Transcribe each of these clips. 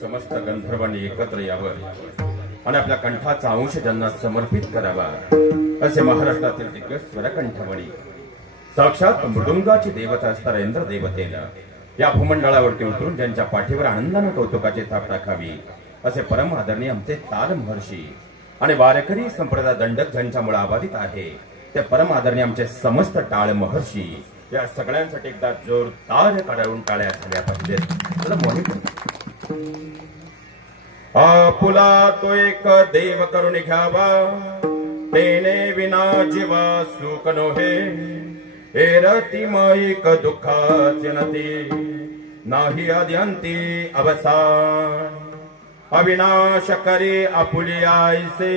समस्त गंधर्वांनी एकत्र यावं आणि आपल्या कंठाचा अंश ज्यांना समर्पित करावा असे महाराष्ट्रातील दिग्गज स्वरकंठमणी साक्षात मृदुंगाची देवता असणाऱ्या इंद्र देवतेनं या भूमंडळावरती उतरून ज्यांच्या पाठीवर आनंदाने कौतुकाची थाप टाकावी असे परम आदरणीय आमचे ताल महर्षी आणि वारकरी संप्रदाय दंडक ज्यांच्यामुळे आबाधित आहे ते परम आदरणीय आमचे समस्त टाळ महर्षी या सगळ्यांसाठी एकदा जोरदार काढून टाळ्या झाल्या पाहिजेत। आपुला तो एक देव करून घ्यावा तेने विना जीवा सुख नोहे एरती माईक दुःखाचे नती नाही आद्यंती अवसान अविनाश करे आपुली आईसे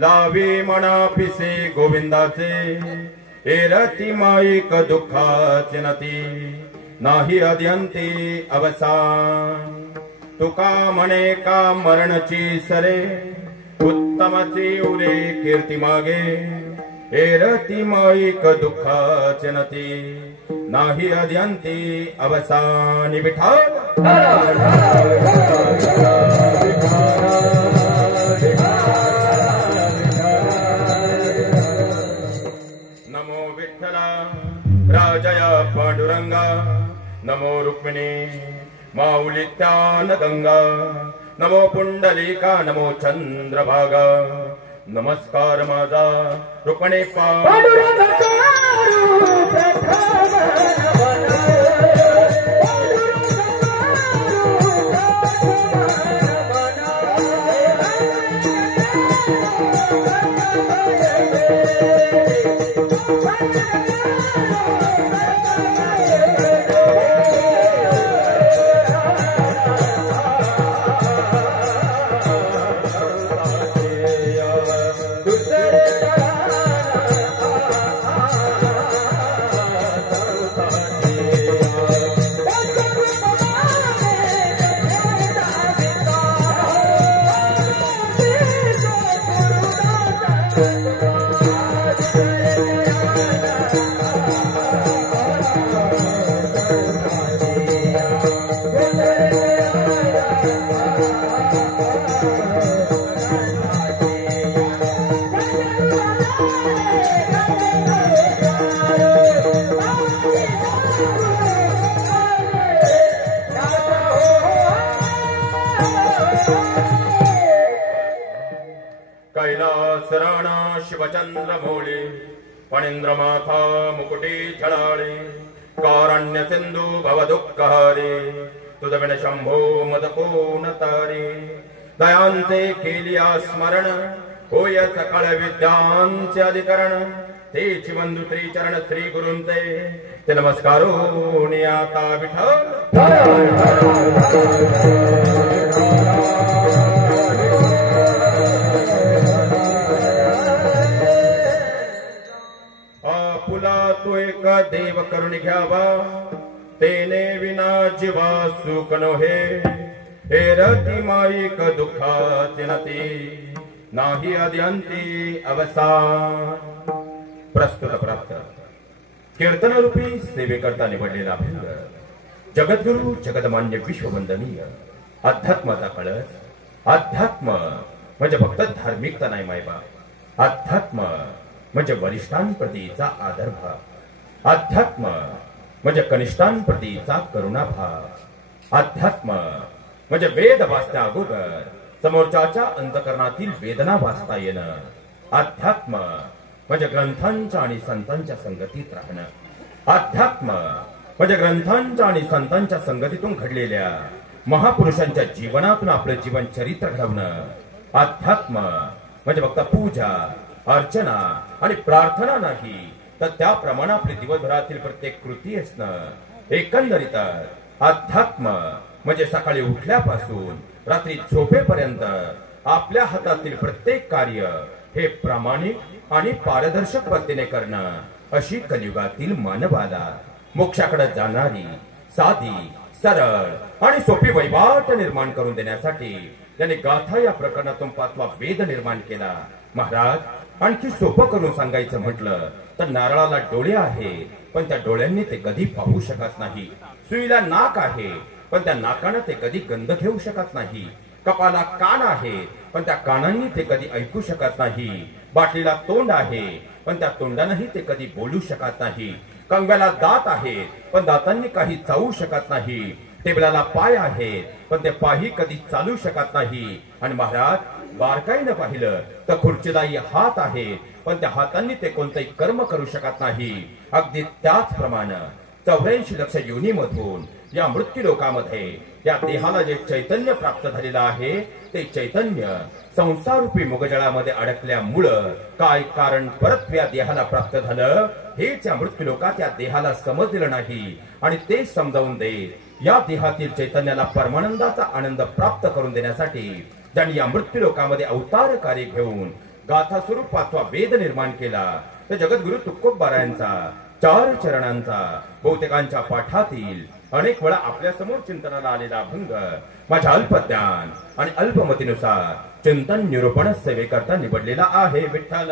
लावी मना पिसे गोविंदाचे एरती माईक दुःखाचे नती नाही आद्यंती अवसान तुका म्हणे का मरणची सरे उत्तमची उरे कीर्ती मागे एरती माईक दुःखाचे नती नाही आद्यंती अवसानी विठाल नमो विठ्ठला राजया पांडुरंगा नमो रुक्मिणी माऊलित्यान गंगा नमो पुंडलिका नमो चंद्रभागा नमस्कार माझा रुक्मिणी कैलास राणा शिवचंद्र भोळे फणींद्र माथा मुकुटी छळाळे कारण्य सिंधू भव दुःखहारे तुझविण शंभो मद कोण तारे दयांचे केलिया स्मरण होय सकळ विद्यांचे अधिकरण तेची बंधू त्रिचरण श्री गुरूंचे ते नमस्कारो आता विठ्ठल आपुला तो एक देव करून घ्यावा तेने विना जीवा सुख नोहे एरती माईक दुःखाचे नती नाही आद्यंती अवसान। प्रस्तुत प्राप्त कीर्तन रूपी सेवेकरता निवडलेला अभंग जगद्गुरु जगदमान्य विश्ववंदनीय अध्यात्माचा कळस। अध्यात्म म्हणजे फक्त धार्मिकता नाही मायबा, अध्यात्म म्हणजे वरिष्ठांप्रतीचा आदरभाव, अध्यात्म म्हणजे कनिष्ठांप्रतीचा करुणाभाव. अध्यात्म म्हणजे वेद वाचण्या अगोदर समोरच्याच्या अंतकरणातील वेदना वाचता येणं. अध्यात्म म्हणजे ग्रंथांच्या आणि संतांच्या संगतीत राहणं. अध्यात्म म्हणजे ग्रंथांच्या आणि संतांच्या संगतीतून घडलेल्या महापुरुषांच्या जीवनातून आपलं जीवन चरित्र घडवणं. अध्यात्म म्हणजे फक्त पूजा अर्चना आणि प्रार्थना नाही, तर त्याप्रमाणे आपली दिवसभरातील प्रत्येक कृती असणं. एकंदरीत अध्यात्म म्हणजे सकाळी उठल्यापासून रात्री झोपेपर्यंत आपल्या हातातील प्रत्येक कार्य हे प्रामाणिक आणि पारदर्शक पद्धतीने करणं. अशी कलियुगातील मानवाला मोक्षाकडे जाणारी साधी सरळ आणि सोपी वैवाट निर्माण करून देण्यासाठी त्याने गाथा या प्रकरणातून 5वा वेद निर्माण केला. महाराज, आणखी सोपं करून सांगायचं म्हटलं तर नारळाला डोळे आहेत, पण त्या डोळ्यांनी ते कधी पाहू शकत नाही. सुईला नाक आहे, पण त्या नाकानं ते कधी गंध घेऊ शकत नाही. कपाला कान आहे, पण त्या कानांनी ते कधी ऐकू शकत नाही. बाटलीला तोंड आहे, पण त्या तोंडानेही ते कधी बोलू शकत नाही. कंगव्याला दात आहेत, पण दातांनी काही चावू शकत नाही. टेबलाला पाय आहेत, पण ते पायही कधी चालू शकत नाही. आणि महाराज, बारकाईनं पाहिलं तर खुर्चीलाही हात आहे, पण त्या हातांनी ते कोणतेही कर्म करू शकत नाही. अगदी त्याचप्रमाणे 84 लक्ष योनीमधून या मृत्यू लोकामध्ये या देहाला जे चैतन्य प्राप्त झालेलं आहे, ते चैतन्य संसारूपी मुगजळामध्ये अडकल्यामुळं काय कारण परत या देहाला प्राप्त झालं, हेच या मृत्यू लोकात या देहाला समजलेलं नाही. आणि ते समजावून देत या देहातील चैतन्याला परमानंदाचा आनंद प्राप्त करून देण्यासाठी ज्यांनी या मृत्यू लोकामध्ये अवतार कार्य घेऊन गाथा स्वरूप 5वा वेद निर्माण केला, तर जगद्गुरु तुकोबारायांचा 4 चरणांचा बहुतेकांच्या पाठातील अनेक वेळा आपल्या समोर चिंतनाला आलेला अभंग माझ्या अल्पज्ञान आणि अल्पमतीनुसार चिंतन निरूपण सेवेकरता निवडलेला आहे. विठ्ठल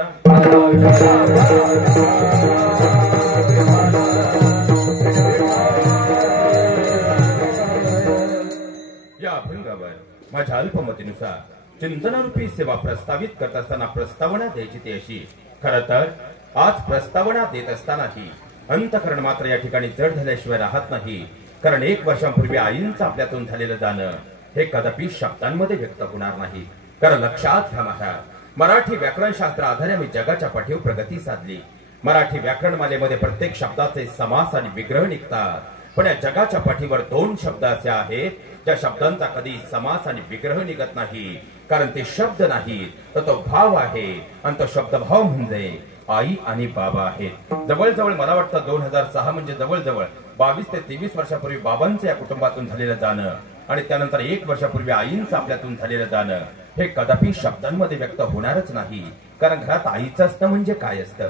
या अभंगावर माझ्या अल्पमतीनुसार चिंतनरूपी सेवा प्रस्तावित करत असताना प्रस्तावना द्यायची ती अशी. खर तर आज प्रस्तावना देत असतानाही अंतकरण मात्र या ठिकाणी जड झाल्याशिवाय राहत नाही. कारण 1 वर्षांपूर्वी आईंचं आपल्यातून झालेलं जाणं हे कदापि शब्दांमध्ये व्यक्त होणार नाही. कारण लक्षात घ्या महाराज, मराठी व्याकरण शास्त्र आधारे मी जगाच्या पाठीवर प्रगती साधली. मराठी व्याकरणमालेमध्ये प्रत्येक शब्दाचे समास आणि विग्रह निघतात, पण या जगाच्या पाठीवर 2 शब्द असे आहेत ज्या शब्दांचा कधी समास आणि विग्रह निघत नाही. कारण ते शब्द नाहीत, तर तो भाव आहे. आणि तो शब्दभाव म्हणजे आई आणि बाबा आहेत. जवळजवळ मला वाटतं 2006 म्हणजे जवळजवळ 22 ते 23 वर्षापूर्वी बाबांचं या कुटुंबातून झालेलं जाणं आणि त्यानंतर 1 वर्षापूर्वी आईंचं आपल्यातून झालेलं जाणं हे कदापि शब्दांमध्ये व्यक्त होणारच नाही. कारण घरात आईचं असतं म्हणजे काय असतं?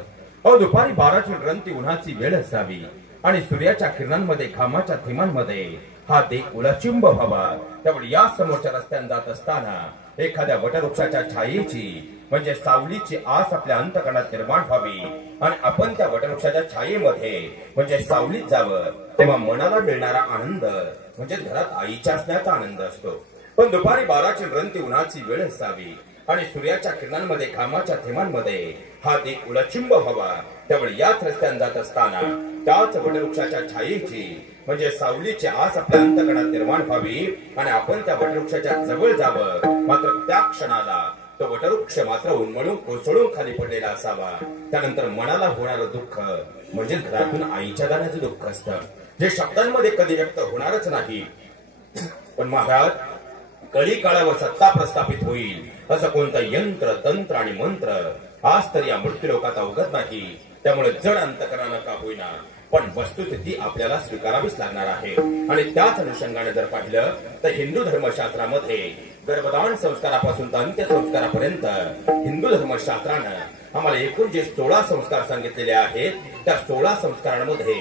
दुपारी 12ची ग्रंथी उन्हाची वेळ असावी आणि सूर्याच्या किरणांमध्ये घामाच्या थेंबांमध्ये हा देह उलचिंब व्हावा. त्यामुळे या समोरच्या रस्त्याने जात असताना एखाद्या वटवृक्षाच्या छायेची म्हणजे सावलीची आस आपल्या अंतकरणात निर्माण व्हावी आणि आपण त्या वटवृक्षाच्या छायेमध्ये म्हणजे सावलीत जावं. तेव्हा मनाला मिळणारा आनंद म्हणजे घरात आईच्या असण्याचा आनंद असतो. पण दुपारी 12ची ग्रंथी उन्हाची वेळ असावी आणि सूर्याच्या किरणांमध्ये घामाच्या थेंबांमध्ये हा देह उलचिंब व्हावा. त्यामुळे याच रस्त्याने जात असताना त्याच वटवृक्षाच्या छायेची म्हणजे सावलीची आस आपल्या अंतकरणात निर्माण व्हावी आणि आपण त्या वटवृक्षाच्या जवळ जावं. मात्र त्या क्षणाला तो वटवृक्ष मात्र उन्मळून कोसळून खाली पडलेला असावा. त्यानंतर मनाला होणारं दुःख म्हणजे घरातून आईच्या जाण्याचं दुःख असतं, जे शब्दांमध्ये कधी व्यक्त होणारच नाही. पण महाराज, कळी काळावर सत्ता प्रस्थापित होईल असं कोणतं यंत्र तंत्र आणि मंत्र आज तरी या मृत्यू लोकात अवगत नाही. त्यामुळे जड अंतकरणानं का होईना पण वस्तुस्थिती आपल्याला स्वीकारावीच लागणार आहे. आणि त्याच अनुषंगाने जर पाहिलं तर हिंदू धर्मशास्त्रामध्ये गर्भधान संस्कारापासून तर अंत्यसंस्कारापर्यंत हिंदू धर्मशास्त्रानं आम्हाला एकूण जे 16 संस्कार सांगितलेले आहेत, त्या 16 संस्कारांमध्ये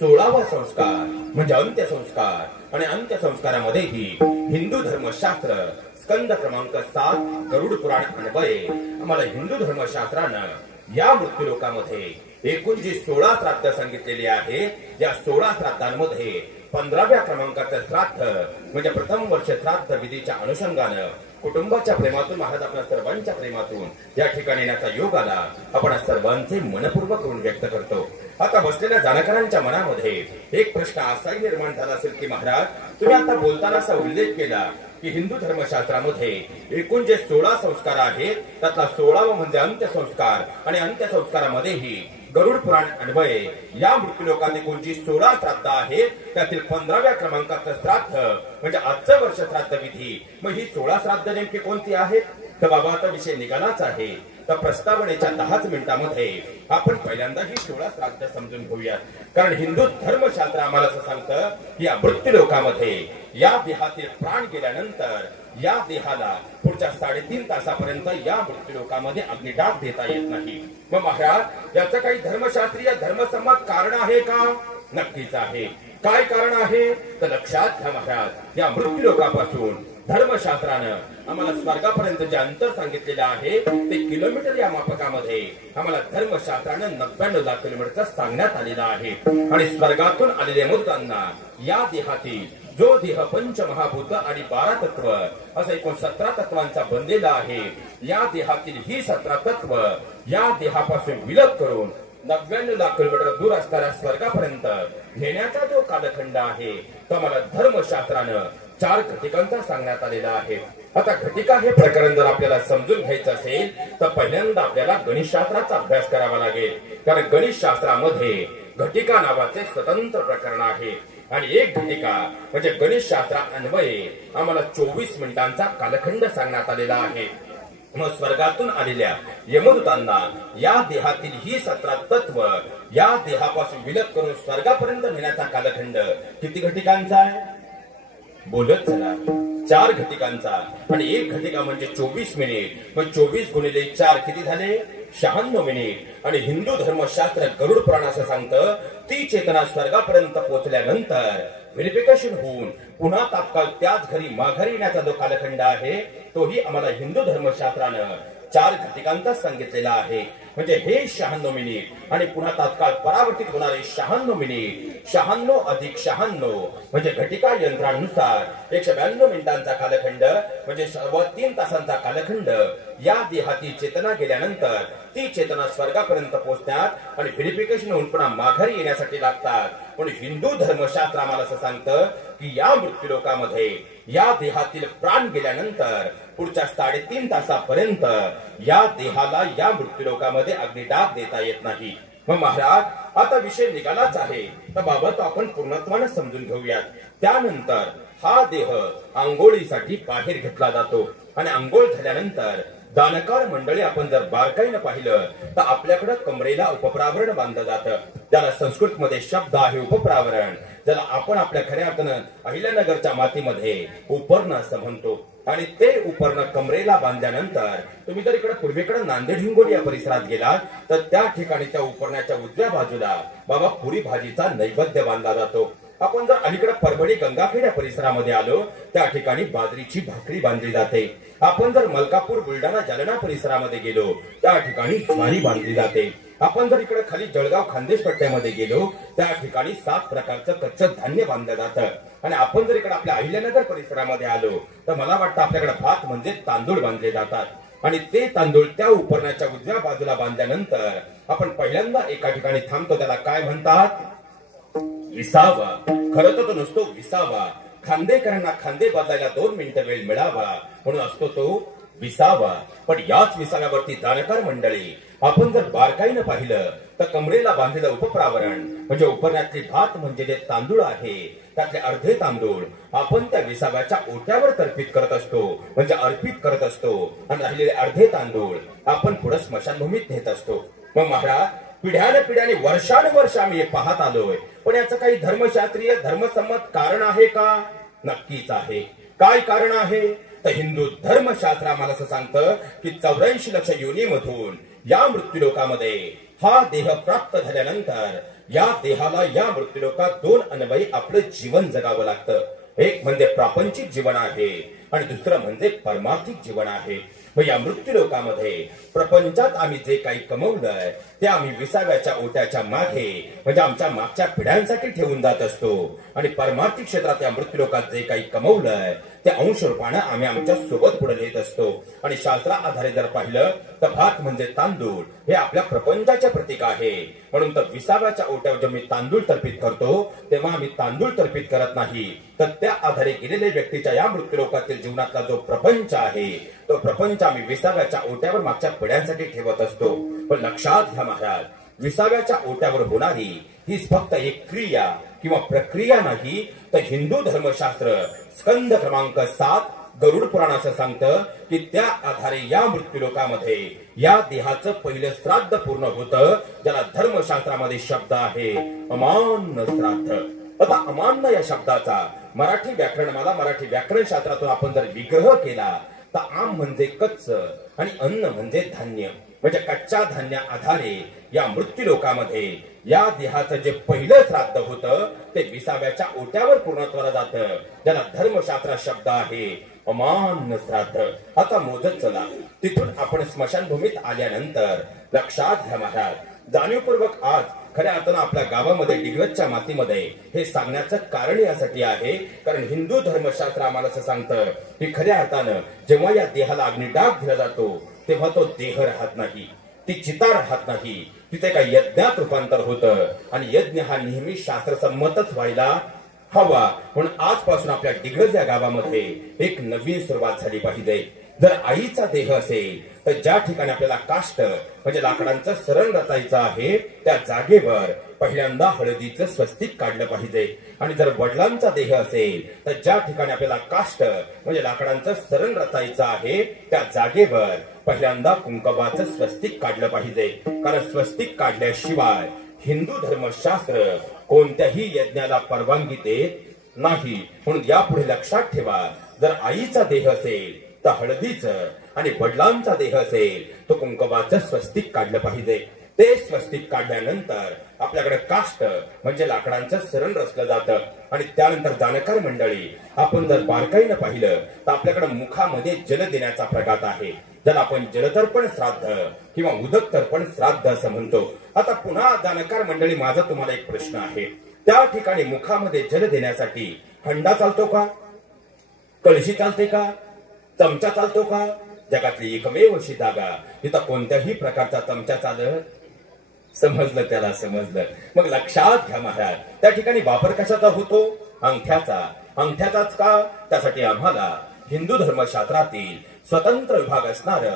16वा संस्कार म्हणजे अंत्यसंस्कार आणि अंत्यसंस्कारामध्येही हिंदू धर्मशास्त्र स्कंद क्रमांक 7 गरुड पुराण अन्वये आम्हाला हिंदू धर्मशास्त्रानं या मृत्यू लोकामध्ये एकूण जी 16 श्राद्ध सांगितलेली आहेत, या 16 श्राद्धांमध्ये 15व्या क्रमांकाचं श्राद्ध म्हणजे प्रथम वर्ष श्राद्ध विधीच्या अनुषंगानं कुटुंबाच्या प्रेमातून, महाराज आपल्या सर्वांच्या प्रेमातून या ठिकाणी येण्याचा योग आला. आपण सर्वांचे मनपूर्वक ऋण व्यक्त करतो. आता बसलेल्या जाणकारांच्या मनामध्ये एक प्रश्न असाही निर्माण झाला असेल की महाराज, तुम्ही आता बोलताना असा उल्लेख केला की हिंदू धर्मशास्त्रामध्ये एकूण जे 16 संस्कार आहेत त्यातला 16वा म्हणजे अंत्यसंस्कार, आणि अंत्यसंस्कारामध्येही गरुड पुराण अन्वये या मृत्यूलोकात एकूण जी 16 श्राद्ध आहेत त्यातील 15व्या क्रमांकाचं श्राद्ध म्हणजे आजचं वर्ष श्राद्ध विधी. मग ही 16 श्राद्ध नेमकी कोणती आहेत? तर बाबा आता विषय निघालाच आहे. तर प्रस्तावनेच्या 10च मिनिटांमध्ये आपण पहिल्यांदा ही 16 श्राद्ध समजून घेऊयात. कारण हिंदू धर्मशास्त्र आम्हाला असं सांगतं की या मृत्यूलोकामध्ये या देहातील प्राण गेल्यानंतर या देहाला पुढच्या 3.5 तासापर्यंत या मृत्यूलोकामध्ये अग्निडाग देता येत नाही. मग महाराज याचं काही धर्मशास्त्रीय धर्मसंमत कारण आहे का? नक्कीच आहे. काय कारण आहे? तर लक्षात घ्या महाराज, या मृत्यूलोकापासून धर्मशास्त्रानं आम्हाला स्वर्गापर्यंत जे अंतर सांगितलेलं आहे ते किलोमीटर या मापकामध्ये आम्हाला धर्मशास्त्रानं 99 लाख किलोमीटरचं सांगण्यात आलेलं आहे. आणि स्वर्गातून आलेल्या मृतांना या देहातील जो देह पंचमहाभूत आणि 12 तत्व असं एकूण 17 तत्वांचा बनलेला आहे, या देहातील ही 17 तत्व या देहापासून विलग करून 99 लाख किलोमीटर दूर असणाऱ्या स्वर्गापर्यंत नेण्याचा जो कालखंड आहे तो आम्हाला धर्मशास्त्रानं 4 घटिकांचा सांगण्यात आलेला आहे. आता घटिका हे प्रकरण जर आपल्याला समजून घ्यायचं असेल तर पहिल्यांदा आपल्याला गणितशास्त्राचा अभ्यास करावा लागेल. कारण गणितशास्त्रामध्ये घटिका नावाचे स्वतंत्र प्रकरण आहे. आणि एक घटिका म्हणजे गणितशास्त्रा अन्वये आम्हाला 24 मिनिटांचा कालखंड सांगण्यात आलेला आहे. मग स्वर्गातून आलेल्या यमदूतांना या देहातील ही 17 तत्व या देहापासून विलग करून स्वर्गापर्यंत नेण्याचा कालखंड किती घटिकांचा आहे? बोलत चला. 4 घटिकांचा. आणि एक घटिका म्हणजे 24 मिनिट. मग 24 गुणिले 4 किती झाले? 96 मिनिट. आणि हिंदू धर्मशास्त्र गरुड पुराण असं सांगतं ती चेतना स्वर्गापर्यंत पोहोचल्यानंतर व्हेरिफिकेशन होऊन पुन्हा तात्काळ त्याच घरी माघारी येण्याचा जो कालखंड आहे तोही आम्हाला हिंदू धर्मशास्त्रानं 4 घटिकांचा सांगितलेला आहे. म्हणजे हे 96 मिनिट आणि पुन्हा तात्काळ परावर्तित होणारे 96 मिनिट, 96 अधिक 96 म्हणजे घटिका यंत्रानुसार 192 मिनिटांचा कालखंड म्हणजे 3 तासांचा कालखंड या देहाची चेतना गेल्यानंतर ती चेतना स्वर्गापर्यंत पोहोचतात आणि व्हेरिफिकेशन होऊन पुन्हा माघारी येण्यासाठी लागतात. म्हणून हिंदू धर्मशास्त्र आम्हाला असं सांगतं की या मृत्यूलोकामध्ये या देहातील प्राण गेल्यानंतर पुढच्या 3.5 तासापर्यंत या देहाला या मृत्यूलोकामध्ये अग्निडाग देता येत नाही. मग महाराज आता विषय निघालाच आहे तर बाबत आपण पूर्णत्वाने समजून घेऊयात. त्यानंतर हा देह आंघोळीसाठी बाहेर घेतला जातो आणि आंघोळ झाल्यानंतर दानकार मंडळी आपण जर बारकाईनं पाहिलं तर आपल्याकडे कमरेला उपप्रावरण बांधलं जातं. ज्याला संस्कृत मध्ये शब्द आहे उपप्रावरण, ज्याला आपण आपल्या खऱ्या अर्थानं अहिल्यानगरच्या मातीमध्ये उपर्ण असं म्हणतो. आणि ते उपर्ण कमरेला बांधल्यानंतर तुम्ही जर इकडे पूर्वेकडे नांदेड हिंगोली या परिसरात गेलात तर त्या ठिकाणी त्या उपरण्याच्या उजव्या बाजूला बाबा पुरी भाजीचा नैवेद्य बांधला जातो. आपण जर अलीकडे परभणी गंगाखेड या परिसरामध्ये आलो त्या ठिकाणी बाजरीची भाकरी बांधली जाते. आपण जर मलकापूर बुलढाणा जालना परिसरामध्ये गेलो त्या ठिकाणी ज्वारी बांधली जाते. आपण जर इकडे खाली जळगाव खानदेश पट्ट्यामध्ये गेलो त्या ठिकाणी 7 प्रकारचं कच्चं धान्य बांधलं जातं. आणि आपण जर इकडे आपल्या अहिल्यानगर परिसरामध्ये आलो तर मला वाटतं आपल्याकडे भात म्हणजे तांदूळ बांधले जातात. आणि ते तांदूळ त्या उपरण्याच्या उजव्या बाजूला बांधल्यानंतर आपण पहिल्यांदा एका ठिकाणी थांबतो. त्याला काय म्हणतात? विसावा. खरं तर तो नसतो विसावा. खांदेकरांना खांदे बदलायला 2 मिनिटं वेळ मिळावा म्हणून असतो तो विसावा. पण याच विसाव्यावरती दानकार मंडळी आपण जर बारकाईनं पाहिलं तर कमरेला बांधलेलं उपप्रावरण म्हणजे उपरण्यातले भात म्हणजे जे तांदूळ आहे त्यातले अर्धे तांदूळ आपण त्या विसाव्याच्या ओट्यावर तर्पित करत असतो म्हणजे अर्पित करत असतो. आणि राहिलेले अर्धे तांदूळ आपण पुढे स्मशानभूमीत नेत असतो. मग महाराज पिढ्याने वर्षानुवर्ष आम्ही पाहत आलोय पण याचं काही धर्मशास्त्रीय धर्मसंमत कारण आहे का? नक्कीच आहे. काय कारण आहे? तर हिंदू धर्मशास्त्र आम्हाला असं सांगतं की 84 लक्ष योनीमधून या मृत्यूलोकामध्ये हा देह प्राप्त झाल्यानंतर या देहाला या मृत्यूलोकात 2 अन्वयी आपलं जीवन जगावं लागतं. एक म्हणजे प्रापंचिक जीवन आहे आणि दुसरं म्हणजे परमार्थिक जीवन आहे. मग या मृत्यूलोकामध्ये प्रपंचात आम्ही जे काही कमवलंय ते आम्ही विसाव्याच्या ओट्याच्या मागे म्हणजे आमच्या मागच्या पिढ्यांसाठी ठेवून जात असतो आणि परमार्थिक क्षेत्रात या मृत्यूलोकात जे काही कमवलंय ते अंश रूपानं आम्ही आमच्या सोबत पुढे नेत असतो. आणि शास्त्रा आधारे जर पाहिलं तर भात म्हणजे तांदूळ हे आपल्या प्रपंचाचे प्रतीक आहे. म्हणून तर विसाव्याच्या ओट्यावर जेव्हा मी तांदूळ तर्पित करतो तेव्हा आम्ही तांदूळ तर्पित करत नाही, तर त्या आधारे गेलेल्या व्यक्तीच्या या मृत्यूलोकातील जीवनातला जो प्रपंच आहे तो प्रपंच आम्ही विसाव्याच्या ओट्यावर मागच्या पिढ्यांसाठी ठेवत असतो. पण लक्षात घ्या महाराज, विसाव्याच्या ओट्यावर होणारी ही फक्त एक क्रिया किंवा प्रक्रिया नाही, तर हिंदू धर्मशास्त्र स्कंद क्रमांक 7 गरुड पुराण असं सांगतं की त्या आधारे या मृत्यूलोकामध्ये या देहाचं पहिलं श्राद्ध पूर्ण होतं, ज्याला धर्मशास्त्रामध्ये शब्द आहे अमान्य श्राद्ध. आता अमान्य या शब्दाचा मराठी व्याकरण शास्त्रातून आपण जर विग्रह केला तर आम म्हणजे कच्च आणि अन्न म्हणजे धान्य. म्हणजे कच्च्या धान्या आधारे या मृत्यूलोकामध्ये या देहाचं जे पहिलं श्राद्ध होतं ते विसाव्याच्या ओट्यावर पूर्णत्वाला जातं, ज्याला धर्मशास्त्रात शब्द आहे अमान्य श्राद्ध. आता मोजत चला, तिथून आपण स्मशानभूमीत आल्यानंतर लक्षात घ्या महाराज, जाणीवपूर्वक आज खऱ्या अर्थानं आपल्या गावामध्ये डिग्रजच्या मातीमध्ये हे सांगण्याचं कारण यासाठी आहे कारण हिंदू धर्मशास्त्र आम्हाला असं सांगतं की खऱ्या अर्थानं जेव्हा या देहाला अग्निडाग दिला जातो तेव्हा तो देह राहत नाही, ती चिता राहत नाही, तिथे काही यज्ञात रूपांतर होतं आणि यज्ञ हा नेहमी शास्त्रसंमतच व्हायला हवा. म्हणून आजपासून आपल्या डिग्रज या गावामध्ये एक नवीन सुरुवात झाली पाहिजे. जर आईचा देह असेल तर ज्या ठिकाणी आपल्याला काष्ट म्हणजे लाकडांचं सरण रचायचं आहे त्या जागेवर पहिल्यांदा हळदीचं स्वस्तिक काढलं पाहिजे. आणि जर वडिलांचा देह असेल तर ज्या ठिकाणी आपल्याला काष्ट म्हणजे लाकडांचं सरण रचायचं आहे त्या जागेवर पहिल्यांदा कुंकवाचं स्वस्तिक काढलं पाहिजे. कारण स्वस्तिक काढल्याशिवाय हिंदू धर्मशास्त्र कोणत्याही यज्ञाला परवानगी देत नाही. म्हणून यापुढे लक्षात ठेवा, जर आईचा देह असेल तर हळदीचं आणि वडिलांचा देह असेल तो कुंकवाचं स्वस्तिक काढलं पाहिजे. ते स्वस्तिक काढल्यानंतर आपल्याकडे काष्ट म्हणजे लाकडांचं सरण रचलं जातं आणि त्यानंतर जाणकार मंडळी आपण जर बारकाईनं पाहिलं तर आपल्याकडे मुखामध्ये जल देण्याचा प्रघात आहे, ज्याला आपण जलतर्पण श्राद्ध किंवा उदक तर्पण श्राद्ध असं म्हणतो. आता पुन्हा जाणकार मंडळी माझा तुम्हाला एक प्रश्न आहे, त्या ठिकाणी मुखामध्ये जल देण्यासाठी हंडा चालतो का, कळशी चालते का, चमचा चालतो का? जगातली एकमेव अशी जागा तिथं कोणत्याही प्रकारचा चमचा चालत, समजलं त्याला समजलं. मग लक्षात घ्या महाराज, त्या ठिकाणी वापर कशाचा होतो, अंगठ्याचा. अंगठ्याचाच का? त्यासाठी आम्हाला हिंदू धर्मशास्त्रातील स्वतंत्र विभाग असणार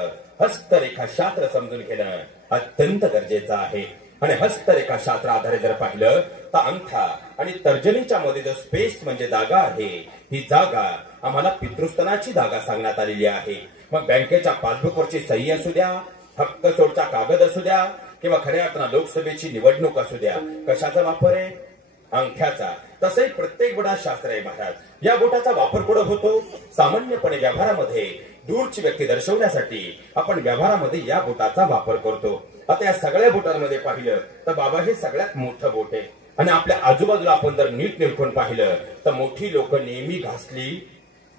हस्तरेखा शास्त्र समजून घेणं अत्यंत गरजेचं आहे. आणि हस्तरेखा शास्त्र आधारे जर पाहिलं तर अंगठा आणि तर्जनीच्या मध्ये जो स्पेस म्हणजे जागा आहे ही जागा आम्हाला पितृस्थानाची जागा सांगण्यात आलेली आहे. मग बँकेच्या पासबुकवरची सही असू द्या, हक्क सोडचा कागद असू द्या किंवा खऱ्या अर्थानं लोकसभेची निवडणूक असू द्या, कशाचा वापर आहे, अंगठ्याचा. तसंही प्रत्येक बोटात शास्त्र आहे महाराज. या बोटाचा वापर कुठं होतो, सामान्यपणे व्यवहारामध्ये दूरची व्यक्ती दर्शवण्यासाठी आपण व्यवहारामध्ये या बोटाचा वापर करतो. आता या सगळ्या बोटांमध्ये पाहिलं तर बाबा हे सगळ्यात मोठं बोट आहे आणि आपल्या आजूबाजूला आपण जर नीट निरखून पाहिलं तर मोठी लोक नेहमी घासली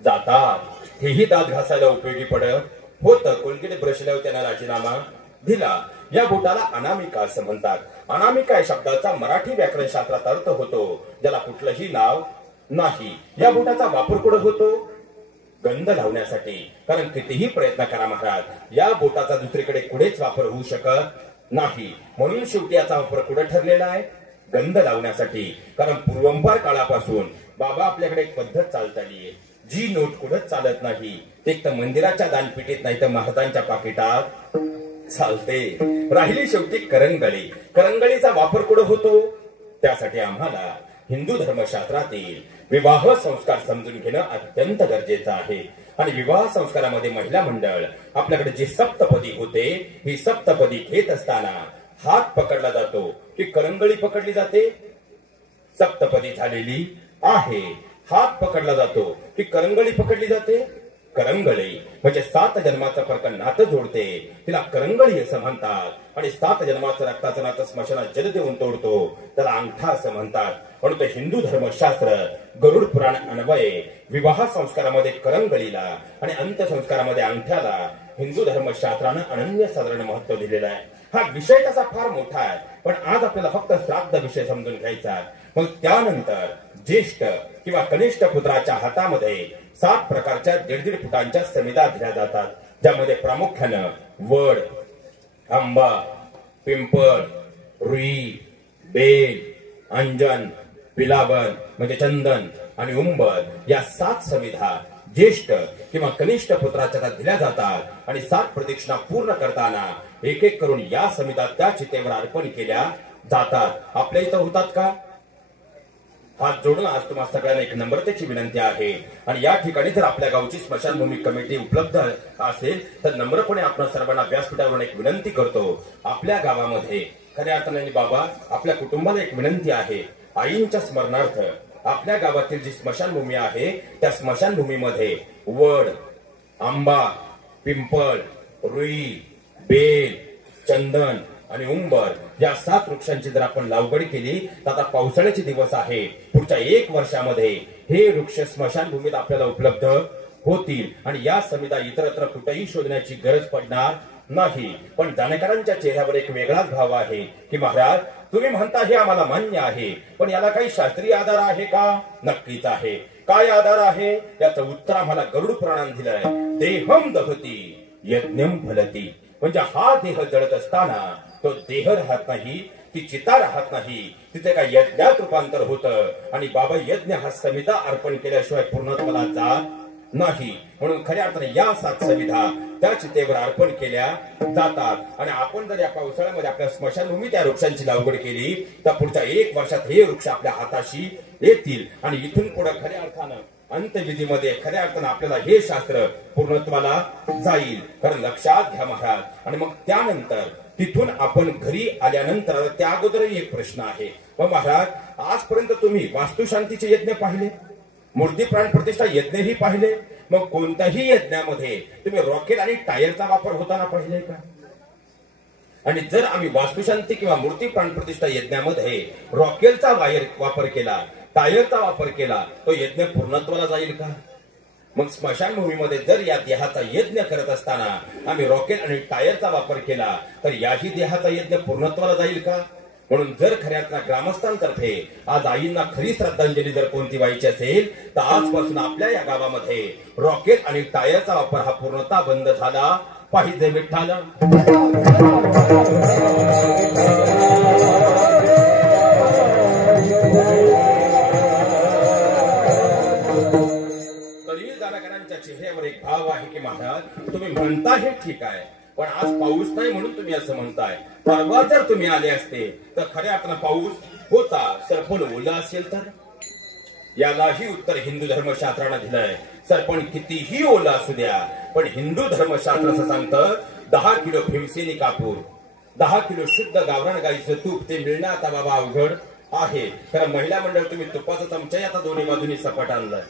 जातात, हेही दात घासायला उपयोगी पडत होतं. कोलगेट ब्रश लावून त्यांना राजीनामा दिला. या बोटाला अनामिका असं म्हणतात. अनामिका या शब्दाचा मराठी व्याकरण शास्त्रात अर्थ होतो ज्याला कुठलंही नाव नाही. या बोटाचा वापर कुठं होतो, गंध लावण्यासाठी. कारण कितीही प्रयत्न करा महाराज या बोटाचा दुसरीकडे कुठेच वापर होऊ शकत नाही. म्हणून शेवटी याचा वापर कुठे ठरलेला आहे, गंध लावण्यासाठी. कारण पूर्वंपार काळापासून बाबा आपल्याकडे एक पद्धत चालत आली आहे जी नोट कुठंच चालत नाही, एक तर मंदिराच्या दानपेटीत नाही तर महाराजांच्या पाकिटात चालते. राहिली शेवटी करंगळी. करंगळीचा वापर कुठं होतो, त्यासाठी आम्हाला हिंदू धर्मशास्त्रातील विवाह संस्कार समजून घेणं अत्यंत गरजेचं आहे. आणि विवाह संस्कारामध्ये महिला मंडळ आपल्याकडे जी सप्तपदी होते ही सप्तपदी घेत असताना हात पकडला जातो की करंगळी पकडली जाते, सप्तपदी झालेली आहे. हात पकडला जातो की करंगळी पकडली जाते. करंगळी म्हणजे 7 जन्माचं फरक नातं जोडते, तिला करंगळी असं म्हणतात. आणि 7 जन्माचं रक्ताचं नातं स्मशानात जल देऊन तोडतो, त्याला अंगठा असं म्हणतात. म्हणून ते हिंदू धर्मशास्त्र गरुड पुराण अन्वये विवाह संस्कारामध्ये करंगळीला आणि अंत्यसंस्कारामध्ये अंगठ्याला हिंदू धर्मशास्त्रानं अनन्यसाधारण महत्व दिलेलं आहे. हा विषय तसा फार मोठा आहे, पण आज आपल्याला फक्त श्राद्ध विषय समजून घ्यायचा आहे. मग त्यानंतर ज्येष्ठ किंवा कनिष्ठ पुत्राच्या हातामध्ये 7 प्रकारच्या 1.5 फुटांच्या समिधा दिल्या जातात, ज्यामध्ये प्रामुख्यानं वड, आंबा, पिंपळ, रुई, बेल, अंजन, पिलावन म्हणजे चंदन आणि उंबर या 7 समिधा ज्येष्ठ किंवा कनिष्ठ पुत्राच्या हातात दिल्या जातात. आणि 7 प्रदक्षिणा पूर्ण करताना एक एक करून या समिधा त्या चितेवर अर्पण केल्या जातात. आपल्या इथं होतात का? हात जोडून आज तुम्हाला सगळ्यांना एक नम्रतेची विनंती आहे. आणि या ठिकाणी जर आपल्या गावची स्मशानभूमी कमिटी उपलब्ध असेल तर नम्रपणे आपण सर्वांना व्यासपीठावरून एक विनंती करतो. आपल्या गावामध्ये खऱ्या अर्थाने बाबा आपल्या कुटुंबाला एक विनंती आहे, आईंच्या स्मरणार्थ आपल्या गावातील जी स्मशानभूमी आहे त्या स्मशानभूमीमध्ये वड, आंबा, पिंपळ, रुई, बेल, चंदन आणि उंबर या 7 वृक्षांची जर आपण लागवड केली तर आता पावसाळ्याचे दिवस आहे, पुढच्या 1 वर्षामध्ये हे वृक्ष स्मशानभूमीत आपल्याला उपलब्ध होतील. आणि या समिधा इतरत्र कुठेही शोधण्याची गरज पडणार नाही. पण जाणकारांच्या चेहऱ्यावर एक वेगळाच भाव आहे की महाराज तुम्ही म्हणता हे आम्हाला मान्य आहे, पण याला काही शास्त्रीय आधार आहे का? नक्कीच आहे. काय आधार आहे याचं उत्तर आम्हाला गरुड पुराणात दिलंय. देहम दहती यज्ञम फलती. म्हणजे हा देह जळत असताना तो देह राहत नाही, ती चिता राहत नाही, तिथे काय यज्ञात रूपांतर होतं. आणि बाबा यज्ञ हा समिधा अर्पण केल्याशिवाय पूर्णत्वाला जात नाही. म्हणून खऱ्या अर्थाने या 7 समिधा त्या चितेवर अर्पण केल्या जातात. आणि आपण जर या पावसाळ्यामध्ये आपल्या स्मशानभूमी त्या वृक्षांची लागवड केली तर पुढच्या 1 वर्षात हे वृक्ष आपल्या हाताशी येतील. आणि इथून पुढे खऱ्या अर्थानं अंत्यविधीमध्ये खऱ्या अर्थानं आपल्याला हे शास्त्र पूर्णत्वाला जाईल. कारण लक्षात घ्या महाराज. आणि मग त्यानंतर तिथून आपण घरी आल्यानंतर त्या अगोदरही एक प्रश्न आहे, मग महाराज आजपर्यंत तुम्ही वास्तुशांतीचे यज्ञ पाहिले, मूर्ती प्राण प्रतिष्ठा यज्ञही पाहिले, मग कोणत्याही यज्ञामध्ये तुम्ही रॉकेल आणि टायरचा वापर होताना पाहिले का? आणि जर आम्ही वास्तुशांती किंवा मूर्ती प्राण प्रतिष्ठा यज्ञामध्ये रॉकेलचा वापर केला, टायरचा वापर केला, तो यज्ञ पूर्णत्वाला जाईल का? मग स्मशानभूमीमध्ये जर या देहाचा यज्ञ करत असताना आम्ही रॉकेल आणि टायरचा वापर केला तर याही देहाचा यज्ञ पूर्णत्वाला जाईल का? म्हणून जर खऱ्या ग्रामस्थांतर्फे आज आईंना खरी श्रद्धांजली जर कोणती व्हायची असेल तर आजपासून आपल्या या गावामध्ये रॉकेल आणि टायरचा वापर हा पूर्णतः बंद झाला पाहिजे. विठ्ठल तरी जाणकारांच्या चेहऱ्यावर एक भाव आहे की महाराज तुम्ही म्हणता हे ठीक आहे, पण आज पाऊस नाही म्हणून तुम्ही असं म्हणताय. परवा जर तुम्ही आले असते तर खऱ्या अर्थानं पाऊस होता, सरपण ओला असेल तर? यालाही उत्तर हिंदू धर्मशास्त्रानं दिलंय. सरपण कितीही ओला असू द्या, पण हिंदू धर्मशास्त्र असं सांगतं 10 किलो भीमसेनी कापूर, 10 किलो शुद्ध गावरान गाईचं तूप ते मिळणं आता बाबा अवघड आहे. कारण महिला मंडळ तुम्ही तुपाचा चमचाही आता दोन्ही बाजूनी सपाट आणलाय,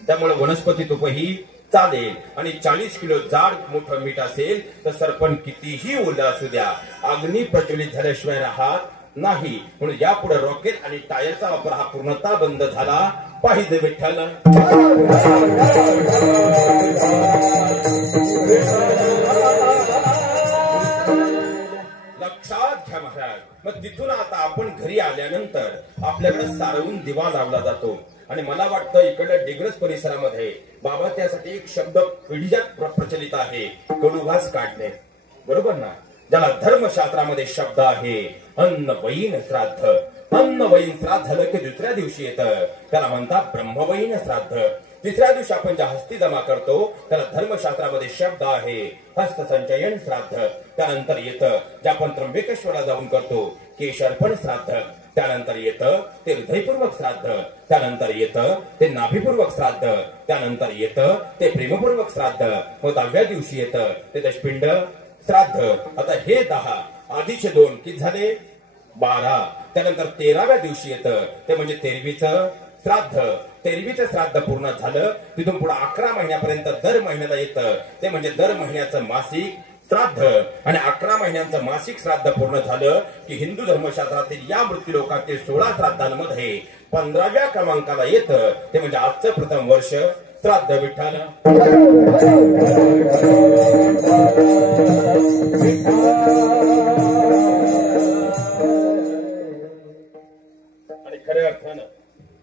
त्यामुळे वनस्पती तुपही चालेल. आणि 40 किलो जाड मोठं मीठ असेल तर सरपण कितीही ओला असू द्या, अग्नी प्रज्वलित झाल्याशिवाय राहत नाही. म्हणून यापुढे रॉकेल आणि टायरचा वापर हा पूर्णतः बंद झाला पाहिजे. विठ्ठल लक्षात घ्या महाराज. मग तिथून आता आपण घरी आल्यानंतर आपल्याकडे सारवून दिवा लावला जातो. आणि मला वाटतं इकडे डिग्रस परिसरामध्ये बाबा त्यासाठी एक शब्द पिढीजात प्रचलित आहे, कडुघास काढणे, बरोबर ना? ज्याला धर्मशास्त्रामध्ये शब्द आहे अन्न वैन श्राद्ध. अन्न वैन श्राद्ध झालं की दुसऱ्या दिवशी येतं त्याला म्हणतात ब्रह्मवैन श्राद्ध. तिसऱ्या दिवशी आपण ज्या हस्ती जमा करतो त्याला धर्मशास्त्रामध्ये शब्द आहे हस्तसंचयन श्राद्ध. त्यानंतर येतं जे आपण त्र्यंबकेश्वरला जाऊन करतो केशर्पण श्राद्ध. त्यानंतर येतं ते हृदयपूर्वक श्राद्ध. त्यानंतर येतं ते नाभीपूर्वक श्राद्ध. त्यानंतर येतं ते प्रेमपूर्वक श्राद्ध. मग 10व्या दिवशी येतं ते दशपिंड श्राद्ध. आता हे 10 आधीचे 2 किती झाले? 12. त्यानंतर 13व्या दिवशी येतं ते म्हणजे 13वीचं श्राद्ध. 13वीचं श्राद्ध पूर्ण झालं तिथून पुढे 11 महिन्यापर्यंत दर महिन्याला येतं ते म्हणजे दर महिन्याचं मासिक श्राद्ध. आणि 11 महिन्यांचं मासिक श्राद्ध पूर्ण झालं की हिंदू धर्मशास्त्रातील या मृत्यूलोकातील 16 श्राद्धांमध्ये 15व्या क्रमांकाला येतं ते म्हणजे आजचं प्रथम वर्ष श्राद्ध. विठ्ठल विठ्ठल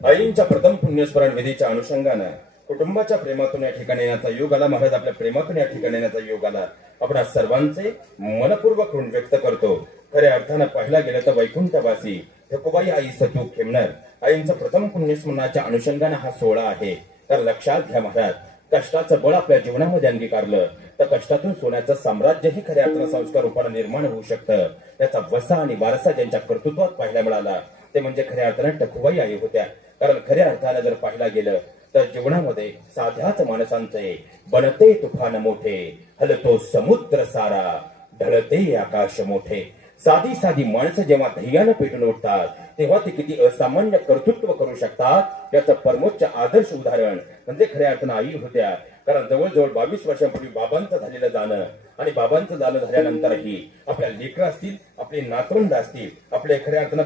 आईंच्या प्रथम पुण्यस्मरण विधीच्या अनुषंगानं कुटुंबाच्या प्रेमातून या ठिकाणी येण्याचा योग आला. महाराज आपल्या प्रेमातून या ठिकाणी येण्याचा योग आला. आपण सर्वांचे मनपूर्वक ऋण व्यक्त करतो. खऱ्या अर्थानं पाहिला गेलं तर वैकुंठवासी ठकुबाई आई सतू खेमनर आईंचं प्रथम पुण्यस्मरणाच्या अनुषंगानं हा सोहळा आहे. तर लक्षात घ्या महाराज, कष्टाचं बळ आपल्या जीवनामध्ये अंगीकारलं तर कष्टातून सोन्याचं साम्राज्यही खऱ्या अर्थानं संस्कार रूपानं निर्माण होऊ शकतं. त्याचा वसा आणि वारसा ज्यांच्या कर्तृत्वात पाहायला मिळाला ते म्हणजे खऱ्या अर्थानं ठकुबाई आई होत्या. कारण खऱ्या अर्थानं जर पाहिला गेलं तर जीवनामध्ये साध्याच माणसांचे बनते तुफान मोठे, हलतो समुद्र सारा, ढळते आकाश मोठे. साधी साधी माणसं जेव्हा धैर्यानं पेटून उठतात तेव्हा ते किती असामान्य कर्तृत्व करू शकतात याचं परमोच्च आदर्श उदाहरण म्हणजे खऱ्या अर्थानं आई होत्या. कारण जवळजवळ 22 वर्षांपूर्वी बाबांचं झालेलं जाणं आणि बाबांचं जाणं झाल्यानंतरही आपल्या लेकरं असतील, आपले नातवंड असतील, आपले खऱ्या अर्थानं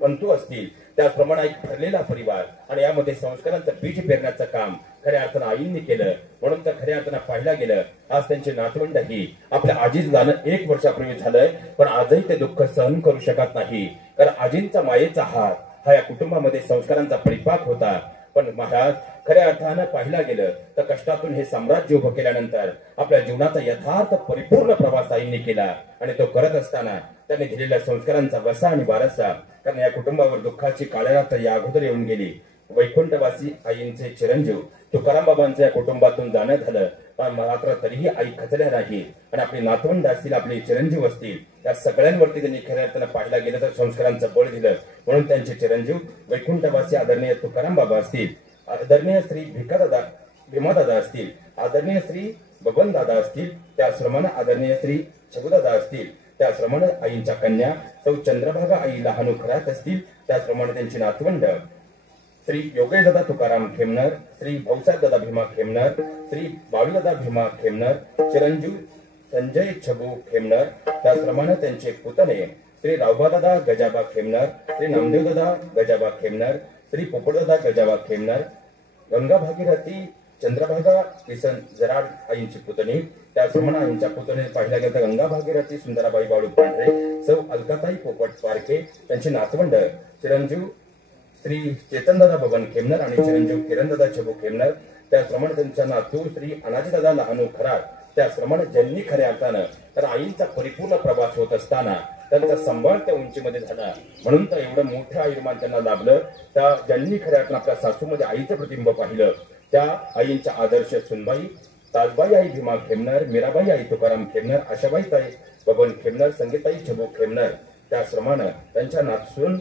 पंतू असतील, त्याचप्रमाणे एक ठरलेला परिवार आणि यामध्ये संस्कारांचं बीज पेरण्याचं काम खऱ्या अर्थानं आईंनी केलं. म्हणून तर खऱ्या अर्थानं पाहिला गेलं आज त्यांचे नातवंडही आपल्या आजीचं जाणं 1 वर्षापूर्वी झालंय, पण आजही ते दुःख सहन करू शकत नाही. कारण आजींचा मायेचा हात हा या कुटुंबामध्ये संस्कारांचा परिपाक होता. पण महाराज खऱ्या अर्थानं पाहिला गेलं तर कष्टातून हे साम्राज्य उभं केल्यानंतर आपल्या जीवनाचा यथार्थ परिपूर्ण प्रवास आईंनी केला आणि तो करत असताना त्यांनी दिलेल्या संस्कारांचा वसा आणि वारसा. कारण या कुटुंबावर दुःखाची काळ्या रात्र या अगोदर येऊन गेली. वैकुंठवासी आईंचे चिरंजीव तुकाराम बाबांचं या कुटुंबातून जाणं झालं, पण मात्र तरीही आई खचल्या नाही आणि आपली नातवंड असतील, आपले चिरंजीव असतील, त्या सगळ्यांवरती त्यांनी खऱ्या अर्थानं पाहिला गेलं तर संस्कारांचं बळ दिलं. म्हणून त्यांचे चिरंजीव वैकुंठवासी आदरणीय तुकाराम बाबा असतील, आदरणीय श्री भीमादादा असतील, आदरणीय श्री बबनदादा असतील, त्याचप्रमाणे आदरणीय श्री छगुदादा असतील, त्याचप्रमाणे आईंच्या कन्या सौ चंद्रभागा आई लहानू खरात असतील, त्याचप्रमाणे त्यांची नातवंड श्री योगेश दादा तुकाराम खेमनर, श्री भाऊसाहेब दादा भीमा खेमनर, श्री बाळूदादा भीमा खेमनर, चिरंजीव संजय छबू खेमनर, त्याचप्रमाणे त्यांचे पुतणे श्री रावबादादा गजाबा खेमनर, श्री नामदेव दादा गजाबा खेमनर, श्री पोपटदादा गजाबा खेमनर, गंगा भागीरथी चंद्रभागा किसन जराड आईंची पुतणी, त्याचप्रमाणे आईंच्या पुतणे पाहिल्या गेलं तर गंगा भागीरथी सुंदराबाई बाळू पांढरे, सौ अलकाताई पोपट पारखे, त्यांची नातवंड चिरंजीव श्री चेतनदादा बबन खेमनर आणि चिरंजीव किरणदादा छबू खेमनर, त्याचप्रमाणे त्यांच्या नातू श्री अनाजीदादा लहानू खरात, त्याचप्रमाणे ज्यांनी खऱ्या अर्थानं तर आईंचा परिपूर्ण प्रवास होत असताना त्यांचा सांभाळ त्या उंचीमध्ये झाला. म्हणून तर एवढं मोठं आयुर्मान त्यांना लाभलं. त्या ज्यांनी खऱ्या अर्थानं आपल्या सासूमध्ये आईचं प्रतिबिंब पाहिलं त्या आईंच्या आदर्श सुनबाई ताजबाई आई भीमा खेमनर, मीराबाई आई तुकाराम खेमनर, आशाबाई ताई बबन खेमनर, संगीताई छबू खेमनर, त्याचप्रमाणे त्यांच्या नातसून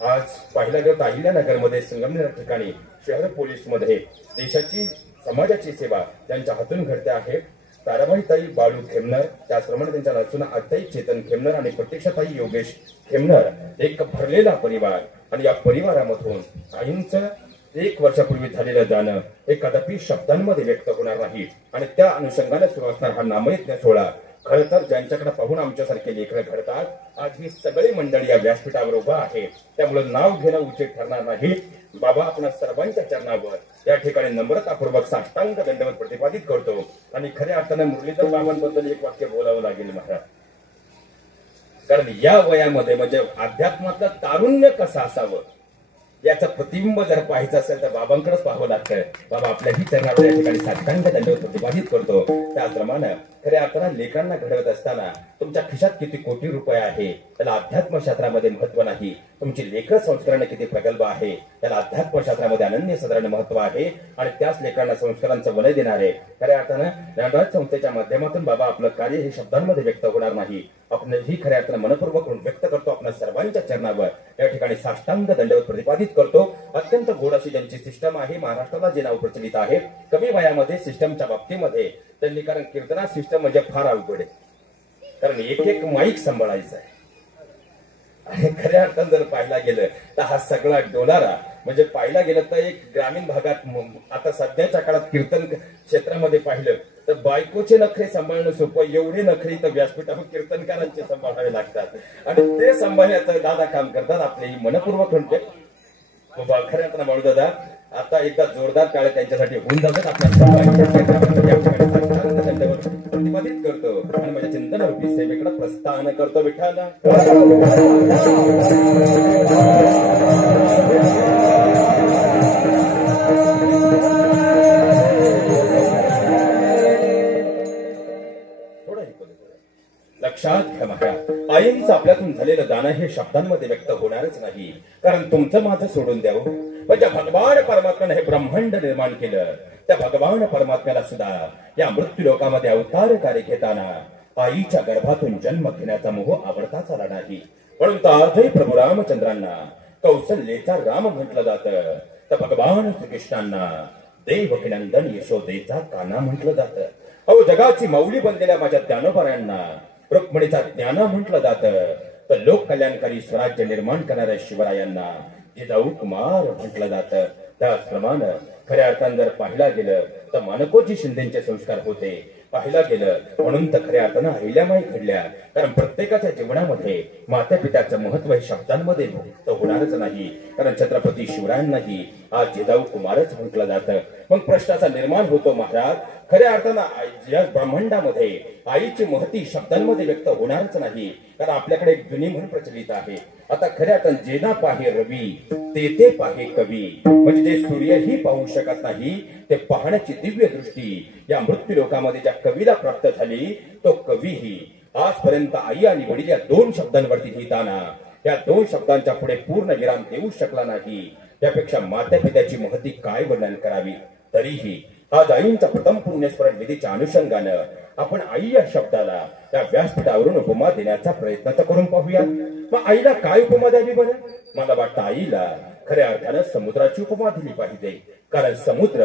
आज पाहिला गेलं तर अहिल्यानगरमध्ये संगमनेर ठिकाणी शहर पोलीस मध्ये देशाची समाजाची सेवा त्यांच्या हातून घडते आहे. ताराबाई ताई बाळू खेमनर, त्याचप्रमाणे त्यांच्या नातसूना आत्ताई चेतन खेमनर आणि प्रत्यक्षताई योगेश खेमनर. एक भरलेला परिवार आणि या परिवारामधून आईंचं 1 वर्षापूर्वी झालेलं जाणं हे कदापि शब्दांमध्ये व्यक्त होणार नाही. आणि त्या अनुषंगाने सुरू असणार हा नामयज्ञ सोहळा. खरं तर ज्यांच्याकडे पाहून आमच्यासारखे लेकरं घडतात, आज ही सगळी मंडळी या व्यासपीठावर उभा आहे, त्यामुळे नाव घेणं उचित ठरणार नाही. बाबा आपण सर्वांच्या चरणावर या ठिकाणी नम्रतापूर्वक साष्टांग दंडवत प्रतिपादित करतो आणि खऱ्या अर्थाने मुरलीधर बाबांबद्दल एक वाक्य बोलावं लागेल महाराज. कारण या वयामध्ये म्हणजे अध्यात्मातलं तारुण्य कसं असावं याचं प्रतिबिंब जर पाहायचं असेल तर बाबांकडेच पाहावं लागतं. बाबा आपल्याही चरणावर या ठिकाणी साष्टांग दंडवत प्रतिपादित करतो. त्याचप्रमाणे खऱ्या अर्थानं लेखांना घडवत असताना तुमच्या खिशात किती कोटी रुपये आहे त्याला अध्यात्मशास्त्रामध्ये महत्व नाही. तुमची लेखन संस्काराने किती प्रगल्भ आहे त्याला अध्यात्मशास्त्रामध्ये अनन्यसाधारण महत्व आहे. आणि त्याच लेखांना संस्कारांचं वलय देणारे खऱ्या अर्थानं ज्ञानराज संस्थेच्या माध्यमातून बाबा आपलं कार्य हे शब्दांमध्ये व्यक्त होणार नाही. आपण ही खऱ्या अर्थानं मनपूर्वक व्यक्त करतो. आपण सर्वांच्या चरणावर या ठिकाणी साष्टांग दंडवत प्रतिपादित करतो. अत्यंत गोड अशी ज्यांची सिस्टम आहे, महाराष्ट्राला जे नाव प्रचलित आहे कमी वयामध्ये सिस्टमच्या बाबतीमध्ये त्यांनी, कारण कीर्तना सिस्टम म्हणजे फार अवघड आहे. कारण एक माईक सांभाळायचा आहे आणि खऱ्या अर्थानं जर पाहिला गेलं तर हा सगळा डोलारा म्हणजे पाहिला गेलं तर एक ग्रामीण भागात आता सध्याच्या काळात कीर्तन क्षेत्रामध्ये पाहिलं तर बायकोचे नखरे सांभाळणं सोपं, एवढे नखरे तर व्यासपीठावर कीर्तनकारांचे सांभाळावे लागतात आणि ते सांभाळण्याचं दादा काम करतात. आपले ही मनपूर्वक म्हणते खऱ्या अर्थानं बाळू दादा आता एकदा जोरदार काळे त्यांच्यासाठी होऊन जातात. आपल्या प्रतिपादित करतो आणि माझ्या चिंतनरूपी सेवेकडे प्रस्थान करतो विठ्ठला. लक्षात घ्या महाराज, आईंचं आपल्यातून झालेलं दान हे शब्दांमध्ये व्यक्त होणारच नाही. कारण तुमचं माझं सोडून द्यावं, पण ज्या भगवान परमात्म्याने हे ब्रह्मांड निर्माण केलं त्या भगवान परमात्म्याला सुद्धा या मृत्यू लोकामध्ये अवतार कार्य घेताना आईच्या गर्भातून जन्म घेण्याचा मोह आवडताच आला नाही. म्हणून तर आजही प्रभू रामचंद्रांना कौसल्येचा राम म्हटलं जातं, तर भगवान श्रीकृष्णांना देवकीनंदन यशोदेचा कान्हा म्हटलं जातं. अहो, जगाची माऊली बनलेल्या माझ्या ज्ञानोबाऱ्यांना रुक्मिणीचा ज्ञाना म्हटलं जातं, तर लोक कल्याणकारी स्वराज्य निर्माण करणाऱ्या शिवरायांना जिजाऊ कुमार म्हटलं जातं. त्याचप्रमाणे खऱ्या अर्थानं जर पाहिला गेलं तर मानकोजी शिंदेचे संस्कार होते. पाहिला गेलं म्हणून तर खऱ्या अर्थानं अहिल्यामाई घडल्या. कारण प्रत्येकाच्या जीवनामध्ये माता पित्याचं महत्व हे शब्दांमध्ये व्यक्त होणारच नाही. कारण छत्रपती शिवरायांनाही आज जिजाऊ कुमारच म्हटलं जातं. मग प्रश्नाचा निर्माण होतो महाराज, खऱ्या अर्थानं या ब्रह्मांडामध्ये आईची महती शब्दांमध्ये व्यक्त होणारच नाही. कारण आपल्याकडे एक जुनी म्हण प्रचलित आहे, आता खऱ्या अर्थानं जेना पाहे रवी ते पाहे कवी. म्हणजे जे सूर्यही पाहू शकत नाही ते पाहण्याची दिव्य दृष्टी या मृत्यू लोकामध्ये ज्या कवीला प्राप्त झाली तो कवीही आजपर्यंत आई आणि वडील या दोन शब्दांवरती लिहिताना या दोन शब्दांच्या पुढे पूर्ण विराम देऊ शकला नाही. त्यापेक्षा माता पित्याची महती काय वर्णन करावी. तरीही आज आईंचा प्रथम पुण्यस्मरण विधीच्या अनुषंगानं आपण आई या शब्दाला त्या व्यासपीठावरून उपमा देण्याचा प्रयत्न तर करून पाहूया. मग आईला काय उपमा द्यावी बरं? मला वाटतं आईला खऱ्या अर्थानं समुद्राची उपमा दिली पाहिजे. कारण समुद्र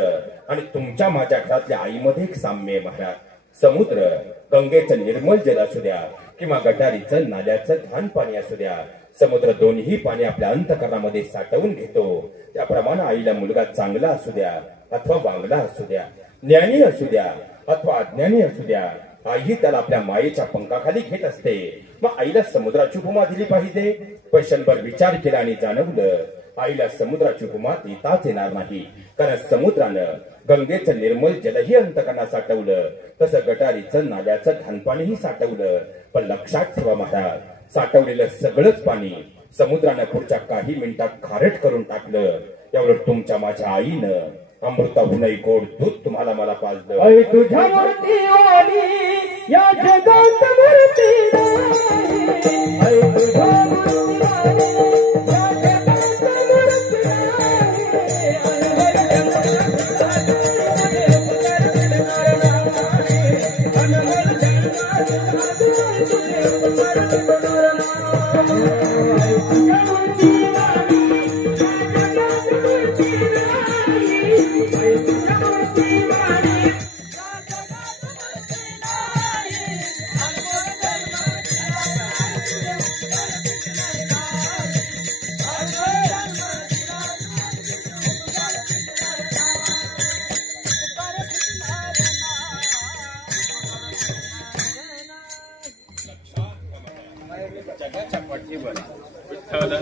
आणि तुमच्या माझ्या घरातल्या आईमध्ये एक साम्य आहे महाराज. समुद्र गंगेचं निर्मल जल असू द्या किंवा गटारीचं नाल्याचं घाण पाणी असू द्या, समुद्र दोन्ही पाणी आपल्या अंतःकरणामध्ये साठवून घेतो. त्याप्रमाणे आईला मुलगा चांगला असू द्या अथवा वांगला असू द्या, ज्ञानी असू द्या अथवा अज्ञानी असू द्या, आई त्याला आपल्या मायेच्या पंखाखाली घेत असते. मग आईला समुद्राची उपमा दिली पाहिजे. पैशांवर विचार केला आणि जाणवलं आईला समुद्राची उपमा देताच येणार नाही. कारण समुद्रानं गंगेचं निर्मल जलही अंतकरणात साठवलं, तसं गटारीचं नाल्याचं घाणपाणीही साठवलं. पण लक्षात ठेवा महाराज, साठवलेलं सगळंच पाणी समुद्रानं पुढच्या काही मिनिटात खारट करून टाकलं. यावर तुमच्या माझ्या आईनं अमृताहूनही गोड दूध तुम्हाला मला पाजलं. आई तुझ्या मूर्ती वाली या जगात मूर्ती नाही. आई तुझ्या मूर्ती वाली या जगात मूर्ती जगाच्या पाठीवर विठ्ठल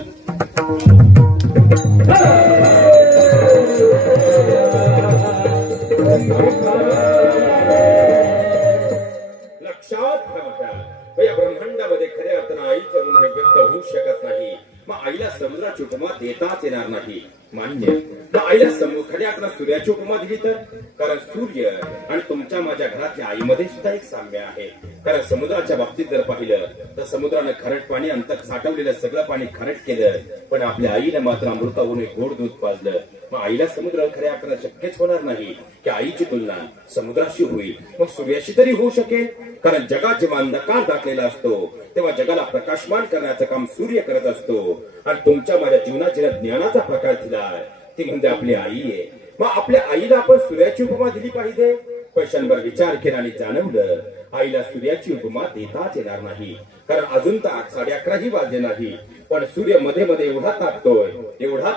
लक्षात घ्या, या ब्रह्मांडामध्ये खऱ्या अर्थानं आईचं ऋण हे व्यक्त होऊ शकत नाही. मग आईला समुद्राची उपमा देताच येणार नाही. मान्य. मग आईला खऱ्या अर्थानं सूर्याची उपमा दिली तर? कारण सूर्य आणि तुमच्या माझ्या घरातल्या आईमध्ये सुद्धा एक साम्य आहे. कारण समुद्राच्या बाबतीत जर पाहिलं तर समुद्रानं खारट पाणी अंतक साठवलेलं सगळं पाणी खारट केलं, पण आपल्या आईला मात्र अमृताहून गोड दूध पाजलं. मग आईला समुद्र खऱ्या अर्थानं शक्यच होणार नाही की आईची तुलना समुद्राशी होईल. मग सूर्याशी तरी होऊ शकेल. कारण जगात जेव्हा अंधकार दाखलेला असतो तेव्हा जगाला प्रकाशमान करण्याचं काम सूर्य करत असतो. आणि तुमच्या माझ्या जीवनात जिला ज्ञानाचा प्रकाश दिला ती म्हणजे आपली आई आहे. मग आपल्या आईला आपण सूर्याची उपमा दिली पाहिजे. पैशांवर विचार केला आणि जाणवलं आईला सूर्याची उपमा देताच येणार नाही. कारण अजून तर 11:30 वाजले नाही, पण सूर्य मध्ये मध्ये एवढा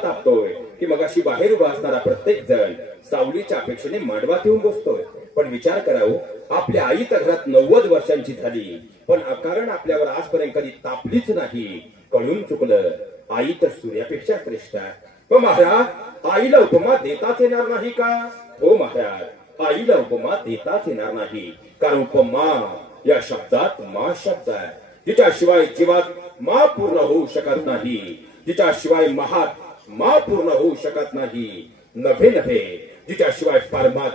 तापतोय की मगाशी बाहेर उभा असणारा प्रत्येक जण सावलीच्या अपेक्षेने मांडवात येऊन बसतोय. पण विचार करावं, आपल्या आई तर घरात 90 वर्षांची झाली, पण अकारण आपल्यावर आजपर्यंत कधी तापलीच नाही. कळून चुकलं, आई तर सूर्यापेक्षा श्रेष्ठ आहे. महाराज, आईला उपमा देताच येणार नाही का? हो महाराज, आईला उपमा देताच येणार नाही, कारण उपमा या शब्दात मा शब्द आहे. तिच्याशिवाय जीवात मा पूर्ण होऊ शकत नाही, तिच्याशिवाय महात मा पूर्ण होऊ शकत नाही. नव्हे नव्हे तिच्याशिवाय परमात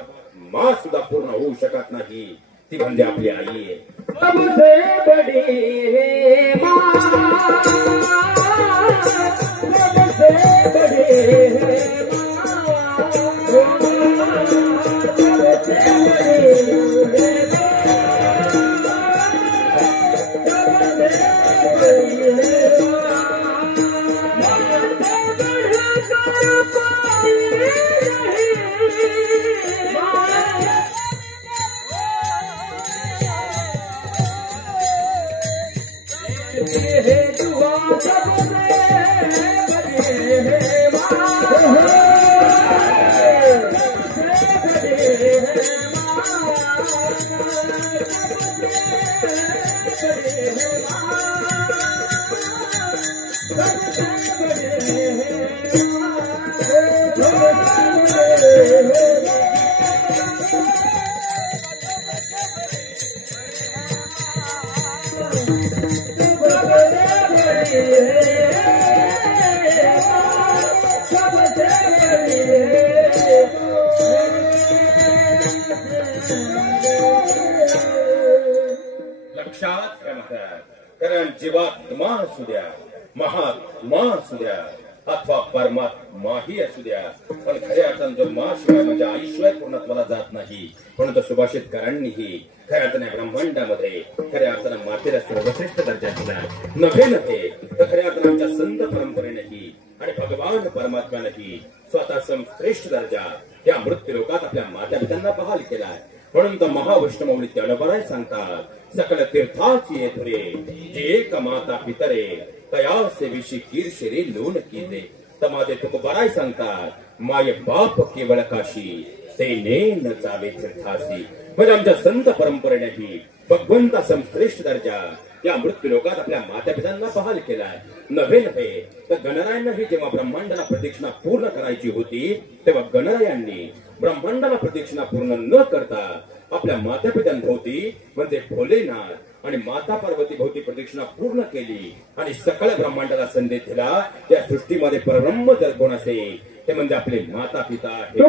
मा सुद्धा पूर्ण होऊ शकत नाही. ती म्हणजे आपली आई आहे. सबसे बड़ी है माँ, सबसे बड़ी है माँ, सबसे बड़ी है लक्षात घ्या महाराज, कारण जीवात्मा असू द्या, महात्मा असू द्या अथवा परमात्माही असू द्या, पण खऱ्या अर्थानं जो मा शिवाय म्हणजे आईशिवाय पूर्णत्वाला जात नाही. म्हणून तर सुभाषितकारांनीही खऱ्या अर्थाने ब्रह्मांडामध्ये खऱ्या अर्थानं मातेला सर्वश्रेष्ठ दर्जा दिला. नव्हे नव्हे तर खऱ्या अर्थानं आमच्या संत परंपरेनेही आणि भगवान परमात्म्यानेही स्वतः श्रेष्ठ दर्जा या मृत्यू लोकात आपल्या माता पित्यांना बहाल केलाय. म्हणून तर महावैष्णवमौली त्यानुसार सांगतात, सकल तीर्थाची येथुरे जे एक माता पितरे तया सेविषी कीर्षरे लोन केले. तर माझे तुकोबाराय सांगतात, माय बाप केवळ काशी ते न जावे तीर्थासी. म्हणजे आमच्या संत परंपरेनेही भगवंता श्रेष्ठ दर्जा या मृत्यू लोकात आपल्या माता पित्यांना बहाल केलाय. नव्हे नव्हे तर गणरायांनाही जेव्हा ब्रह्मांडाला प्रदक्षिणा पूर्ण करायची होती, तेव्हा गणरायांनी ब्रह्मांडाला प्रदक्षिणा पूर्ण न करता आपल्या माता पित्यांभोवती म्हणजे भोलेनाथ आणि माता पार्वती भोवती प्रदक्षिणा पूर्ण केली आणि सकल ब्रह्मांडाला संदेश दिला. या सृष्टीमध्ये परब्रह्म जर कोण असेल ते म्हणजे आपले माता पिता आहे.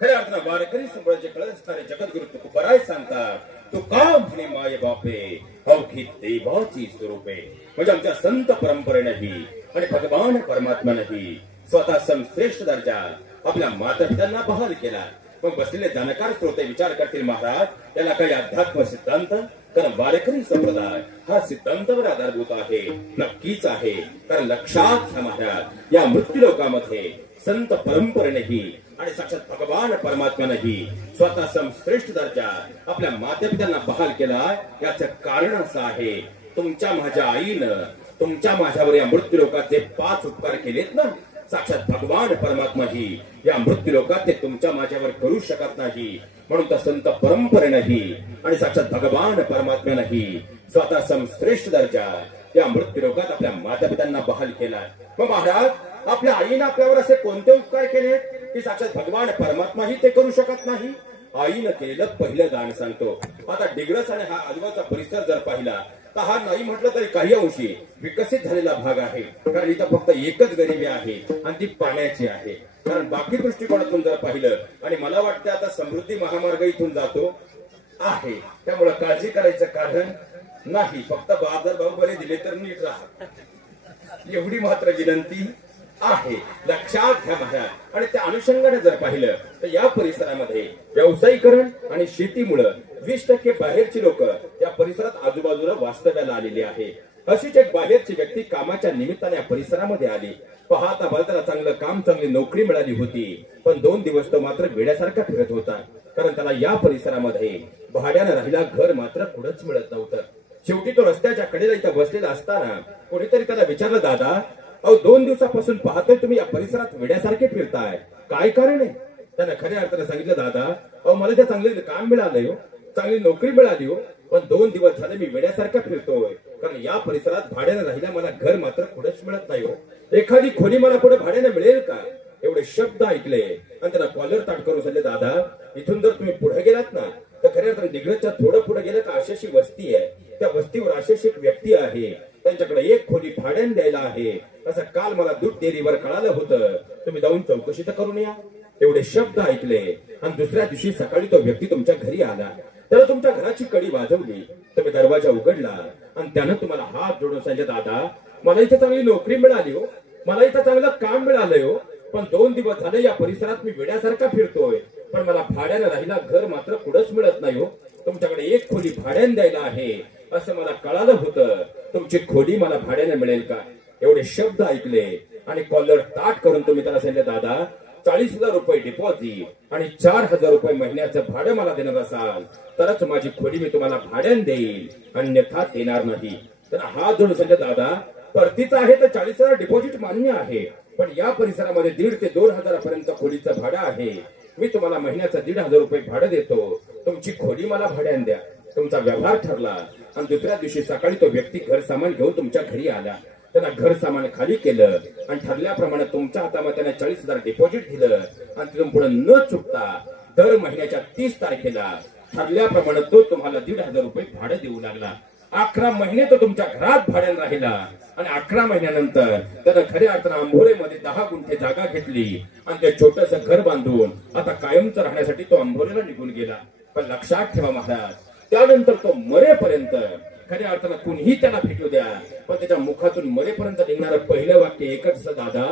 खऱ्या अर्थानं वारकरी संप्रदायाचे कळत असणारे जगद्गुरु तुकोबाराय सांगतात, तू का म्हणे माय बापे अवघी देवाची स्वरूपे. म्हणजे आमच्या संत परंपरेनेही आणि भगवान परमात्म्यानेही स्वतः श्रेष्ठ दर्जा आपल्या माता पित्यांना बहाल केला. मग बसलेले जाणकार श्रोते विचार करतील, महाराज याला काही अध्यात्म सिद्धांत? कारण वारकरी संप्रदाय हा सिद्धांतावर आधारभूत आहे. नक्कीच आहे, कारण लक्षात घ्या महाराज, या मृत्यूलोकामध्ये संत परंपरेनेही आणि साक्षात भगवान परमात्म्यानेही स्वतः श्रेष्ठ दर्जा आपल्या माता पित्यांना बहाल केला. याचं कारण असं आहे, तुमच्या माझ्या आईनं तुमच्या माझ्यावर या मृत्यू लोकात जे 5 उपकार केलेत ना, साक्षात भगवान परमात्मा ही या मृत्यू लोकात ते तुमच्या माझ्यावर करू शकत नाही, म्हणून त्या संत परंपरेनंही आणि साक्षात भगवान परमात्म्यानंही स्वतः समश्रेष्ठ दर्जा या मृत्यू लोकात आपल्या माता पित्यांना बहाल केला. मग महाराज, आपल्या आईने आपल्यावर असे कोणते उपकार केले की साक्षात भगवान परमात्माही ते करू शकत नाही? आईनं केलेलं पहिलं दान सांगतो. आता डिग्रस आणि हा आजूबाजूचा परिसर जर पाहिला तर हा नाही म्हटलं तरी काही अंशी विकसित झालेला भाग आहे. कारण इथं फक्त एकच गरिबी आहे आणि ती पाण्याची आहे. कारण बाकी दृष्टिकोनातून जर पाहिलं, आणि मला वाटतं आता समृद्धी महामार्ग इथून जातो आहे, त्यामुळे काळजी करायचं कारण नाही. फक्त बाजार भाऊ बरे दिले तर नीट राहा, एवढी मात्र विनंती आहे. लक्षात घ्या महाराज. आणि त्या अनुषंगाने जर पाहिलं तर या परिसरामध्ये व्यावसायीकरण आणि शेतीमुळे 20% बाहेरची लोक या परिसरात आजूबाजूला वास्तव्याला आलेली आहे. अशीच एक बाहेरची व्यक्ती कामाच्या निमित्ताने या परिसरामध्ये आली. पाहता त्याला चांगलं काम, चांगली नोकरी मिळाली होती, पण 2 दिवस तो मात्र वेड्यासारखा फिरत होता. कारण त्याला या परिसरामध्ये भाड्यानं राहिला घर मात्र कुठंच मिळत नव्हतं. शेवटी तो रस्त्याच्या कडेला इथं बसलेला असताना कोणीतरी त्याला विचारलं, दादा, अहो 2 दिवसापासून पाहतोय तुम्ही या परिसरात वेड्यासारखे फिरताय, काय कारण आहे? त्यानं खऱ्या अर्थाने सांगितलं, दादा, अहो मला ते चांगले काम मिळालंय, चांगली नोकरी मिळाली हो, पण 2 दिवस झाले मी वेड्यासारखा फिरतोय. कारण या परिसरात भाड्यानं राहिला मला घर मात्र कुठेच मिळत नाही हो. एखादी खोली मला कुठे भाड्याने मिळेल का? एवढे शब्द ऐकले आणि त्यांना कॉलर ताट करून सांगितले, दादा, इथून जर तुम्ही पुढे गेलात ना तर खऱ्या अर्थाने डिग्रसच्या थोडं पुढे गेलं का अशी वस्ती आहे. त्या वस्तीवर अशी एक व्यक्ती आहे, त्यांच्याकडे एक खोली भाड्याने द्यायला आहे, असं काल मला दूध डेअरीवर कळालं होतं. तुम्ही जाऊन चौकशी तर करून या. एवढे शब्द ऐकले आणि दुसऱ्या दिवशी सकाळी तो व्यक्ती तुमच्या घरी आला. त्याला तुमच्या घराची कडी वाजवली, तुम्ही दरवाजा उघडला आणि त्यानं तुम्हाला हात जोडून सांगितले, दादा, मला इथे चांगली नोकरी मिळाली हो, मला इथं चांगलं काम मिळालंय हो, पण 2 दिवस झाले या परिसरात मी वेड्यासारखा फिरतोय, पण मला भाड्यानं राहिला घर मात्र कुठंच मिळत नाही हो. तुमच्याकडे एक खोली भाड्याने द्यायला आहे असं मला कळालं होतं, तुमची खोली मला भाड्याने मिळेल का? एवढे शब्द ऐकले आणि कॉलर ताट करून तुम्ही त्याला सांगितले, दादा, 40,000 रुपये डिपॉझिट आणि 4,000 रुपये महिन्याचं भाडं मला देणार असाल तरच माझी खोली मी तुम्हाला भाड्याने देईल, अन्यथा देणार नाही. तर हात जोडून सांगितले, दादा, परतीचं आहे तर 40,000 डिपॉझिट मान्य आहे, पण या परिसरामध्ये 1,500 ते 2,000 पर्यंत खोलीचं भाडं आहे. मी तुम्हाला महिन्याचं 1,500 रुपये भाडं देतो, तुमची खोली मला भाड्याने द्या. तुमचा व्यवहार ठरला आणि दुसऱ्या दिवशी सकाळी तो व्यक्ती घर सामान घेऊन तुमच्या घरी आला. त्यांना घर सामान खाली केलं आणि ठरल्याप्रमाणे तुमच्या हातामध्ये त्याने 40,000 डिपॉझिट दिलं आणि तिथून पुढे न चुकता दर महिन्याच्या 30 तारखेला ठरल्याप्रमाणे तो तुम्हाला 1,500 रुपये भाडं देऊ लागला. 11 महिने तो तुमच्या घरात भाड्याने राहिला आणि 11 महिन्यानंतर त्यानं खऱ्या अर्थानं अंभोरेमध्ये 10 गुंठे जागा घेतली आणि ते छोटस घर बांधून आता कायमचं राहण्यासाठी तो अंभोरेला निघून गेला. पण लक्षात ठेवा महाराज, त्यानंतर तो मरेपर्यंत खऱ्या अर्थानं कुणीही त्याला भेटू द्या, पण त्याच्या मुखातून मरेपर्यंत निघणारं पहिलं वाक्य एकच असं, दादा,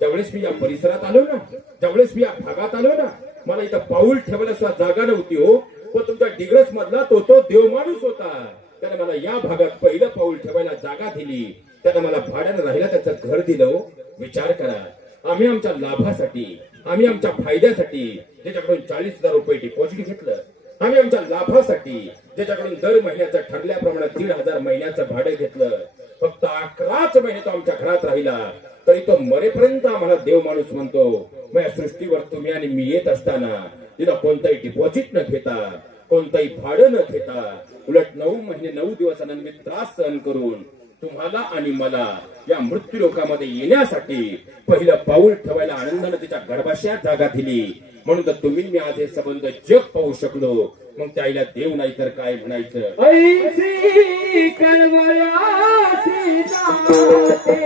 ज्यावेळेस मी या परिसरात आलो ना, ज्यावेळेस मी या भागात आलो ना, मला इथं पाऊल ठेवायला सुद्धा जागा नव्हती हो, पण तुमच्या डिग्रस मधला तो देव माणूस होता, त्याने मला या भागात पहिलं पाऊल ठेवायला जागा दिली, त्याने मला भाड्यानं राहिला त्याचं घर दिलं. विचार करा, आम्ही आमच्या लाभासाठी, आम्ही आमच्या फायद्यासाठी त्याच्याकडून 40,000 रुपये डिपॉझिट घेतलं, आम्ही आमच्या लाभासाठी ज्याच्याकडून दर महिन्याचं ठरल्याप्रमाणे 1,500 महिन्याचं भाडं घेतलं. फक्त 11च महिने तो आमच्या घरात राहिला, तरी तो मरेपर्यंत आम्हाला देव माणूस म्हणतो. मग या सृष्टीवर तुम्ही आणि मी येत असताना तिला कोणताही डिपॉझिट न घेता, कोणताही भाडं न घेता, उलट 9 महिने 9 दिवसानंतर त्रास सहन करून तुम्हाला आणि मला या मृत्यू लोकामध्ये येण्यासाठी पहिलं पाऊल ठेवायला आनंदाने तिच्या गर्भाशयात जागा दिली. म्हणून तर तुम्ही मी आज हे संबंध जग पाहू शकलो. मग त्याला देव नाही तर काय म्हणायचं? ऐसी कळवळाची जाते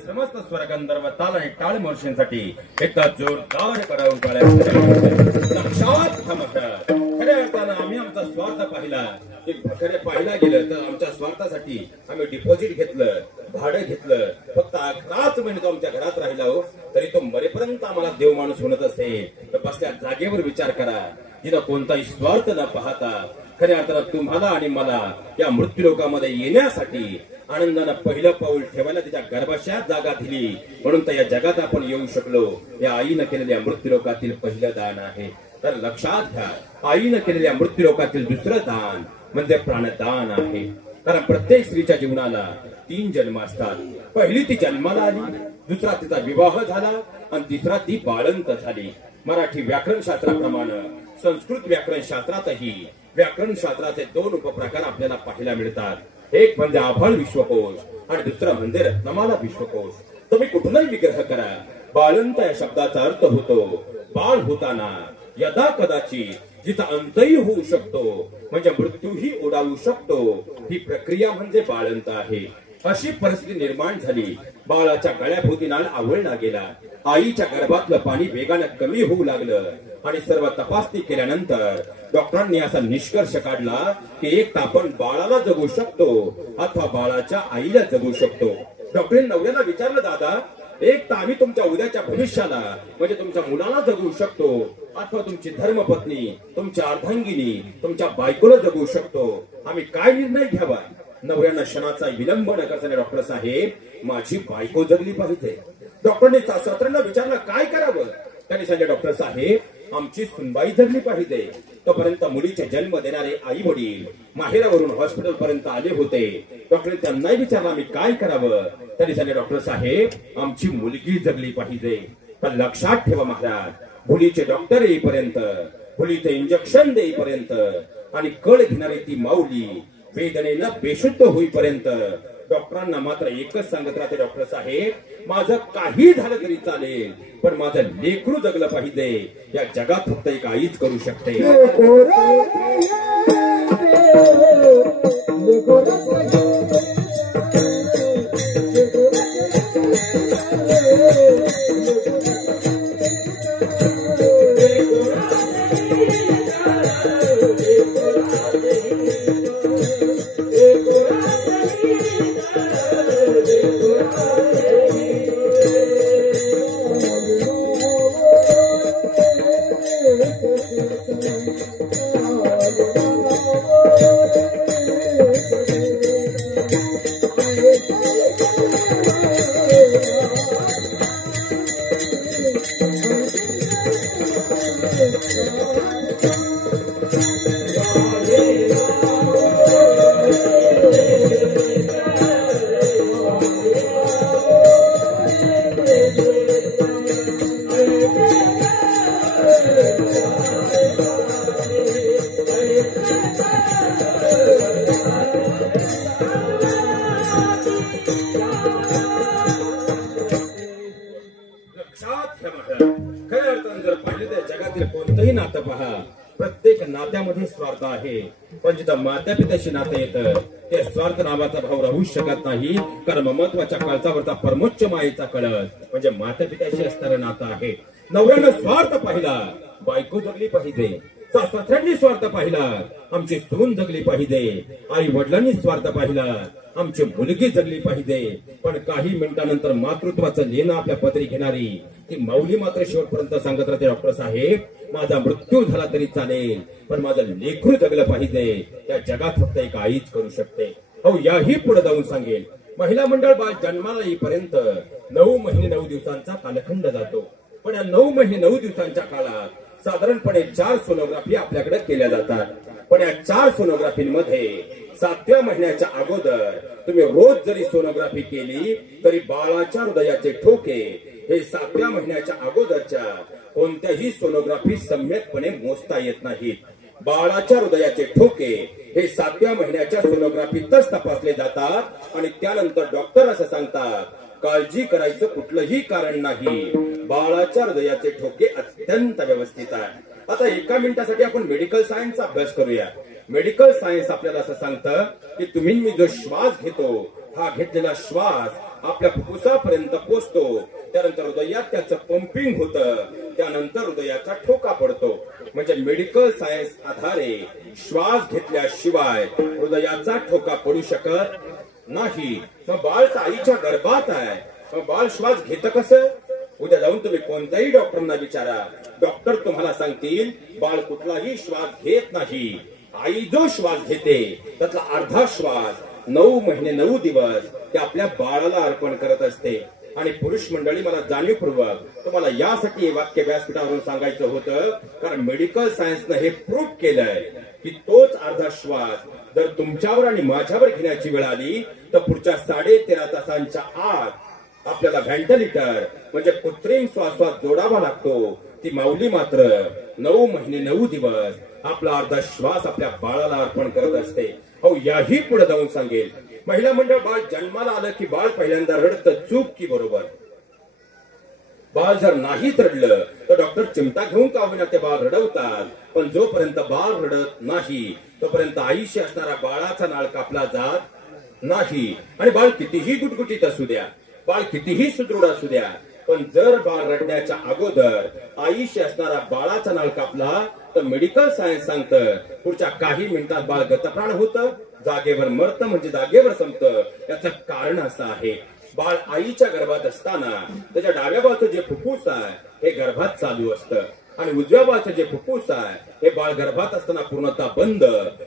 समस्त स्वरगंधर्व ताल आणि टाळ मोर्शींसाठी एकदा जोरदार करावून लक्षात खऱ्या अर्थानं आम्ही आमचा स्वार्थ पाहिला की खरे पाहिला गेलं तर आमच्या स्वार्थासाठी आम्ही डिपॉझिट घेतलं, भाडं घेतलं, फक्त 11च महिने तो आमच्या घरात राहिला हो, तरी तो मरेपर्यंत आम्हाला देव माणूस म्हणत असेल तर बसल्या जागेवर विचार करा. तिनं कोणताही स्वार्थ न पाहता खऱ्या अर्थानं तुम्हाला आणि मला या मृत्यू लोकामध्ये येण्यासाठी आनंदानं पहिलं पाऊल ठेवायला तिच्या गर्भाशयात जागा दिली, म्हणून तर या जगात आपण येऊ शकलो. या आईनं केलेल्या मृत्यूलोकातील पहिलं दान आहे. तर लक्षात घ्या, आईनं केलेल्या मृत्यूलोकातील दुसरं दान म्हणजे प्राणदान आहे. कारण प्रत्येक स्त्रीच्या जीवनाला 3 जन्म असतात. पहिली ती जन्माला आली, दुसरा तिचा विवाह झाला आणि तिसरा ती बाळंत झाली. मराठी व्याकरण शास्त्राप्रमाणे संस्कृत व्याकरण शास्त्रातही व्याकरण शास्त्राचे 2 उपप्रकार आपल्याला पाहायला मिळतात. एक म्हणजे आभाळ विश्वकोश आणि दुसरा म्हणजे रत्नमाला विश्वकोश. तुम्ही कुठलाही विग्रह करा, बाळंत या शब्दाचा अर्थ होतो बाळ होताना यदा कदाचित जिचा अंतही होऊ शकतो, म्हणजे मृत्यूही ओढावू शकतो. ही प्रक्रिया म्हणजे बाळंत आहे. अशी परिस्थिती निर्माण झाली. बाळाच्या गळ्याभोवती नाळ आवळला गेला. आईच्या गर्भातलं पाणी वेगाने कमी होऊ लागलं आणि सर्व तपासणी केल्यानंतर डॉक्टरांनी असा निष्कर्ष काढला की एक तर आपण बाळाला जगू शकतो अथवा बाळाच्या आईला जगू शकतो. डॉक्टरांनी नवऱ्याला विचारलं, दादा एक तर आम्ही तुमच्या उद्याच्या भविष्याला म्हणजे तुमच्या मुलाला जगू शकतो अथवा तुमची धर्मपत्नी, तुमच्या अर्धांगिनी, तुमच्या बायकोला जगू शकतो. आम्ही काय निर्णय घ्यावा? नवऱ्यानं क्षणाचा विलंब न करताना डॉक्टर साहेब माझी बायको जगली पाहिजे. डॉक्टरने सासऱ्यांना विचारलं काय करावं? त्यांनी सांगितलं, डॉक्टर साहेब आमची सुनबाई जगली पाहिजे. तोपर्यंत मुलीचे जन्म देणारे आई वडील माहेरावरून हॉस्पिटल पर्यंत आले होते. डॉक्टरने त्यांनाही विचारलं आम्ही काय करावं? त्यांनी सांगितलं, डॉक्टर साहेब आमची मुलगी जगली पाहिजे. पण लक्षात ठेवा महाराज, मुलीचे डॉक्टर येईपर्यंत, मुलीचे इंजेक्शन देईपर्यंत आणि कळ घेणारी ती माऊली वेदनेनं बेशुद्ध होईपर्यंत डॉक्टरांना मात्र एकच सांगत राहते, डॉक्टर साहेब माझं काही झालं तरी चालेल पण माझं लेकरू जगलं पाहिजे. या जगात फक्त एक आईच करू शकते. खऱ्या अर्थानं जर पाहिलं तर जगातील कोणतंही नातं पहा, प्रत्येक नात्यामध्ये स्वार्थ आहे. पण जिथं माता पित्याशी नातं येतं ते स्वार्थ नावाचा भाव राहू शकत नाही. कारण महत्वाच्या काळचावरचा परमोच्च मायेचा कळस म्हणजे माता पित्याशी असणारं नातं आहे. नवऱ्यानं स्वार्थ पाहिला, बायको जगली पाहिजे. सासऱ्यांनी स्वार्थ पाहिला, आमची सून जगली पाहिजे. आई वडिलांनी स्वार्थ पाहिला, आमची मुलगी जगली पाहिजे. पण काही मिनिटांनंतर मातृत्वाचं लेणं आपल्या पदरी घेणारी ती माऊली मात्र शेवटपर्यंत सांगत राहते, डॉक्टर साहेब माझा मृत्यू झाला तरी चालेल पण माझं लेकरू जगलं पाहिजे. या जगात फक्त एक आईच करू शकते. हो याही पुढे जाऊन सांगेल, महिला मंडळ बाळ जन्माला येईपर्यंत 9 महिने 9 दिवसांचा कालखंड जातो. पण या 9 महिने 9 दिवसांच्या काळात साधारणपणे 4 सोनोग्राफी आपल्याकडे केल्या जातात. पण या 4 सोनोग्राफीमध्ये 7व्या महिन्याच्या अगोदर तुम्ही रोज जरी सोनोग्राफी केली तरी बाळाच्या हृदयाचे ठोके हे 7व्या महिन्याच्या अगोदरच्या कोणत्याही सोनोग्राफी सम्यकपणे मोजता येत नाहीत. बाळाच्या हृदयाचे ठोके हे 7व्या महिन्याच्या सोनोग्राफीतच तपासले जातात आणि त्यानंतर डॉक्टर असं सांगतात, काळजी करायचं कुठलंही कारण नाही, बाळाच्या हृदयाचे ठोके अत्यंत व्यवस्थित आहे. आता एका मिनिटासाठी आपण मेडिकल सायन्सचा अभ्यास करूया. मेडिकल सायन्स आपल्याला असं सांगतं की तुम्ही मी जो श्वास घेतो, हा घेतलेला श्वास आपल्या फुफ्फुसापर्यंत पोचतो, त्यानंतर हृदयात त्याचं पंपिंग होतं, त्यानंतर हृदयाचा ठोका पडतो. म्हणजे मेडिकल सायन्स आधारे श्वास घेतल्याशिवाय हृदयाचा ठोका पडू शकत नाही. मग बाळ तर आईच्या गर्भात आहे, मग बाळ श्वास घेतं कसं? उद्या जाऊन तुम्ही कोणत्याही डॉक्टरांना विचारा, डॉक्टर तुम्हाला सांगतील बाळ कुठलाही श्वास घेत नाही. आई जो श्वास घेते त्यातला अर्धा श्वास 9 महिने 9 दिवस ते आपल्या बाळाला अर्पण करत असते. आणि पुरुष मंडळी, मला जाणीवपूर्वक तुम्हाला यासाठी हे वाक्य व्यासपीठावरून सांगायचं होतं, कारण मेडिकल सायन्सनं हे प्रूव्ह केलंय की तोच अर्धा श्वास जर तुमच्यावर आणि माझ्यावर घेण्याची वेळ आली तर पुढच्या 13.5 तासांच्या आत आपल्याला व्हेंटिलेटर म्हणजे कृत्रिम श्वासोच्छ्वास जोडावा लागतो. ती माऊली मात्र 9 महिने 9 दिवस आपला अर्धा श्वास आपल्या बाळाला अर्पण करत असते. हो, याही पुढे जाऊन सांगेल, महिला मंडळ बाळ जन्माला आलं की बाळ पहिल्यांदा रडतं, चूक की बरोबर? बाळ जर नाहीच रडलं तर डॉक्टर चिमटा घेऊन का होईना ते बाळ रडवतात, पण जोपर्यंत बाळ रडत नाही तोपर्यंत आईशी असणारा बाळाचा नाळ कापला जात नाही. आणि बाळ कितीही गुटगुटीत असू द्या, बाळ कितीही सुदृढ असू द्या, पण जर बाळ रडण्याच्या अगोदर आईशी असणारा बाळाचा नाळ कापला तर मेडिकल सायन्स सांगतं पुढच्या काही मिनिटात बाळ गतप्राण होतं, जागेवर मरतं, म्हणजे जागेवर संपतं. याचं कारण असं आहे, बाळ आईच्या गर्भात असताना त्याच्या डाव्या बाजूचं जे फुफ्फुस आहे हे गर्भात चालू असतं आणि उजव्या बाजूचं जे फुफ्फुस आहे हे बाळ गर्भात असताना पूर्णतः बंद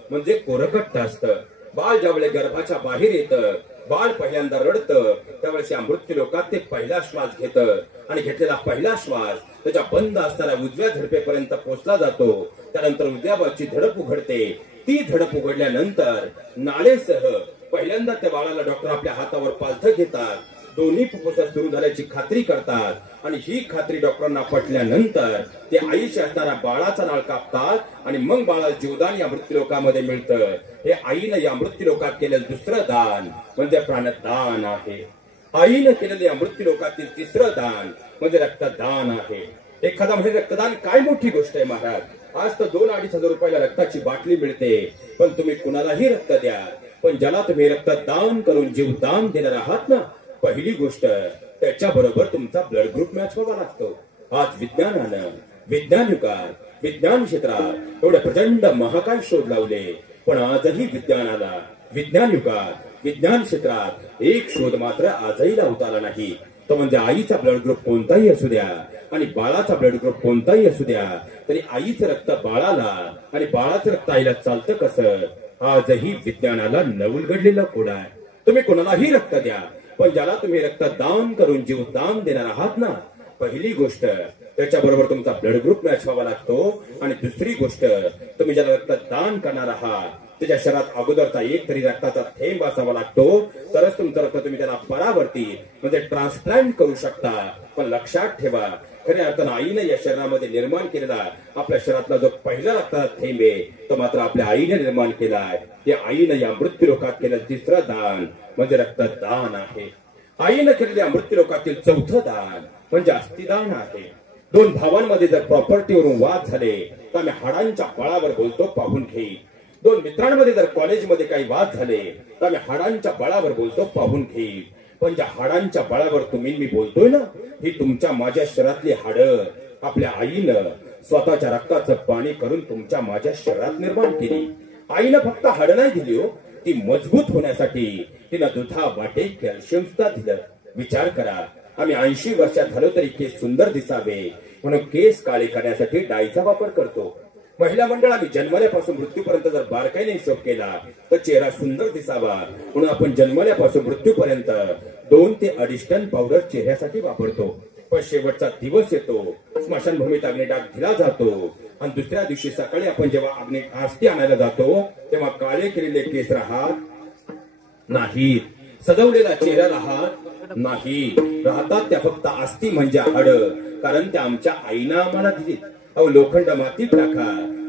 म्हणजे कोरकट्ट असतं. बाळ ज्यावेळेस गर्भाच्या बाहेर येतं, बाळ पहिल्यांदा रडतं, त्यावेळेस या मृत्यू लोकात ते पहिला श्वास घेतं आणि घेतलेला पहिला श्वास त्याच्या बंद असणाऱ्या उजव्या झडपेपर्यंत पोहोचला जातो. त्यानंतर उजव्या बाजूची झडप उघडते. ती झडप उघडल्यानंतर नाळेसह पहिल्यांदा त्या बाळाला डॉक्टर आपल्या हातावर पालथं घेतात, दोन्ही फुफ्फुसा सुरू झाल्याची खात्री करतात आणि ही खात्री डॉक्टरांना पटल्यानंतर ते आईशी असणारा बाळाचा नाळ कापतात आणि मग बाळाला जीवदान या मृत्यूलोकामध्ये मिळतं. हे आईनं या मृत्यूलोकात केलेलं दुसरं दान म्हणजे प्राणदान आहे. आईनं केलेलं या मृत्यूलोकातील तिसरं दान म्हणजे रक्तदान आहे. एखादा म्हणजे रक्तदान काय मोठी गोष्ट आहे महाराज. आज तर 2-2.5 हजार रुपयाला रक्ताची बाटली मिळते, पण तुम्ही कुणालाही रक्त द्या, पण ज्याला तुम्ही रक्तदान करून जीवदान देणार आहात ना, पहिली गोष्ट त्याच्याबरोबर तुमचा ब्लड ग्रुप मॅच व्हावा लागतो. आज विज्ञानानं, विज्ञान युगात, विज्ञान क्षेत्रात एवढे प्रचंड महाकाय शोध लावले, पण आजही विज्ञानाला, विज्ञान युगात, विज्ञान क्षेत्रात एक शोध मात्र आजही लावता आला नाही. तो म्हणजे आईचा ब्लड ग्रुप कोणताही असू द्या आणि बाळाचा ब्लड ग्रुप कोणताही असू द्या, तरी आईचं रक्त बाळाला आणि बाळाचं रक्त आईला चालतं कसं, आजही विज्ञानाला न उलगडलेला कोड आहे. तुम्ही कोणालाही रक्त द्या, पण ज्याला तुम्ही रक्तदान करून जीवदान देणार आहात ना, पहिली गोष्ट त्याच्याबरोबर तुमचा ब्लड ग्रुप मॅच व्हावा लागतो आणि दुसरी गोष्ट तुम्ही ज्याला रक्तदान करणार आहात त्याच्या शरीरात अगोदरचा एक तरी रक्ताचा थेंब असावा लागतो, तरच तुमचं रक्त तुम्ही त्याला परावर्ती म्हणजे ट्रान्सप्लांट करू शकता. पण लक्षात ठेवा, खऱ्या अर्थानं आईने या शरीरामध्ये निर्माण केलेला आपल्या शरीरातला जो पहिला रक्ताचा थेंब आहे तो मात्र आपल्या आईने निर्माण केलाय. ते आईने या मृत्यूलोकात केलेलं तिसरं दान म्हणजे रक्तदान आहे. आईनं केलेल्या मृत्यूलोकातील चौथं दान म्हणजे अस्थिदान आहे. 2 भावांमध्ये जर प्रॉपर्टीवरून वाद झाले तर आम्ही हाडांच्या बळावर बोलतो, पाहून घेई. 2 मित्रांमध्ये जर कॉलेजमध्ये काही वाद झाले तर आम्ही हाडांच्या बळावर बोलतो, पाहून घेई. पण ज्या हाडांच्या बळावर तुम्ही मी बोलतोय ना, ही तुमच्या माझ्या शरीरातली हाडं आपल्या आईनं स्वतःच्या रक्ताचं पाणी करून तुमच्या माझ्या शरीरात निर्माण केली. आईनं फक्त हाडं नाही दिली हो, ती मजबूत होण्यासाठी तिनं दुधा वाटे कॅल्शियम सुद्धा दिलं. विचार करा, आम्ही 80 वर्षात झालो तरी केस सुंदर दिसावे म्हणून केस काळे करण्यासाठी डायचा वापर करतो. महिला मंडळ, आम्ही जन्मल्यापासून मृत्यूपर्यंत जर बारकाईने हिशोब केला तर चेहरा सुंदर दिसावा म्हणून आपण जन्मल्यापासून मृत्यूपर्यंत 2 ते 2.5 टन पावडर चेहऱ्यासाठी वापरतो. पण शेवटचा दिवस येतो, स्मशानभूमीत अग्निडाग दिला जातो आणि दुसऱ्या दिवशी सकाळी आपण जेव्हा आरती आणायला जातो तेव्हा काळे केलेले केस राहत नाहीत, सजवलेला चेहरा राहत नाही, राहतात त्या फक्त आस्ती म्हणजे हाड, कारण त्या आमच्या आईनं आम्हाला दिली. अहो लोखंड मातीत टाका,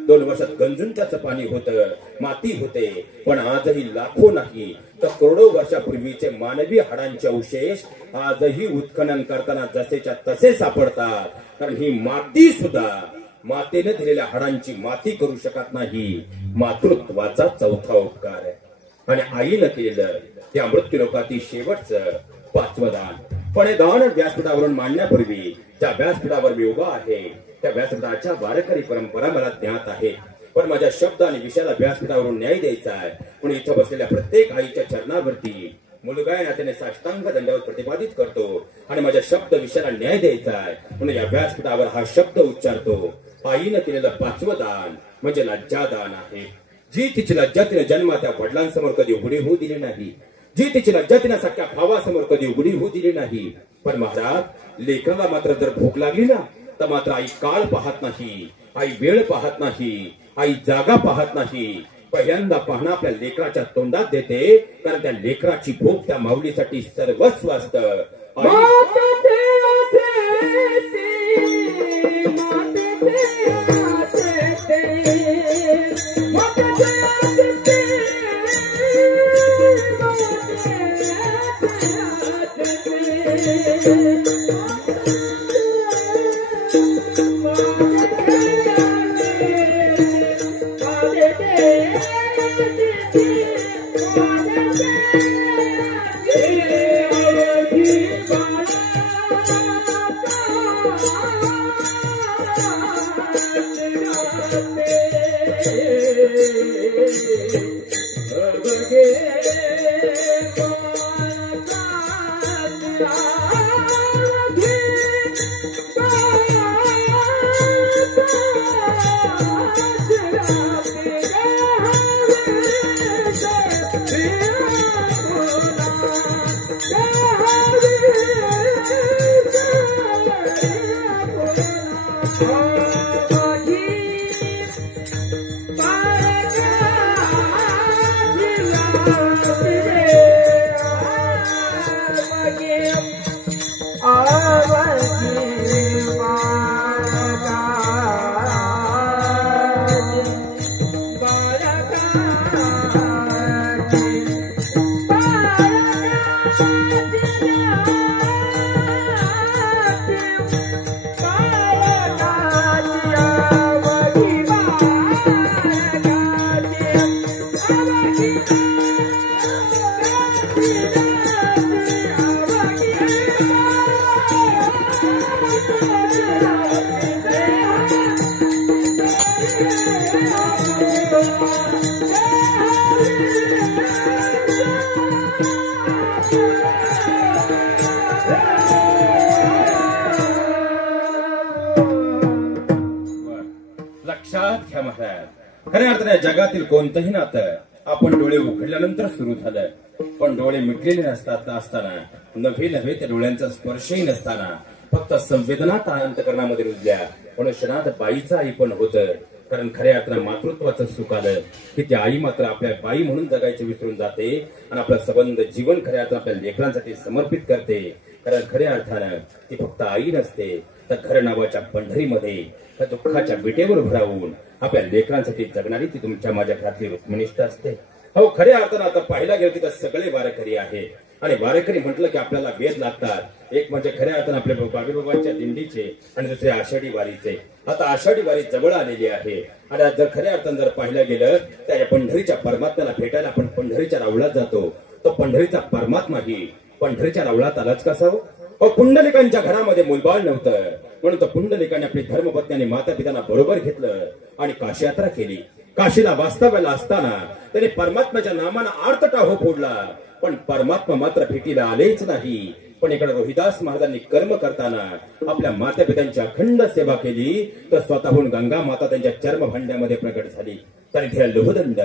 2 वर्षात गंजून त्याचं पाणी होतं, माती होते. पण आजही लाखो नाही तर करोडो वर्षापूर्वीचे मानवी हाडांचे अवशेष आजही उत्खनन करताना जसेच्या तसे सापडतात. कारण ही माती सुद्धा मातेने दिलेल्या हाडांची माती करू शकत नाही. मातृत्वाचा चौथा उपकार आहे. आणि आईनं केलेलं त्या मृत्यू लोकातील शेवटचं 5वं दान. पण हे दान व्यासपीठावरून मांडण्यापूर्वी ज्या व्यासपीठावर मी उभा आहे त्या व्यासपीठाच्या वारकरी परंपरा मला ज्ञात आहे. पण माझ्या शब्द आणि विषयाला व्यासपीठावरून न्याय द्यायचा आहे. म्हणून इथं बसलेल्या प्रत्येक आईच्या चरणावरती मुलगा या नात्याने साष्टांग दंडावर प्रतिपादित करतो आणि माझ्या शब्द विषयाला न्याय द्यायचा आहे. म्हणून या व्यासपीठावर हा शब्द उच्चारतो. आईनं केलेलं 5वं दान म्हणजे लज्जादान आहे. जी तिची लज्जा तिने जन्मा त्या वडिलांसमोर कधी उघडी होऊ दिली नाही, जी तिची लज्जा तिने सख्या भावासमोर कधी उघडी होऊ दिली नाही. पण महाराज लेकराला मात्र जर भूक लागली ना तर मात्र आई काळ पाहत नाही, आई वेळ पाहत नाही, आई जागा पाहत नाही. पहिल्यांदा पाहणं आपल्या लेकराच्या तोंडात देते, कारण त्या लेकराची भूक त्या माऊलीसाठी सर्वस्व असतं. लक्षात घ्या महाराज, खऱ्या अर्थाने जगातील कोणतंही नातं आपण डोळे उघडल्यानंतर सुरू झालं, पण डोळे मिटलेले असताना नव्हे त्या डोळ्यांचा स्पर्शही नसताना फक्त संवेदना अंतःकरणामध्ये रुजल्या. म्हणून क्षणात बाईचा आई पण होतं. कारण खऱ्या अर्थानं मातृत्वाचं सुख आलं की ती आई मात्र आपल्या बाई म्हणून जगायचे विसरून जाते आणि आपला संबंध जीवन खऱ्या अर्थानं आपल्या लेकरांसाठी समर्पित करते. कारण खऱ्या अर्थानं ती फक्त आई नसते तर घर नावाच्या पंढरीमध्ये त्या दुःखाच्या विटेवर भरावून आपल्या लेकरांसाठी जगणारी ती तुमच्या माझ्या घरातली रुक्मिणीष्ठ असते. हो, खऱ्या अर्थानं आता पाहायला गेलं तर सगळे वारकरी आहे. आणि वारकरी म्हटलं की आपल्याला वेद लागतात. एक म्हणजे खऱ्या अर्थानं आपल्या बाबीबाबांच्या दिंडीचे आणि दुसरे आषाढी वारीचे. आता आषाढी वारी जवळ आलेली आहे आणि आज जर खऱ्या अर्थानं जर पाहिलं गेलं तर या पंढरीच्या परमात्म्याला भेटायला आपण पंढरीच्या रावळात जातो. तो पंढरीचा परमात्माही पंढरीच्या रावळात आलाच कसा हो? पुंडलिकांच्या घरामध्ये मुलबाळ नव्हतं, म्हणून तो पुंडलिकाने आपली धर्मपत्नी आणि माता पितांना बरोबर घेतलं आणि काशी यात्रा केली. काशीला वास्तव्याला असताना त्याने परमात्म्याच्या नामानं आर्तटाहो फोडला, पण परमात्मा मात्र भेटीला आलेच नाही. पण इकडे रोहिदास महाराजांनी कर्म करताना आपल्या माता पित्यांची अखंड सेवा केली, तर स्वतःहून गंगा माता त्यांच्या चर्म भांड्यामध्ये प्रकट झाली. त्याने तिला लोहदंड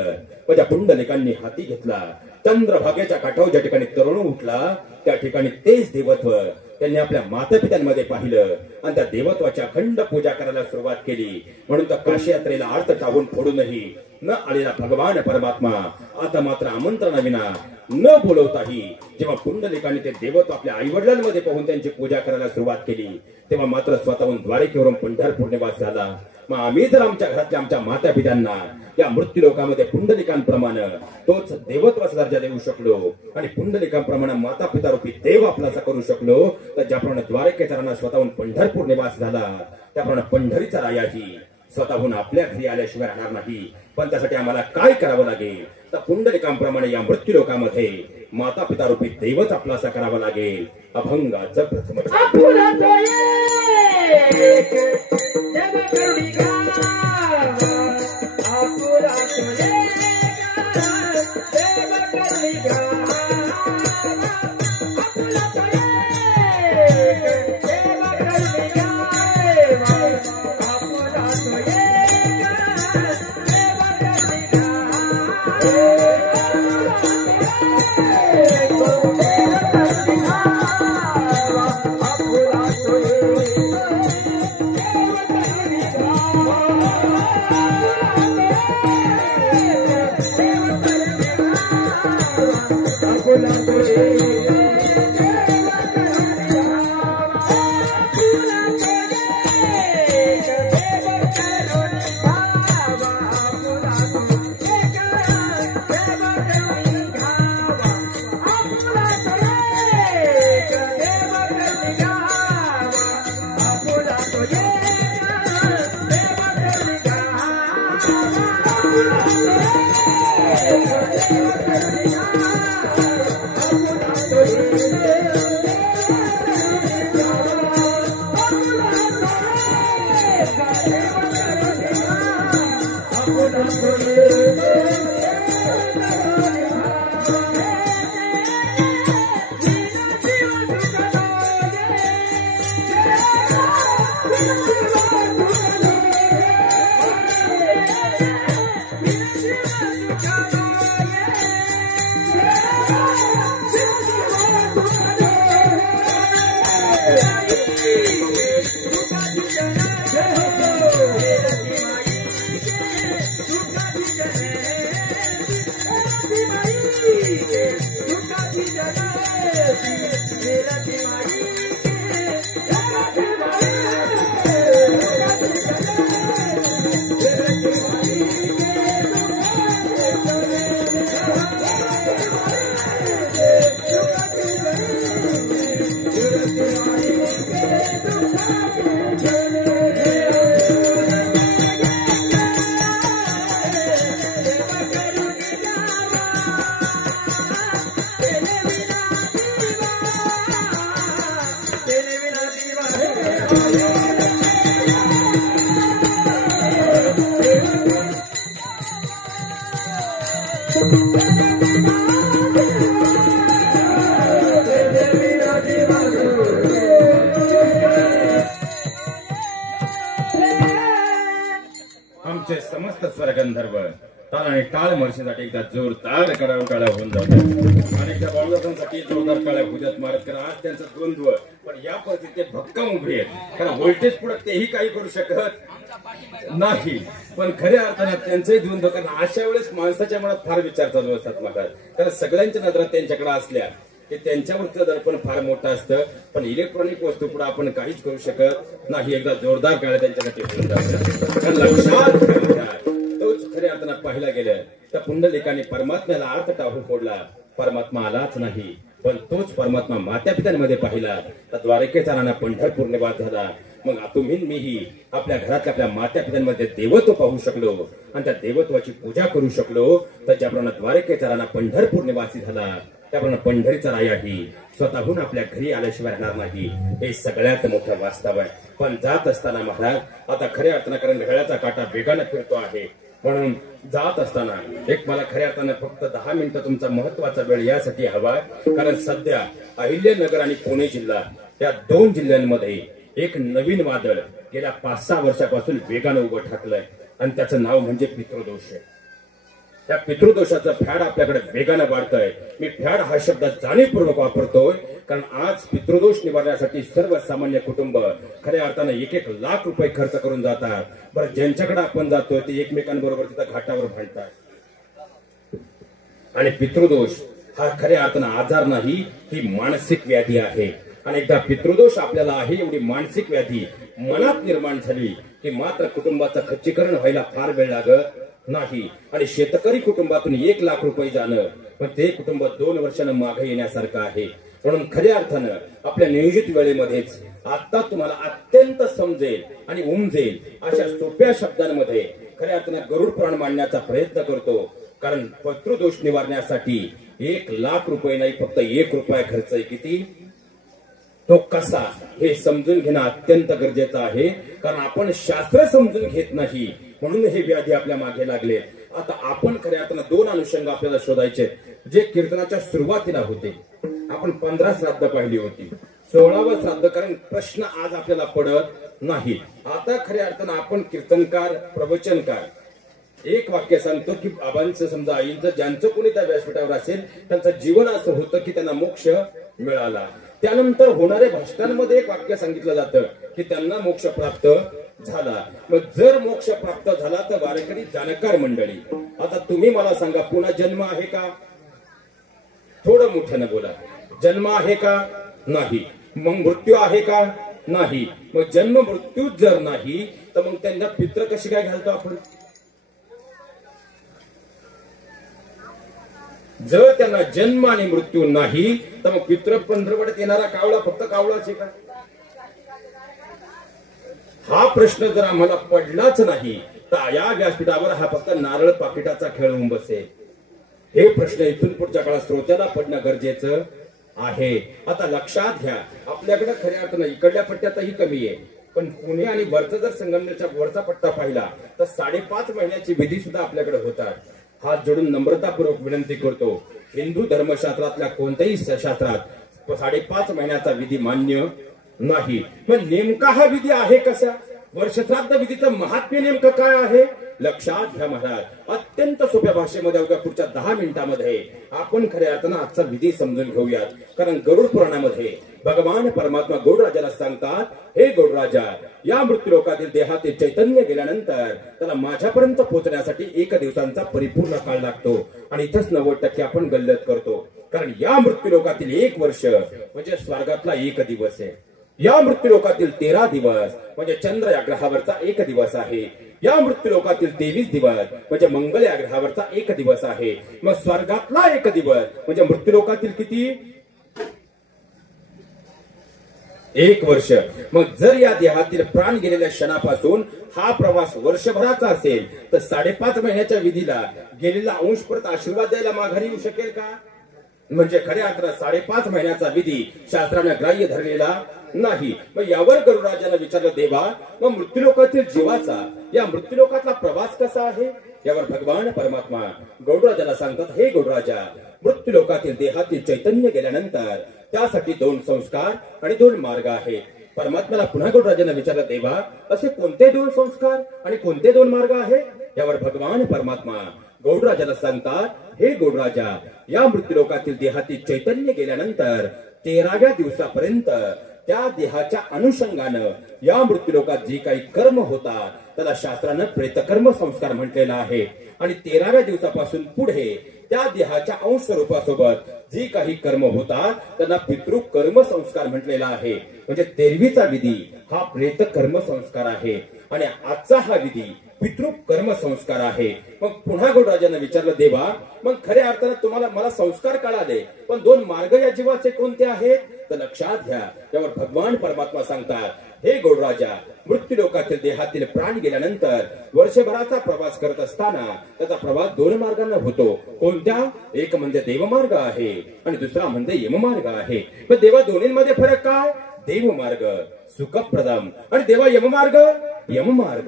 माझ्या पुंडलिकांनी हाती घेतला. चंद्रभागेच्या काठावर ज्या ठिकाणी तरुण उठला त्या ठिकाणी तेच देवत्व त्यांनी आपल्या मातापित्यांमध्ये पाहिलं आणि त्या देवत्वाची अखंड पूजा करायला सुरुवात केली. म्हणून तर काशी यात्रेला अर्थ टाकून फोडूनही न आलेला भगवान परमात्मा आता मात्र आमंत्रणाविना न बोलवताही जेव्हा पुंडलिकाने ते देवत्व आपल्या आईवडिलांमध्ये पाहून त्यांची पूजा करायला सुरुवात केली, तेव्हा मात्र स्वतःहून द्वारकेवरून पंढरपूर निवास झाला. मग आम्ही जर आमच्या घरातल्या आमच्या माता पित्यांना या मृत्यू लोकांमध्ये पुंडलिकांप्रमाणे तोच देवत्वाचा दर्जा देऊ शकलो आणि पुंडलिकांप्रमाणे माता पिता रूपी देव आपलासा करू शकलो, तर ज्याप्रमाणे द्वारकेचा राणा स्वतःहून पंढरपूर निवास झाला, त्याप्रमाणे पंढरीचा रायाही स्वतःहून आपल्या घरी आल्याशिवाय राहणार नाही. पण त्यासाठी आम्हाला काय करावं लागेल, तर पुंडलिकांप्रमाणे या मृत्यू लोकांमध्ये माता पिता रूपी देवच आपलासा करावा लागेल. अभंगाचं प्रथम आमचे समस्त स्वरगंधर्व ताल आणि टाळ मर्षीसाठी एकदा जोरदार कडाव काळा होऊन जातात आणि त्या बाळगांसाठी जोरदार काळ्या भुजत मारत करा. आज त्यांचं द्वंद्व, पण या परिस्थितीत भक्कम उभे आहेत, कारण व्होल्टेज पुढे तेही काही करू शकत नाही. पण खऱ्या अर्थानं त्यांचंही द्वंद्व, कारण अशा वेळेस माणसाच्या मनात फार विचार चालू असतात मात्र, कारण सगळ्यांच्या नजरा त्यांच्याकडे असल्या ते त्यांच्यावरचं दर्पण फार मोठं असतं. पण इलेक्ट्रॉनिक वस्तू पुढे आपण काहीच करू शकत नाही. एकदा जोरदार काळ त्यांच्यासाठी लक्षात तोच खऱ्या अर्थानं पाहिला गेलं तर पुंडलिकाने परमात्म्याला अर्थ टाकून फोडला. परमात्मा आलाच नाही, पण तोच परमात्मा मात्या पित्यांमध्ये पाहिला तर द्वारकेचा राणा पंढरपूर निवास झाला. मग तुम्ही मीही आपल्या घरातल्या आपल्या मात्या पित्यांमध्ये देवत्व पाहू शकलो आणि त्या देवत्वाची पूजा करू शकलो, तर ज्याप्रमाणे द्वारकेचा राणा पंढरपूर निवासी झाला, त्याप्रमाणे पंढरीचा रायाही स्वतःहून आपल्या घरी आल्याशिवाय राहणार नाही. हे सगळ्यात मोठं वास्तव आहे. पण जात असताना महाराज आता खऱ्या अर्थानं, कारण घड्याळाचा काटा वेगाने फिरतो आहे, म्हणून जात असताना एक मला खऱ्या अर्थानं फक्त 10 मिनिटं तुमचा महत्वाचा वेळ यासाठी हवा, कारण सध्या अहिल्यानगर आणि पुणे जिल्हा या 2 जिल्ह्यांमध्ये एक नवीन वादळ गेल्या 5-6 वर्षापासून वेगानं उभं ठाकलंय आणि त्याचं नाव म्हणजे पितृदोष आहे. त्या पितृदोषाचं फॅड आपल्याकडे वेगानं वाढतंय. मी फॅड हा शब्द जाणीवपूर्वक वापरतोय कारण आज पितृदोष निवारण्यासाठी सर्वसामान्य कुटुंब खऱ्या अर्थानं 1-1 लाख रुपये खर्च करून जातात. बरं, ज्यांच्याकडे आपण जातोय ते एकमेकांबरोबर तिथं घाटावर भांडतात. आणि पितृदोष हा खऱ्या अर्थानं आजार नाही, ही मानसिक व्याधी आहे. आणि एकदा पितृदोष आपल्याला आहे एवढी मानसिक व्याधी मनात निर्माण झाली की मात्र कुटुंबाचं खच्चीकरण व्हायला फार वेळ लागत नाही. आणि शेतकरी कुटुंबातून 1 लाख रुपये जाणं पण ते कुटुंब 2 वर्षानं मागे येण्यासारखं आहे. म्हणून खऱ्या अर्थानं आपल्या नियोजित वेळेमध्येच आता तुम्हाला अत्यंत समजेल आणि उमजेल अशा सोप्या शब्दांमध्ये खऱ्या अर्थानं गरुड पुराण मांडण्याचा प्रयत्न करतो. कारण पितृदोष निवारण्यासाठी 1 लाख रुपये नाही, फक्त 1 रुपया खर्च आहे. किती, तो कसा हे समजून घेणं अत्यंत गरजेचं आहे. कारण आपण शास्त्र समजून घेत नाही म्हणून हे व्याधी आपल्या मागे लागले. आता आपण खऱ्या अर्थानं 2 अनुषंग आपल्याला शोधायचे जे कीर्तनाच्या सुरुवातीला होते. आपण 15 श्राद्ध पाहिली होती, 16वं श्राद्ध कारण प्रश्न आज आपल्याला पडत नाही. आता खऱ्या अर्थानं आपण कीर्तनकार, प्रवचनकार एक वाक्य सांगतो की बाबांचं समजा आईंचं ज्यांचं कोणी त्या व्यासपीठावर असेल त्यांचं जीवन असं होतं की त्यांना मोक्ष मिळाला. त्यानंतर होणाऱ्या भाषणांमध्ये एक वाक्य सांगितलं जातं की त्यांना मोक्ष प्राप्त झाला. मग जर मोक्ष प्राप्त झाला तर वारकरी जाणकार मंडळी, आता तुम्ही मला सांगा पुन्हा जन्म आहे का? थोडं मोठ्यानं बोला. जन्म आहे का? नाही. मग मृत्यू आहे का? नाही. मग जन्म मृत्यूच जर नाही तर मग त्यांना पित्र कशी काय घालतो आपण? जर त्यांना जन्म आणि मृत्यू नाही तर मग पित्र पंधरवड्यात येणारा कावळा फक्त कावळाच आहे का? हा प्रश्न जर आम्हाला पडलाच नाही तर या व्यासपीठावर हा फक्त नारळ पाकिटाचा खेळ होऊन बसेल. हे प्रश्न इथून पुढच्या काळात श्रोत्याला पडणं गरजेचं आहे. आता लक्षात घ्या, आपल्याकडे खऱ्या अर्थानं इकडल्या पट्ट्यातही कमी आहे, पण पुणे आणि वरचा जर संगमनेरच्या वरचा पट्टा पाहिला तर 5.5 महिन्याची विधी सुद्धा आपल्याकडे होतात. हात जोडून नम्रतापूर्वक विनंती करतो, हिंदू धर्मशास्त्रातल्या कोणत्याही शास्त्रात 5.5 महिन्याचा विधी मान्य नाही. पण नेमका हा विधी आहे कसा? वर्षश्राद्ध विधीचं महात्म्य नेमकं काय आहे? लक्षात घ्या महाराज. अत्यंत सोप्या भाषेमध्ये अवघ्या पुढच्या 10 मिनिटांमध्ये आपण खऱ्या अर्थानं आजचा विधी समजून घेऊयात. कारण गरुड पुराणामध्ये भगवान परमात्मा गौडराजाला सांगतात, हे गौडराजा, या मृत्यूलोकातील देहातील चैतन्य गेल्यानंतर त्याला माझ्यापर्यंत पोहोचण्यासाठी 1 दिवसांचा परिपूर्ण काळ लागतो. आणि इथंच 90% आपण गल्लत करतो. कारण या मृत्यूलोकातील 1 वर्ष म्हणजे स्वर्गातला 1 दिवस आहे. या मृत्यूलोकातील 13 दिवस म्हणजे चंद्र या ग्रहावरचा 1 दिवस आहे. या मृत्यूलोकातील 23 दिवस म्हणजे मंगळ या ग्रहावरचा 1 दिवस आहे. मग स्वर्गातला 1 दिवस म्हणजे मृत्यूलोकातील किती? 1 वर्ष. मग जर या देहातील प्राण गेलेल्या क्षणापासून हा प्रवास वर्षभराचा असेल तर 5.5 महिन्याच्या विधीला गेलेला अंश परत आशीर्वाद द्यायला माघारी येऊ शकेल का? म्हणजे खऱ्या अर्थानं 5.5 महिन्याचा विधी शास्त्राने ग्राह्य धरलेला नाही. मग यावर गरुडराजाने विचारलं, देवा, मग मृत्यूलोकातील जीवाचा या मृत्यूलोकातला प्रवास कसा आहे? यावर भगवान परमात्मा गौडराजाला सांगतात, हे गौडराजा, मृत्यूलोकातील देहातील चैतन्य गेल्यानंतर त्यासाठी 2 संस्कार आणि 2 मार्ग आहेत. परमात्म्याला पुन्हा गौडराजाने विचारलं, देवा, असे कोणते 2 संस्कार आणि कोणते 2 मार्ग आहेत? यावर भगवान परमात्मा गौडराजाला सांगतात, हे गौडराजा, या मृत्यूलोकातील देहातील चैतन्य गेल्यानंतर 13व्या दिवसापर्यंत त्या देहाच्या अनुषंगानं या मृत्यूलोकात जे काही कर्म होतात त्याला शास्त्रानं प्रेतकर्म संस्कार म्हटलेला आहे. आणि 13व्या दिवसापासून पुढे त्या देहाच्या अंश स्वरूपासोबत जे काही कर्म होतात त्यांना पितृकर्म संस्कार म्हटलेला आहे. म्हणजे 13वीचा विधी हा प्रेतकर्म संस्कार आहे आणि आजचा हा विधी पितृकर्म संस्कार आहे. मग पुन्हा गौडराजाने विचारलं, देवा, मग खऱ्या अर्थानं तुम्हाला मला संस्कार कळाले, पण 2 मार्ग या जीवाचे कोणते आहेत? तर लक्षात घ्या. यावर भगवान परमात्मा सांगतात, हे गौडराजा, मृत्यूलोकातील देहातील प्राण गेल्यानंतर वर्षभराचा प्रवास करत असताना त्याचा प्रवास 2 मार्गाने होतो. कोणत्या? एक म्हणजे देवमार्ग आहे आणि दुसरा म्हणजे यममार्ग आहे. पण देवा, दोन्हीमध्ये फरक काय? देवमार्ग सुखप्रदम आणि देवा यममार्ग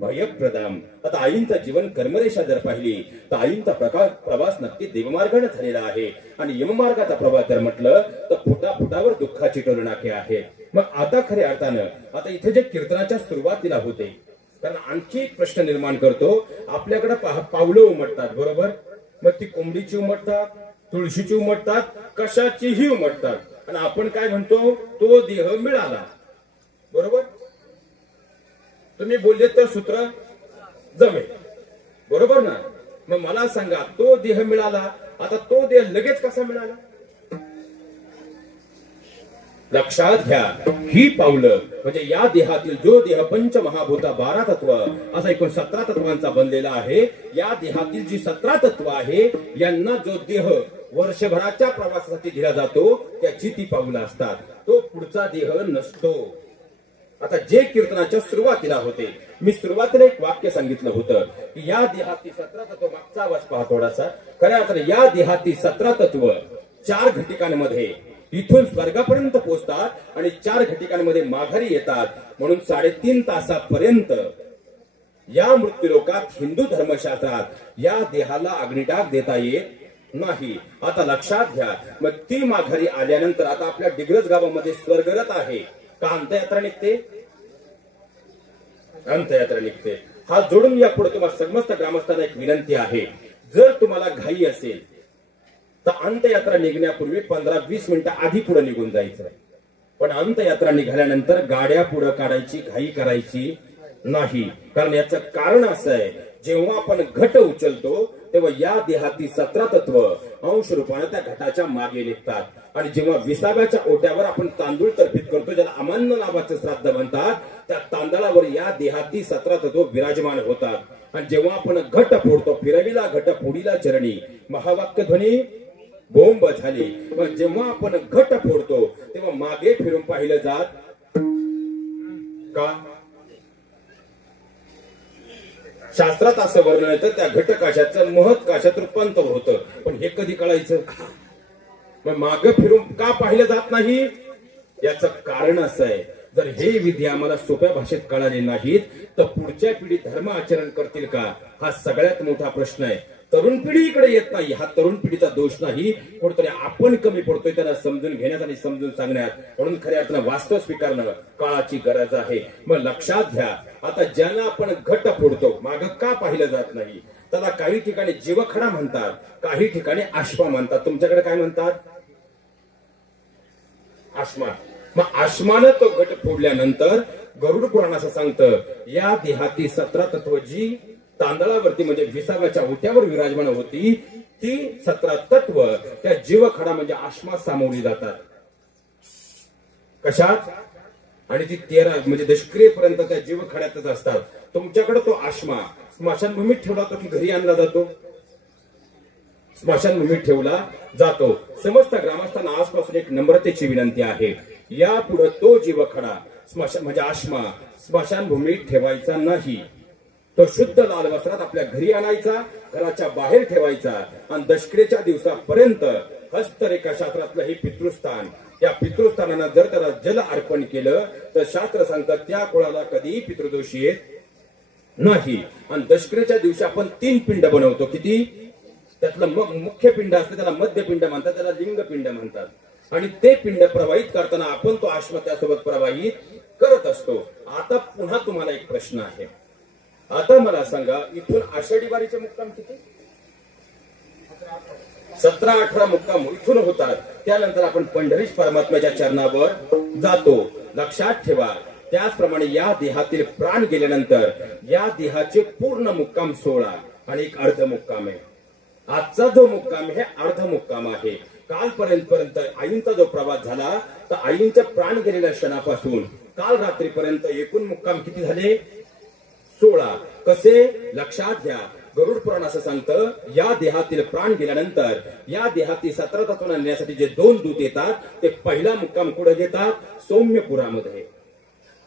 भयप्रदम. आता आईंचं जीवन कर्मरेषा जर पाहिली तर आईंचा प्रवास नक्की देवमार्गाने झालेला आहे आणि यममार्गाचा प्रवास जर म्हटलं तर फुटाफुटावर दुःखाची टोलनाके आहे. मग आता खऱ्या अर्थानं आता इथे जे कीर्तनाच्या सुरुवातीला होते कारण आणखी एक प्रश्न निर्माण करतो. आपल्याकडे पावलं उमटतात, बरोबर? मग ती कोंबडीची उमटतात, तुळशीची उमटतात, कशाचीही उमटतात, आणि आपण काय म्हणतो, तो देह मिळाला, बरोबर? तुम्ही बोलले तर सूत्र जमेल, बरोबर ना? मग मला सांगा, तो देह मिळाला, आता तो देह लगेच कसा मिळाला? लक्षात घ्या, ही पावलं म्हणजे या देहातील जो देह पंचमहाभूता 12 तत्व असा एकूण 17 तत्वांचा बनलेला आहे, या देहातील जी 17 तत्व आहे यांना जो देह वर्षभराच्या प्रवासासाठी दिला जातो त्याची ती पावलं असतात. तो पुढचा देह नसतो. आता जे कीर्तनाच्या सुरुवातीला होते, मी सुरुवातीला एक वाक्य सांगितलं होतं की या देहातील 17 तत्व, मागचा आवाज पहा थोडासा. खऱ्या अर्थाने या देहातील 17 तत्व 4 घटिकांमध्ये इथून स्वर्गापर्यंत पोहोचतात आणि 4 घटिकांमध्ये माघारी येतात. म्हणून 3.5 तासापर्यंत या मृत्यूलोकात हिंदू धर्मशास्त्रात या देहाला अग्निडाग देता येत नाही. आता लक्षात घ्या, मग ती माघारी आल्यानंतर आता आपल्या डिग्रज गावामध्ये स्वर्गरथ आहे का अंत्ययात्रा निघते? अंत्ययात्रा निघते. हा जोडून या पुढे तुम्हाला समस्त ग्रामस्थांना एक विनंती आहे, जर तुम्हाला घाई असेल तर अंत्ययात्रा निघण्यापूर्वी 15-20 मिनिटं आधी पुढे निघून जायचं. पण अंत्ययात्रा निघाल्यानंतर गाड्या पुढे काढायची घाई करायची नाही. कारण याचं कारण असं आहे, जेव्हा आपण घट उचलतो तेव्हा या देहातील 17 तत्व अंश रूपाने त्या घटाच्या मागे निघतात. आणि जेव्हा 20व्या ओट्यावर आपण तांदूळ तर्फित करतो, ज्याला अमान्य लाभाचं श्राद्ध म्हणतात, त्या तांदळावर या देहातील 17 तत्व विराजमान होतात. आणि जेव्हा आपण घट फोडतो, फिरविला घट फोडीला चरणी, महावाक्य ध्वनी बोंब झाली. पण जेव्हा आपण घट फोडतो तेव्हा मागे फिरून पाहिलं जात का? शास्त्रात असं वर्णन येतं, त्या घट काशाचं महत् काशात रूपांतर होतं. पण हे कधी कळायचं? मग मागे फिरून का पाहिलं जात नाही? याचं कारण असं आहे, जर हे विधी आम्हाला सोप्या भाषेत कळाले नाहीत तर पुढच्या पिढी धर्म आचरण करतील का? हा सगळ्यात मोठा प्रश्न आहे. तरुण पिढी इकडे येत नाही, हा तरुण पिढीचा दोष नाही, कुठेतरी आपण कमी पडतोय त्यांना समजून घेण्यात आणि समजून सांगण्यात. म्हणून खऱ्या अर्थानं वास्तव स्वीकारणं काळाची गरज आहे. मग लक्षात घ्या, आता ज्यांना आपण घट फोडतो मागं का पाहिलं जात नाही, त्याला काही ठिकाणी जीवखडा म्हणतात, काही ठिकाणी आश्मा म्हणतात. तुमच्याकडे काय म्हणतात? आश्मा. मग आश्मानं तो घट फोडल्यानंतर गरुड पुराण असं सांगतं, या देहातील 17 तत्व जी तांदळावरती म्हणजे 20व्या ओट्यावर विराजमान होती, ती 17 तत्व त्या जीवखडा म्हणजे आश्मा सामावली जातात. कशात? आणि ती 13 म्हणजे दशक्रियेपर्यंत त्या जीवखड्यातच असतात. तुमच्याकडे तो आश्मा स्मशानभूमीत ठेवला जातो की घरी आणला जातो? स्मशानभूमीत ठेवला जातो. समस्त ग्रामस्थांना आजपासून एक नम्रतेची विनंती आहे, यापुढे तो जीवखडा स्मशान म्हणजे आश्मा स्मशानभूमीत ठेवायचा नाही. तो शुद्ध लाल वस्त्रात आपल्या घरी आणायचा, घराच्या बाहेर ठेवायचा. आणि दशक्रियेच्या दिवसापर्यंत हस्तरेखा शास्त्रातलं हे पितृस्थान, या पितृस्थानानं जर त्याला जल अर्पण केलं तर शास्त्र सांगतात त्या कुळाला कधीही पितृदोष येत नाही. आणि दशक्रियेच्या दिवशी आपण 3 पिंड बनवतो. किती? त्यातलं मुख्य पिंड असतं त्याला मध्यपिंड म्हणतात, त्याला लिंगपिंड म्हणतात. आणि ते पिंड प्रवाहित करताना आपण तो आश्मा त्यासोबत प्रवाहित करत असतो. आता पुन्हा तुम्हाला एक प्रश्न आहे, आता मला सांगा, इथून आषाढी वारीचे मुक्काम किती? 17-18 मुक्काम इथून होतात. त्यानंतर आपण पंढरीश परमात्म्याच्या चरणावर जातो. लक्षात ठेवा, त्याचप्रमाणे या देहातील प्राण गेल्यानंतर या देहाचे पूर्ण मुक्काम 16 आणि एक अर्ध मुक्काम आहे. आजचा जो मुक्काम हे अर्ध मुक्काम आहे. कालपर्यंत आईंचा जो प्रवास झाला तर आईंच्या प्राण गेलेल्या क्षणापासून काल रात्रीपर्यंत एकूण मुक्काम किती झाले? 16. कसे? लक्षात घ्या, गरुड पुराण असं सांगतं, या देहातील प्राण गेल्यानंतर या देहातील 17 तत्वांना नेण्यासाठी जे 2 दूत येतात ते पहिला मुक्काम कुठे घेतात? सौम्यपुरामध्ये.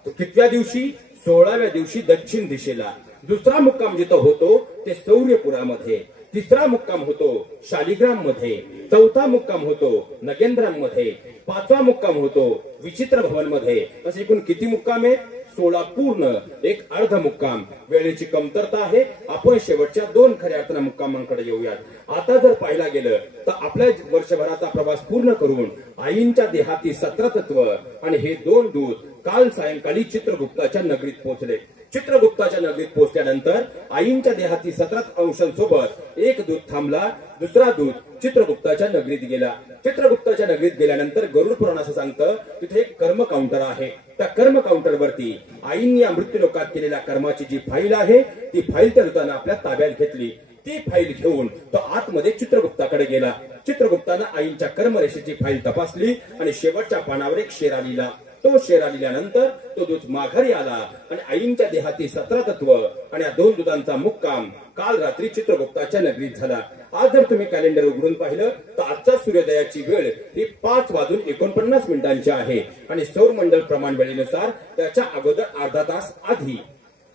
तो कितव्या दिवशी? 16व्या दिवशी दक्षिण दिशेला. दुसरा मुक्काम जिथं होतो ते सौर्यपुरामध्ये. तिसरा मुक्काम होतो शालिग्राम मध्ये. चौथा मुक्काम होतो नगेंद्रामध्ये. 5वा मुक्काम होतो विचित्र भवन मध्ये. असे एकूण किती मुक्काम आहे? 16 पूर्ण, एक अर्ध मुक्काम. वेळेची कमतरता आहे, आपण शेवटच्या 2 खऱ्या अर्थानं मुक्कामांकडे येऊयात. आता जर पाहायला गेलं तर आपल्या वर्षभराचा प्रवास पूर्ण करून आईंच्या देहाती 17 तत्व आणि हे 2 दूत काल सायंकाळी चित्रगुप्ताच्या नगरीत पोहोचले. चित्रगुप्ताच्या नगरीत पोहोचल्यानंतर आईंच्या देहाती 17 अंशांसोबत एक दूत थांबला, दुसरा दूत चित्रगुप्ताच्या नगरीत गेला. चित्रगुप्ताच्या नगरीत गेल्यानंतर गरुड पुराण असं सांगतं तिथे एक कर्म काउंटर आहे. त्या कर्म काउंटर वरती आईंनी या मृत्यू लोकात केलेल्या कर्माची जी फाईल आहे ती फाईल त्या दूतानं आपल्या ताब्यात घेतली. ती फाईल घेऊन तो आतमध्ये चित्रगुप्ताकडे गेला. चित्रगुप्तानं आईंच्या कर्मरेषेची फाईल तपासली आणि शेवटच्या पानावर एक शेरा लिहिला. तो शेरा लिहिल्यानंतर तो दूत माघारी आला आणि आईंच्या देहाती 17 तत्व आणि या 2 दूतांचा मुक्काम काल रात्री चित्रगुप्ताच्या नगरीत झाला. आज जर तुम्ही कॅलेंडर उघडून पाहिलं तर आजचा सूर्योदयाची वेळ ही 5:49 आहे आणि सौरमंडल प्रमाण वेळेनुसार त्याच्या अगोदर अर्धा तास आधी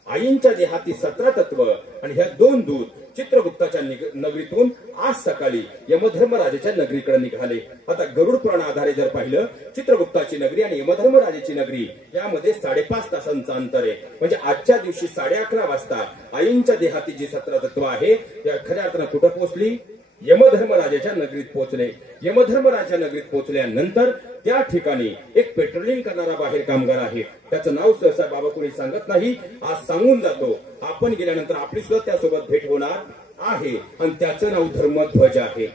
आईंच्या देहाती 17 तत्व आणि ह्या 2 दूत चित्रगुप्ताच्या नगरीतून आज सकाळी यमधर्मराजाच्या नगरीकडे निघाले. आता गरुड पुराण आधारे जर पाहिलं चित्रगुप्ताची नगरी आणि यमधर्मराजाची नगरी यामध्ये 5.5 तासांचं अंतर आहे. म्हणजे आजच्या दिवशी 11:30 वाजता आईंच्या देहाती जी 17 तत्व आहे त्या खऱ्या अर्थानं कुठं पोहोचली? यमधर्मराजाच्या नगरीत पोहोचले. यमधर्मराजाच्या नगरीत पोहोचल्यानंतर त्या ठिकाणी एक पेट्रोलिंग करणारा बाहेर कामगार आहे. त्याचं नाव सहसा बाबा कोणी सांगत नाही, आज सांगून जातो. आपण गेल्यानंतर आपली सुद्धा त्यासोबत भेट होणार आहे आणि त्याचं नाव धर्मध्वज आहे.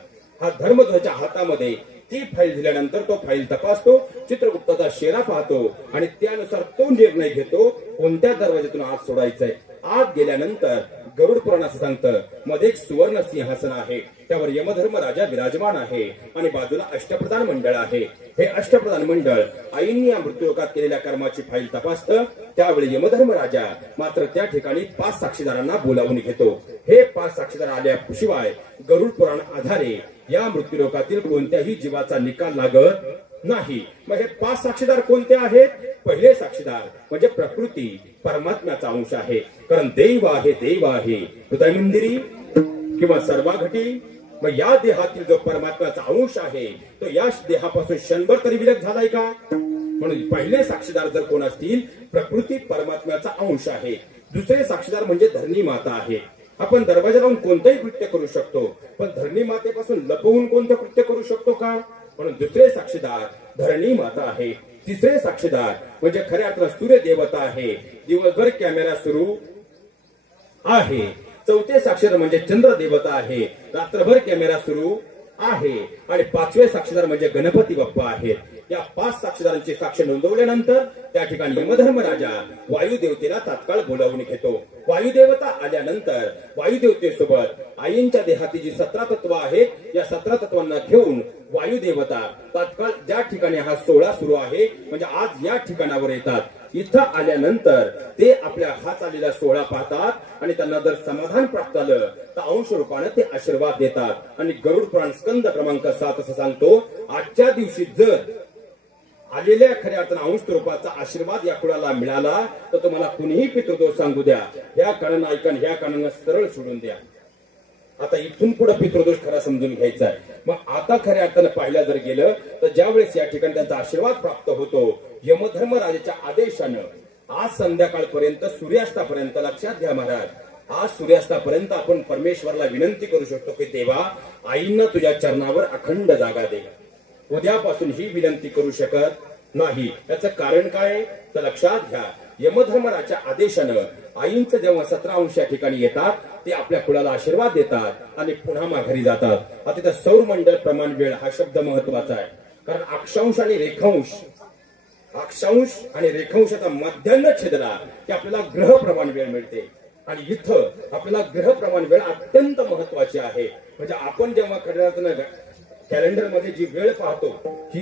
हा धर्मध्वजाच्या हातामध्ये ती फाईल दिल्यानंतर तो फाईल तपासतो, चित्रगुप्ताचा शेरा पाहतो आणि त्यानुसार तो निर्णय घेतो कोणत्या दरवाज्यातून आत सोडायचंय. आत गेल्यानंतर गरुड पुराण असं सांगतं मध्ये एक सुवर्ण सिंहासन आहे, त्यावर यमधर्मराजा विराजमान आहे आणि बाजूला अष्टप्रधान मंडळ आहे. हे अष्टप्रधान मंडळ आईंनी या मृत्यूलोकात केलेल्या कर्माची फाईल तपासतं. त्यावेळी यमधर्मराजा मात्र त्या ठिकाणी 5 साक्षीदारांना बोलावून घेतो. हे 5 साक्षीदार आल्याशिवाय गरुड पुराण आधारे या मृत्यूलोकातील कोणत्याही जीवाचा निकाल लागत नाही. मग हे 5 साक्षीदार कोणते आहेत? पहिले साक्षीदार म्हणजे प्रकृती परमात्म्याचा अंश आहे. कारण देव आहे हृदय मंदिरी किंवा सर्वाघटी. मग या देहातील जो परमात्म्याचा अंश आहे तो या देहापासून क्षणभर तरी विलग झालाय का? म्हणून पहिले साक्षीदार जर कोण असतील प्रकृती परमात्म्याचा अंश आहे. दुसरे साक्षीदार म्हणजे धरणी माता आहे. आपण दरवाजा लावून कोणतेही कृत्य करू शकतो, पण धरणी मातेपासून लपवून कोणतं कृत्य करू शकतो का? म्हणून दुसरे साक्षीदार धरणी माता आहे. तिसरे साक्षीदार म्हणजे खऱ्या अर्थानं सूर्य देवता आहे, दिवसभर कॅमेरा सुरू आहे. चौथे साक्षीदार म्हणजे चंद्र देवता आहे, रात्रभर कॅमेरा सुरू आहे. आणि 5वे साक्षीदार म्हणजे गणपती बाप्पा आहेत. या 5 साक्षीदारांची साक्ष नोंदवल्यानंतर त्या ठिकाणी यमधर्मराजा वायुदेवतेला तात्काळ बोलावून घेतो. वायुदेवता आल्यानंतर वायुदेवतेसोबत आईंच्या देहाती जी 17 तत्व आहेत या 17 तत्वांना घेऊन वायुदेवता तात्काळ ज्या ठिकाणी हा सोहळा सुरू आहे म्हणजे आज या ठिकाणावर येतात. इथं आल्यानंतर ते आपल्या हात आलेला सोहळा पाहतात आणि त्यांना जर समाधान प्राप्त झालं तर अंश रूपाने ते आशीर्वाद देतात. आणि गरुड पुराण स्कंद क्रमांक 7 असं सांगतो, आजच्या दिवशी जर आलेल्या खऱ्या अर्थानं अंश रूपाचा आशीर्वाद या कुळाला मिळाला तर तुम्हाला कुणीही पितृदोष सांगू द्या, ह्या कानानं ऐकन ह्या कानानं सरळ सोडून द्या. आता इथून पुढे पितृदोष खरा समजून घ्यायचा आहे. मग आता खऱ्या अर्थानं पाहिलं जर गेलं तर ज्यावेळेस या ठिकाणी त्यांचा आशीर्वाद प्राप्त होतो यमधर्मराजाच्या आदेशानं आज संध्याकाळपर्यंत सूर्यास्तापर्यंत, लक्षात घ्या महाराज, आज सूर्यास्तापर्यंत आपण परमेश्वरला विनंती करू शकतो की देवा आईंना तुझ्या चरणावर अखंड जागा दे. उद्यापासून ही विनंती करू शकत नाही. याचं कारण काय तर लक्षात घ्या, यमधर्मराजाच्या आदेशानं आईंचं जेव्हा 17 अंश या ठिकाणी येतात ते आपल्या कुळाला आशीर्वाद देतात आणि पुन्हा माघारी जातात. आता तिथं सौरमंडल प्रमाण वेळ हा शब्द महत्वाचा आहे, कारण अक्षांश आणि रेखांशाचा मध्यान्ह छेदला की आपल्याला ग्रह प्रमाण वेळ मिळते. आणि इथं आपल्याला ग्रह प्रमाण वेळ अत्यंत महत्वाची आहे. म्हणजे आपण जेव्हा कॅलेंडर मध्ये जी वेळ पाहतो ही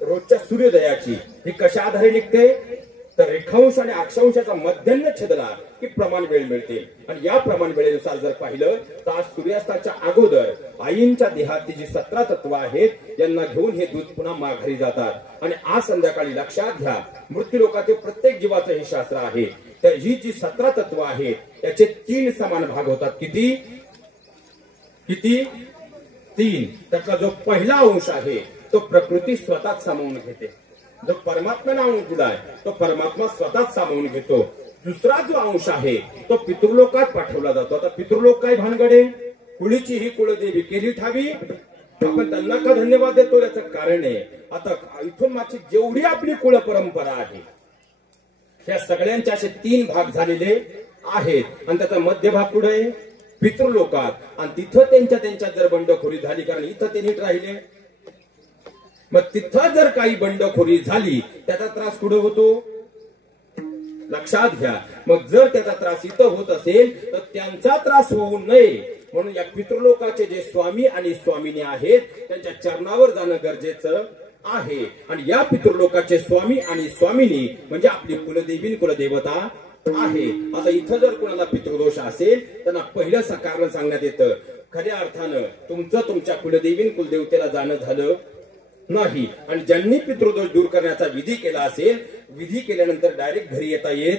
रोजच्या सूर्योदयाची, ही कशा आधारे निघते तर रेखांश आणि अक्षांशाचा मध्यान्ह छेदला की प्रमाण वेळ मिळते. आणि या प्रमाण वेळेनुसार जर पाहिलं तर आज सूर्यास्ताच्या अगोदर आईंच्या देहाती जी 17 तत्व आहेत यांना घेऊन हे दूत पुन्हा माघारी जातात. आणि आज संध्याकाळी लक्षात घ्या, मृत्यूलोकातील प्रत्येक जीवाचं हे शास्त्र आहे. तर ही जी 17 तत्व आहेत याचे 3 समान भाग होतात. किती? 3. त्यातला जो पहिला अंश आहे तो प्रकृती स्वतःच सामावून घेते. जो परमात्म्याला अंश आहे तो परमात्मा स्वतःच सामावून घेतो. दुसरा जो अंश आहे तो पितृलोकात पाठवला जातो. आता पितृलोक काय भानगडे? कुळीची ही कुळदेवी केली ठावी. आपण त्यांना का धन्यवाद देतो याचं कारण आहे, आता इथून मागची जेवढी आपली कुळ परंपरा आहे ह्या सगळ्यांचे असे 3 भाग झालेले आहेत आणि त्याचा मध्यभाग कुठे आहे? पितृलोकात. आणि तिथं त्यांच्यात जर बंडखोरी झाली, कारण इथं ते नीट राहिले, मग तिथं जर काही बंडखोरी झाली त्याचा त्रास कुठे होतो? लक्षात घ्या. मग जर त्याचा त्रास इथं होत असेल तर त्यांचा त्रास होऊ नये म्हणून या पितृलोकाचे जे स्वामी आणि स्वामिनी आहेत त्यांच्या चरणावर जाणं गरजेचं आहे. आणि या पितृलोकाचे स्वामी आणि स्वामिनी म्हणजे आपली कुलदेवी कुलदेवता आहे. आता इथं जर कोणाला पितृदोष असेल त्यांना पहिलं कारण सांगण्यात येतं, खऱ्या अर्थानं तुमच्या कुलदेवी कुलदेवतेला जाणं झालं नाही आणि ज्यांनी पितृदोष दूर करण्याचा विधी केला असेल, विधी केल्यानंतर डायरेक्ट घरी येता येत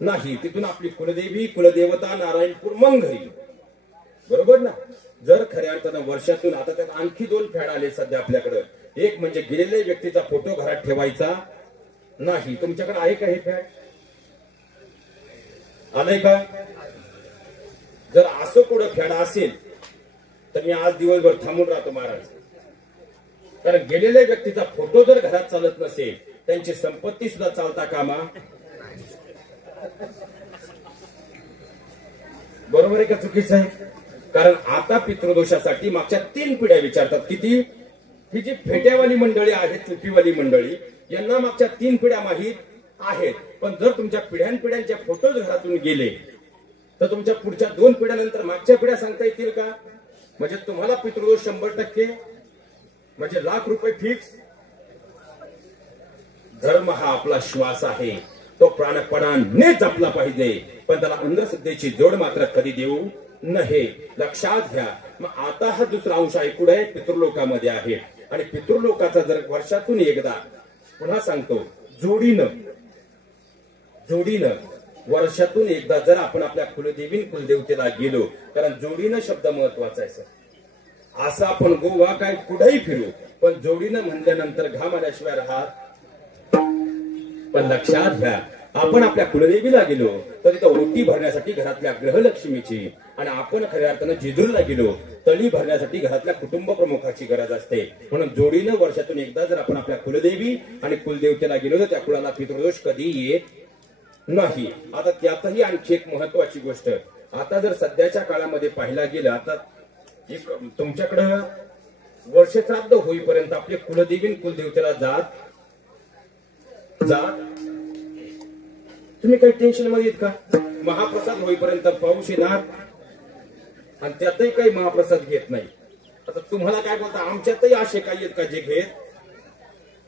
नाही. तिथून आपली कुलदेवी कुलदेवता नारायणपूर मग घरी. बरोबर ना? जर खऱ्या अर्थानं वर्षातून, आता त्यात आणखी 2 फॅड आले सध्या आपल्याकडे. एक म्हणजे गेलेल्या व्यक्तीचा फोटो घरात ठेवायचा नाही. तुमच्याकडे आहे का हे फॅड? आलंय का? जर असं पुढे फॅड असेल तर मी आज दिवसभर थांबून राहतो महाराज. कारण गेलेल्या व्यक्तीचा फोटो जर घरात चालत नसेल, त्यांची संपत्ती सुद्धा चालता कामा. बरोबर आहे का चुकीचं आहे? कारण आता पितृदोषासाठी मागच्या 3 पिढ्या विचारतात. किती? ही जी फेट्यावाली मंडळी आहेत, चुकीवाली मंडळी, यांना मागच्या 3 पिढ्या माहीत आहेत. पण जर तुमच्या पिढ्यानपिढ्यांचे फोटोज घरातून गेले तर तुमच्या पुढच्या 2 पिढ्यानंतर मागच्या पिढ्या सांगता येतील का? म्हणजे तुम्हाला पितृदोष 100%, म्हणजे ₹1,00,000 फिक्स. धर्म हा आपला श्वास आहे, तो प्राणपणाने जपला पाहिजे, पण त्याला अंधश्रद्धेची जोड मात्र कधी देऊ नये. लक्षात घ्या. मग आता हा दुसरा अंश आहे कुठे? पितृलोकामध्ये आहे. आणि पितृलोकाचा जर वर्षातून एकदा, पुन्हा सांगतो, जोडीनं वर्षातून एकदा जर आपण आपल्या कुलदेवी कुलदेवतेला गेलो, कारण जोडीनं शब्द महत्वाचा आहे सर. असं आपण गोवा काय कुठेही फिरू, पण जोडीनं म्हणल्यानंतर घाम आल्याशिवाय राहत. पण लक्षात घ्या, आपण आपल्या कुलदेवीला गेलो तर तिथं ओटी भरण्यासाठी घरातल्या ग्रहलक्ष्मीची, आणि आपण खऱ्या अर्थानं जेजुरीला गेलो तळी भरण्यासाठी घरातल्या कुटुंब प्रमुखाची गरज असते. म्हणून जोडीनं वर्षातून एकदा जर आपण आपल्या कुलदेवी आणि कुलदेवतेला गेलो तर त्या कुळाला पितृदोष कधी येत नाही. आता त्यातही आणखी एक महत्वाची गोष्ट, आता जर सध्याच्या काळामध्ये पाहायला गेलं, आता एक तुमच्याकडं वर्ष श्राद्ध होईपर्यंत आपले कुलदेवी कुलदेवतेला जात तुम्ही काही टेन्शन मध्ये येत का? महाप्रसाद होईपर्यंत पाऊस येणार आणि त्यातही काही महाप्रसाद घेत नाही. आता तुम्हाला काय बोलता, आमच्यातही असे काही आहेत का जे घेत?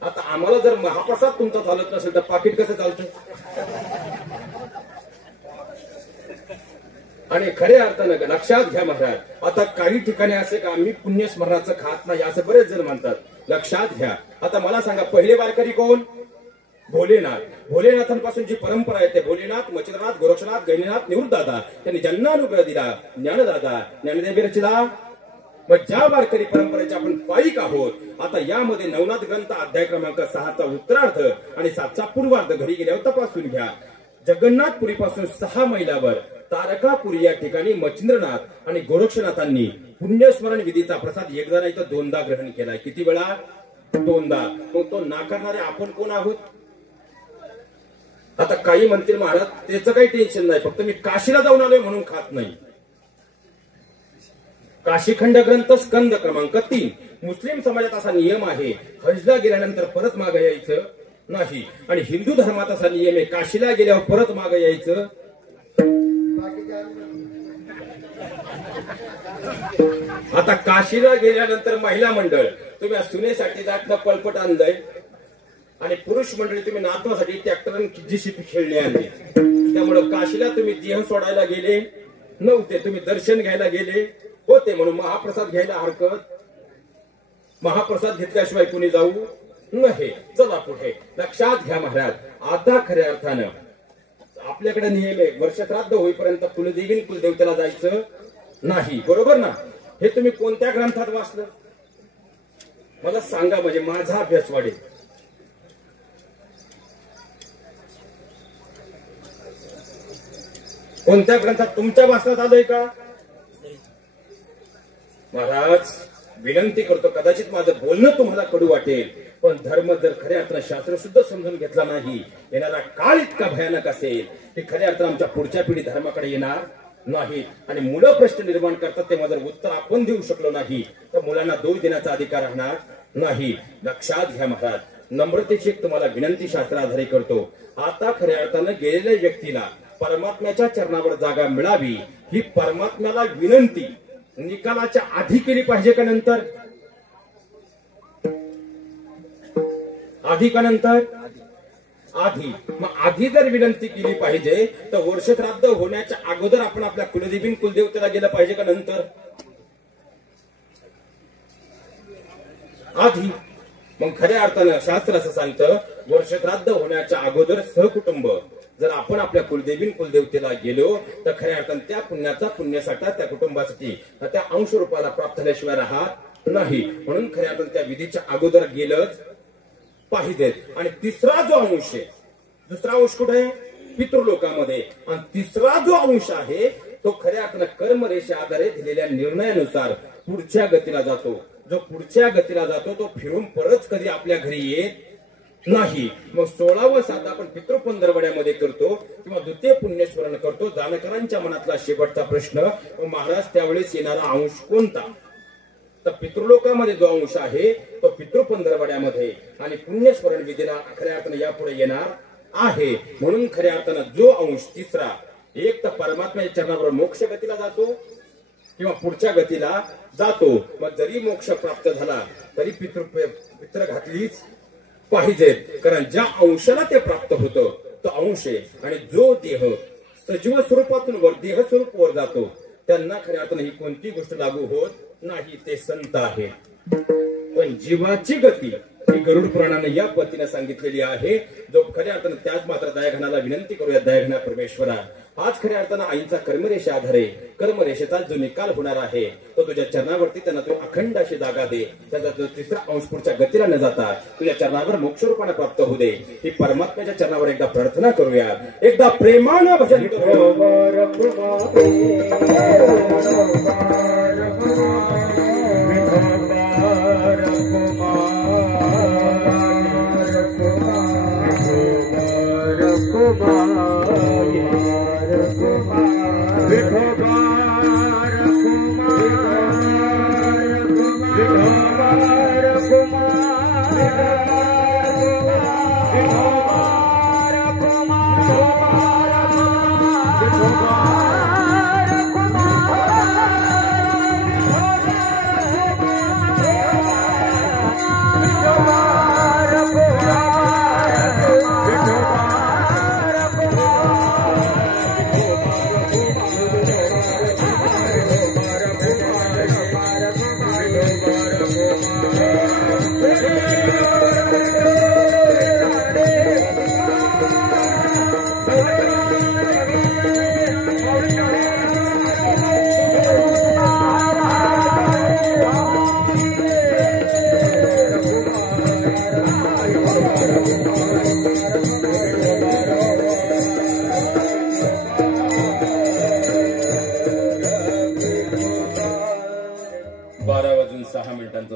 आता आम्हाला जर महाप्रसाद तुमचा चालत नसेल तर पाकिट कसं चालतं? आणि खऱ्या अर्थानं लक्षात घ्या महाराज, आता काही ठिकाणी असे का आम्ही पुण्यस्मरणाचं खात नाही असं बरेच जण म्हणतात. लक्षात घ्या. आता मला सांगा, पहिले वारकरी कोण? भोलेनाथ. भोलेनाथांपासून जी परंपरा आहे ते भोलेनाथ, मच्छिंद्रनाथ, गोरक्षनाथ, गैनीनाथ, निवृत्तदादा, त्यांनी ज्यांना अनुग्रह दिला, ज्ञानदादा, ज्ञानदेव रचिला. मग ज्या वारकरी परंपरेचे आपण पाईक आहोत, आता यामध्ये नवनाथ ग्रंथ अध्याय क्रमांक 6चा उत्तरार्ध आणि 7चा पूर्वार्ध घरी गेल्यावर तपासून घ्या. जगन्नाथपुरीपासून 6 मैलावर तारकापुरी या ठिकाणी मच्छिंद्रनाथ आणि गोरक्षनाथांनी पुण्यस्मरण विधीचा प्रसाद एकदा नाही तर 2दा ग्रहण केलाय. किती वेळा? 2दा. मग तो नाकारणारे आपण कोण आहोत? आता काही म्हणतील महाराज त्याचं काही टेन्शन नाही, फक्त मी काशीला जाऊन आलोय म्हणून खात नाही. काशीखंड ग्रंथ स्कंद क्रमांक 3. मुस्लिम समाजात असा नियम आहे, हजला गेल्यानंतर परत मागे यायचं नाही. आणि हिंदू धर्मात असा नियम आहे, काशीला गेल्यावर परत मागे यायचं. आता काशीला गेल्यानंतर महिला मंडळ तुम्ही सुनेसाठी जात पळपट आणलंय आणि पुरुष मंडळी तुम्ही नातवासाठी ट्रॅक्टर जीसीपी खेळणे आणले. त्यामुळे काशीला तुम्ही देह सोडायला गेले नव्हते, तुम्ही दर्शन घ्यायला गेले होते. म्हणून महाप्रसाद घ्यायला हरकत, महाप्रसाद घेतल्याशिवाय कोणी जाऊ नये. चला पुढे. लक्षात घ्या महाराज, आता खऱ्या अर्थानं आपल्याकडे नियम आहे, वर्ष श्राद्ध होईपर्यंत कुलदेवी कुलदेवतेला जायचं नाही. बरोबर ना? हे तुम्ही कोणत्या ग्रंथात वाचलं मला सांगा, म्हणजे माझा अभ्यास वाढेल. कोणत्या ग्रंथात तुमच्या वाचनात आलंय का? महाराज विनंती करतो, कदाचित माझं बोलणं तुम्हाला कडू वाटेल, पण धर्म जर खऱ्या अर्थानं शास्त्र सुद्धा समजून घेतला नाही, येणारा काळ इतका भयानक असेल की खऱ्या अर्थानं आमच्या पुढच्या पिढी धर्माकडे येणार नाही. आणि मुलं प्रश्न निर्माण करतात तेव्हा जर उत्तर आपण देऊ शकलो नाही तर मुलांना दोष देण्याचा अधिकार राहणार नाही. लक्षात घ्या महाराज, नम्रतेची एक तुम्हाला विनंती शास्त्राधारे करतो. आता खऱ्या अर्थानं गेलेल्या व्यक्तीला परमात्म्याच्या चरणावर जागा मिळावी ही परमात्म्याला विनंती निकालाच्या आधी केली पाहिजे का नंतर? आधी का नंतर? आधी. मग आधी जर विनंती केली पाहिजे तर वर्षश्राद्ध होण्याच्या अगोदर आपण आपल्या कुलदेवी कुलदेवतेला गेलं पाहिजे का नंतर? आधी. मग खऱ्या अर्थानं शास्त्र असं सांगतं वर्षश्राद्ध होण्याच्या अगोदर सहकुटुंब जर आपण आपल्या कुलदेवी कुलदेवतेला गेलो तर खऱ्या अर्थानं त्या पुण्याचा पुण्यसाठा त्या कुटुंबासाठी त्या अंश रूपाला प्राप्त झाल्याशिवाय राहत नाही. म्हणून खऱ्या अर्थानं त्या विधीच्या अगोदर गेलंच पाहिजे. आणि तिसरा जो अंश आहे, दुसरा अंश कुठे आहे? पितृलोकामध्ये. आणि तिसरा जो अंश आहे तो खऱ्या अर्थानं कर्मरेषे आधारे दिलेल्या निर्णयानुसार पुढच्या गतीला जातो. जो पुढच्या गतीला जातो तो फिरून परत कधी आपल्या घरी येत नाही. मग 16वा साधा आपण पितृपंधरवड्यामध्ये करतो किंवा द्वितीय पुण्यस्मरण करतो. जाणकारांच्या मनातला शेवटचा प्रश्न, महाराज त्यावेळेस येणारा अंश कोणता? तर पितृलोकामध्ये जो अंश आहे तो पितृपंधरवड्यामध्ये आणि पुण्यस्मरण विधीला खऱ्या अर्थानं यापुढे येणार आहे. म्हणून खऱ्या अर्थानं जो अंश तिसरा, एक तर परमात्म्याच्या चरणावर मोक्ष गतीला जातो किंवा पुढच्या गतीला जातो. मग जरी मोक्ष प्राप्त झाला तरी पितृ घातलीच पाहिजेत, कारण ज्या अंशाला ते प्राप्त होतं तो अंश आहे. आणि जो देह सजीव स्वरूपातून वर देह स्वरूप वर जातो त्यांना खऱ्या अर्थानं ही कोणती गोष्ट लागू होत नाही, ते संत आहेत. पण जीवाची गती ही गरुड पुराणाने या पद्धतीने सांगितलेली आहे. जो खऱ्या अर्थानं त्याच मात्र दयाघनाला विनंती करूया, दयाघना परमेश्वरा, आज खऱ्या अर्थानं आईचा कर्मरेषा आधारे कर्मरेषेचा जो निकाल होणार आहे तो तुझ्या चरणावरती त्यांना तू अखंड अशी जागा दे. त्याचा जो तिसरा अंश पुढच्या गतीला न जाता तुझ्या चरणावर मोक्ष रूपाने प्राप्त होऊ दे. ही परमात्म्याच्या चरणावर एकदा प्रार्थना करूया, एकदा प्रेमानं भजन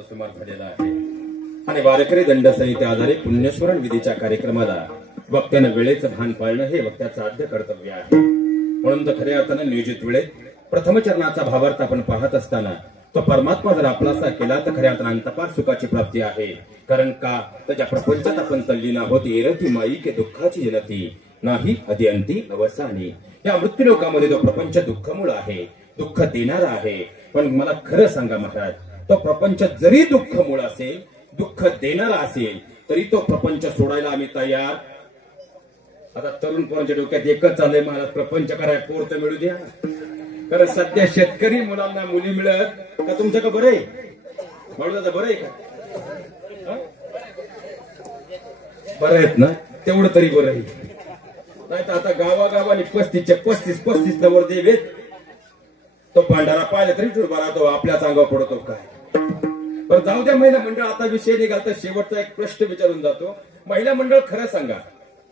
सुमार झालेला आहे. आणि वारकरी दंड संहिते आधारे पुण्यस्मरण विधीच्या कार्यक्रमाला वक्त्यानं वेळेचं भान पाळणं हे वक्त्याचं आद्य कर्तव्य आहे. म्हणून तर खऱ्या अर्थानं नियोजित वेळेत प्रथम चरणाचा भावार्थ आपण पाहत असताना तो परमात्मा जर आपलासा केला तर खऱ्या अर्थानं अंतपार सुखाची प्राप्ती आहे. कारण का तर ज्या प्रपंचात आपण तल्लीन आहोत एरती माई के दुःखाची जनती नाही अदिअंती अवसानी. या मृत्यूलोकामध्ये जो प्रपंच दुःखमूळ आहे, दुःख देणारा आहे. पण मला खरं सांगा महाराज, तो प्रपंच जरी दुःखमूळ असेल, दुःख देणारा असेल, तरी तो प्रपंच सोडायला आम्ही तयार. आता तरुण पोरांच्या डोक्यात एकच चाललंय, मला प्रपंच करायला पोर तर मिळू द्या. कारण सध्या शेतकरी मुलांना मुली मिळत का? तुमचं का बरं आहे? म्हणून दादा बरं आहे का? बरं आहेत ना? तेवढं तरी बरं आहे. नाही तर आता गावागावानी 35 नवर देवेत. तो भांडारा पाहिला तरी टुरबा राहतो, आपल्याच अंगावर पडतो काय. पण जाऊ द्या, महिला मंडळ आता विषय निघाल तर शेवटचा एक प्रश्न विचारून जातो. महिला मंडळ खरं सांगा,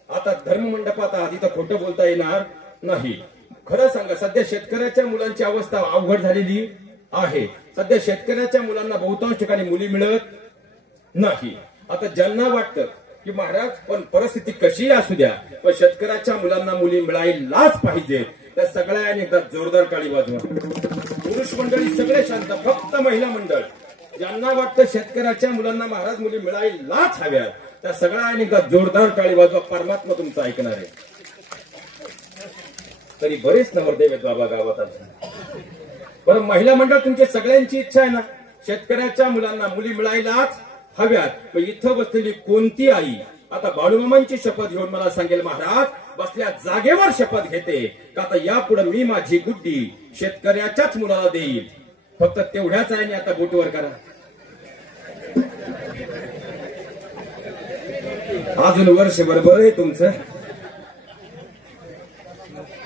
आता धर्म मंडपात आधी तर खोटं बोलता येणार नाही. खरं सांगा, सध्या शेतकऱ्याच्या मुलांची अवस्था अवघड झालेली आहे. सध्या शेतकऱ्याच्या मुलांना बहुतांश ठिकाणी मुली मिळत नाही. आता ज्यांना वाटतं की महाराज पण परिस्थिती कशी असू द्या पण शेतकऱ्याच्या मुलांना मुली मिळायलाच पाहिजे, त्या सगळ्यांनी एकदा जोरदार टाळी वाजवा. पुरुष मंडळी सगळे शांत, फक्त महिला मंडळ ज्यांना वाटतं शेतकऱ्याच्या मुलांना महाराज मुली मिळायलाच हव्या त्या सगळ्यांनी एकदा जोरदार टाळी वाजवा. परमात्मा तुमचं ऐकणार आहे. तरी बरेच नवरदेव आहेत बाबा गावात. पण महिला मंडळ तुमची सगळ्यांची इच्छा आहे ना शेतकऱ्याच्या मुलांना मुली मिळायलाच हव्यात. पण इथं बसलेली कोणती आई आता बाळूमामांची शपथ घेऊन मला सांगेल महाराज बसल्या जागेवर शपथ घेते का आता यापुढे मी माझी गुड्डी शेतकऱ्याच्याच मुलाला देईल. फक्त तेवढ्याच आहे आता बोटवर करा. अजून वर्ष बरोबर आहे तुमचं.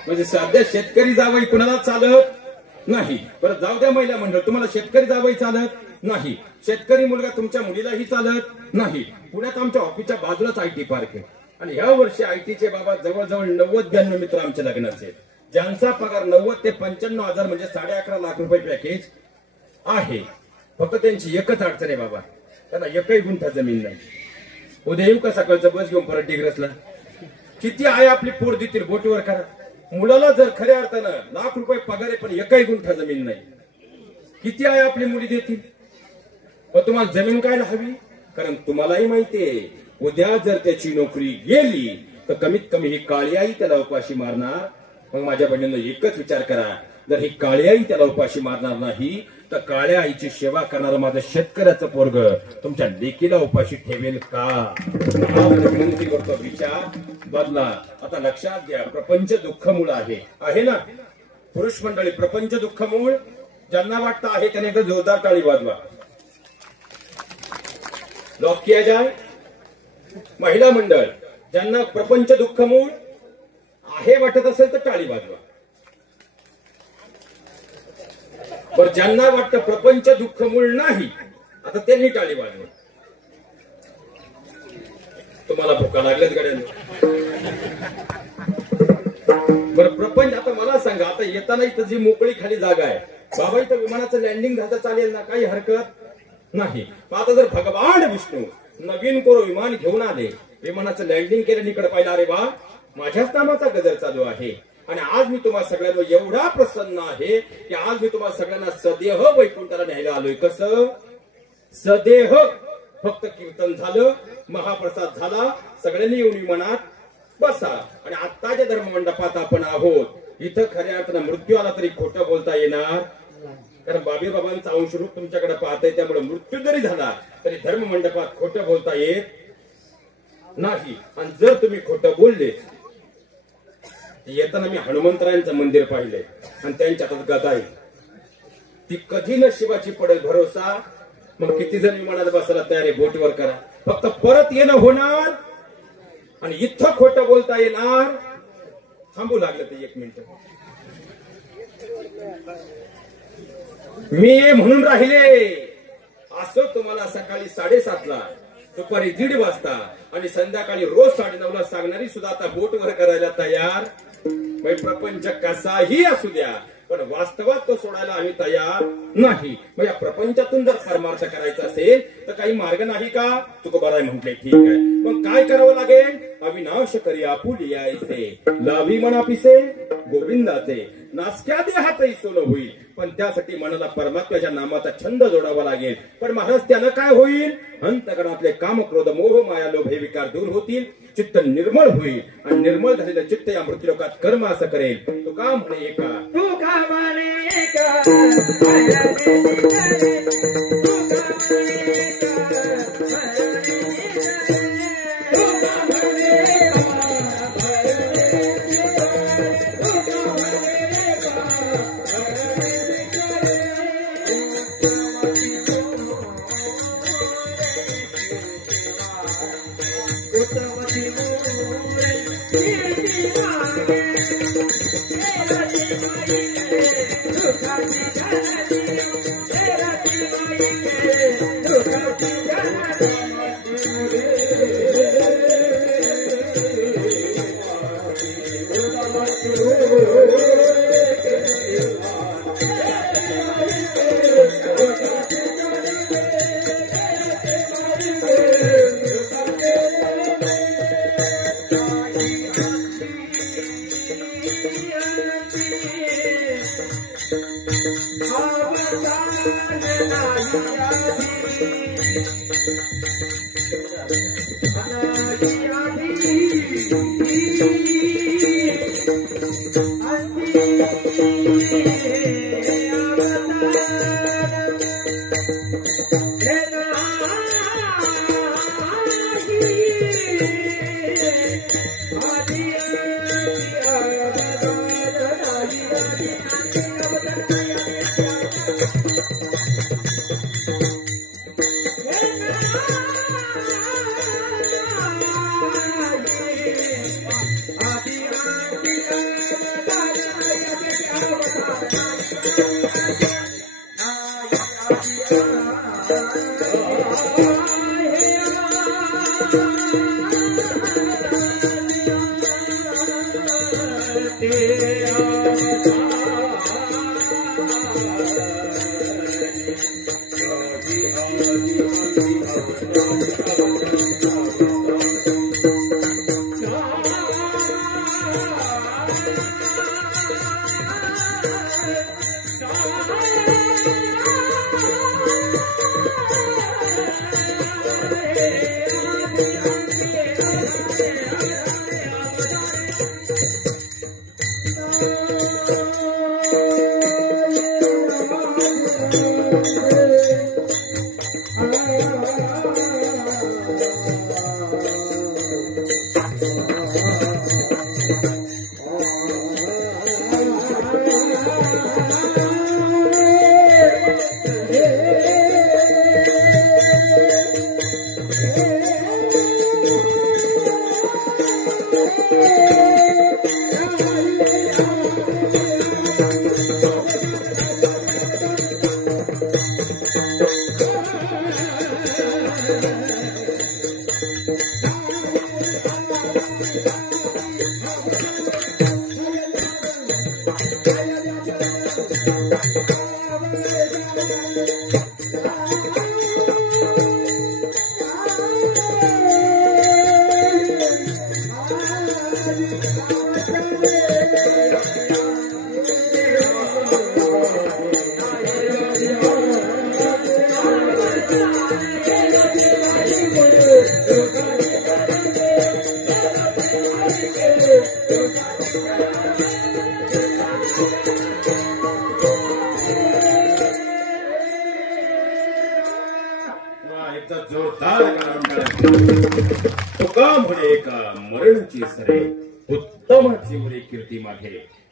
म्हणजे सध्या शेतकरी जावई कुणाला चालत नाही. परत जाऊ द्या महिला मंडळ तुम्हाला शेतकरी जावई चालत नाही, शेतकरी मुलगा तुमच्या मुलीलाही चालत नाही. पुण्यात आमच्या ऑफिसच्या बाजूलाच आयटी पार्क आहे आणि ह्या वर्षी आयटीचे बाबा जवळजवळ 90-92 मित्र आमच्या लग्नाचे ज्यांचा पगार 90 ते 95,000 म्हणजे 11.5 लाख रुपये पॅकेज आहे. फक्त त्यांची एकच अडचण आहे बाबा, त्यांना एकही गुंठा जमीन नाही. उद्या येऊ का सकाळचं बस घेऊन परत डिग्रसला. किती आहे आपली पोट देतील बोटीवर करा. मुलाला जर खऱ्या अर्थानं लाख रुपये पगार आहे पण एकही गुंठा जमीन नाही, किती आहे आपली मुली देतील. पण तुम्हाला जमीन काय हवी, कारण तुम्हालाही माहितीये उद्या जर त्याची नोकरी गेली तर कमीत कमी ही काळी आई त्याला उपाशी मारणार. मग माझ्या बहिणींना एकच विचार करा, जर ही काळी आई त्याला उपाशी मारणार नाही तर काळ्या आईची सेवा करणारं माझं शेतकऱ्याचं पोरग तुमच्या लेकीला उपाशी ठेवेल का. विनंती करतो विचार बदला. आता लक्षात घ्या प्रपंच दुःख मूळ आहे ना पुरुष मंडळी. प्रपंच दुःख मूळ ज्यांना वाटतं आहे त्याने एकदा जोरदार टाळी वाजवा. लॉक किया जाए. महिला मंडळ ज्यांना प्रपंच दुःख मूळ आहे वाटत असेल तर टाळी वाजवा. पण ज्यांना वाटतं प्रपंच दुःख मूळ नाही आता त्यांनी टाळी वाजवा. तुम्हाला भुका लागल्यात गड्यांनी. बरं प्रपंच आता मला सांगा, आता येताना इथं जी मोकळी खाली जागा आहे बाबा इथं विमानाचं लँडिंग झालं चालेल ना, काही हरकत नाही. आता जर भगवान विष्णू नवीन कोरो विमान घेऊन आले, विमानाचं लँडिंग केलं इकडे पाहिलं अरे वा माझ्याच नामाचा गजर चालू आहे आणि आज मी तुम्हाला सगळ्यांवर एवढा प्रसन्न आहे की आज मी तुम्हाला सगळ्यांना सदेह वैकुंठाला न्यायला आलोय. कसं सदेह. फक्त कीर्तन झालं, महाप्रसाद झाला, सगळ्यांनी येऊन विमानात बसा. आणि आत्ताच्या धर्ममंडपात आपण आहोत इथं खऱ्या अर्थानं मृत्यू आला तरी खोटं बोलता येणार, कारण बाबी बाबांचा अंशरूप तुमच्याकडे पाहतंय. त्यामुळे मृत्यू जरी झाला तरी धर्ममंडपात खोटं बोलता येत नाही. आणि जर तुम्ही खोटं बोलले, येताना मी हनुमंतरायांचं मंदिर पाहिलंय आणि त्यांच्या हातात गदा आहे, ती कधी नशिबाची पडेल भरोसा. मग किती जण विमानात बसायला तयार आहे बोटीवर करा. फक्त परत येणं होणार आणि इथं खोटं बोलता येणार. थांबू लागलं ते 1 मिनिट. मी म्हणून राहिले असं तुम्हाला सकाळी 7:30ला, दुपारी 1:30 वाजता आणि संध्याकाळी रोज 9:30ला सांगणारी सुद्धा आता बोटवर करायला तयार. प्रपंच कसाही असू द्या पण वास्तवात तो सोडायला आम्ही तयार नाही. मग या प्रपंचातून जर परमार्थ करायचा असेल तर काही मार्ग नाही का. तुकोबाराय म्हटले ठीक आहे, मग काय करावं लागेल. अविनाश करी आपुली ऐसे लाभी मना पिसे गोविंदाचे नासक्या देहातही सोनं होईल. पण त्यासाठी मनाला परमात्म्याच्या नामाचा छंद जोडावा लागेल. पण महाराज त्यानं काय होईल. अंतकरणातले काम क्रोध मोह माया लोभ हे विकार दूर होतील, चित्त निर्मळ होईल आणि निर्मळ झालेलं चित्त या मृत्यूलोकात कर्म असं करेल. तू का म्हणे एका तू का म्हणे एका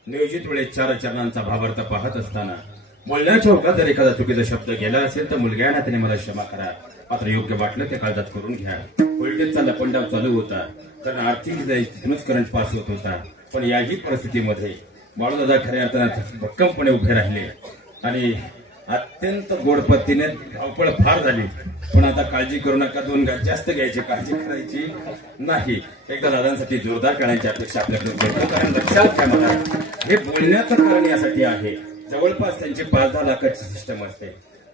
नियोजित वेळेत 4 चरणांचा भावार्थ पाहत असताना बोलण्याच्या ओघात जर एखादा चुकीचा शब्द गेला असेल तर मुलग्याना त्याने मला क्षमा करा, मात्र योग्य वाटलं ते काळजात करून घ्या. व्होल्टेजचा लपंडाव चालू होता, कारण आर्थिक तिथूनच करंट पास होत होता. पण याही परिस्थितीमध्ये बाळूदादा खऱ्या अर्थाने भक्कमपणे उभे राहिले आणि अत्यंत गोड पद्धतीने धावपळ फार झाली. पण आता काळजी करू नका, 2 घास जास्त घ्यायची, काळजी करायची नाही. एकदा दादांसाठी जोरदार करण्याची अपेक्षा आपल्याकडे करतो, कारण लक्षात घ्या मला हे बोलण्याचं कारण यासाठी आहे. जवळपास त्यांची 5-10 लाखाची सिस्टम असते.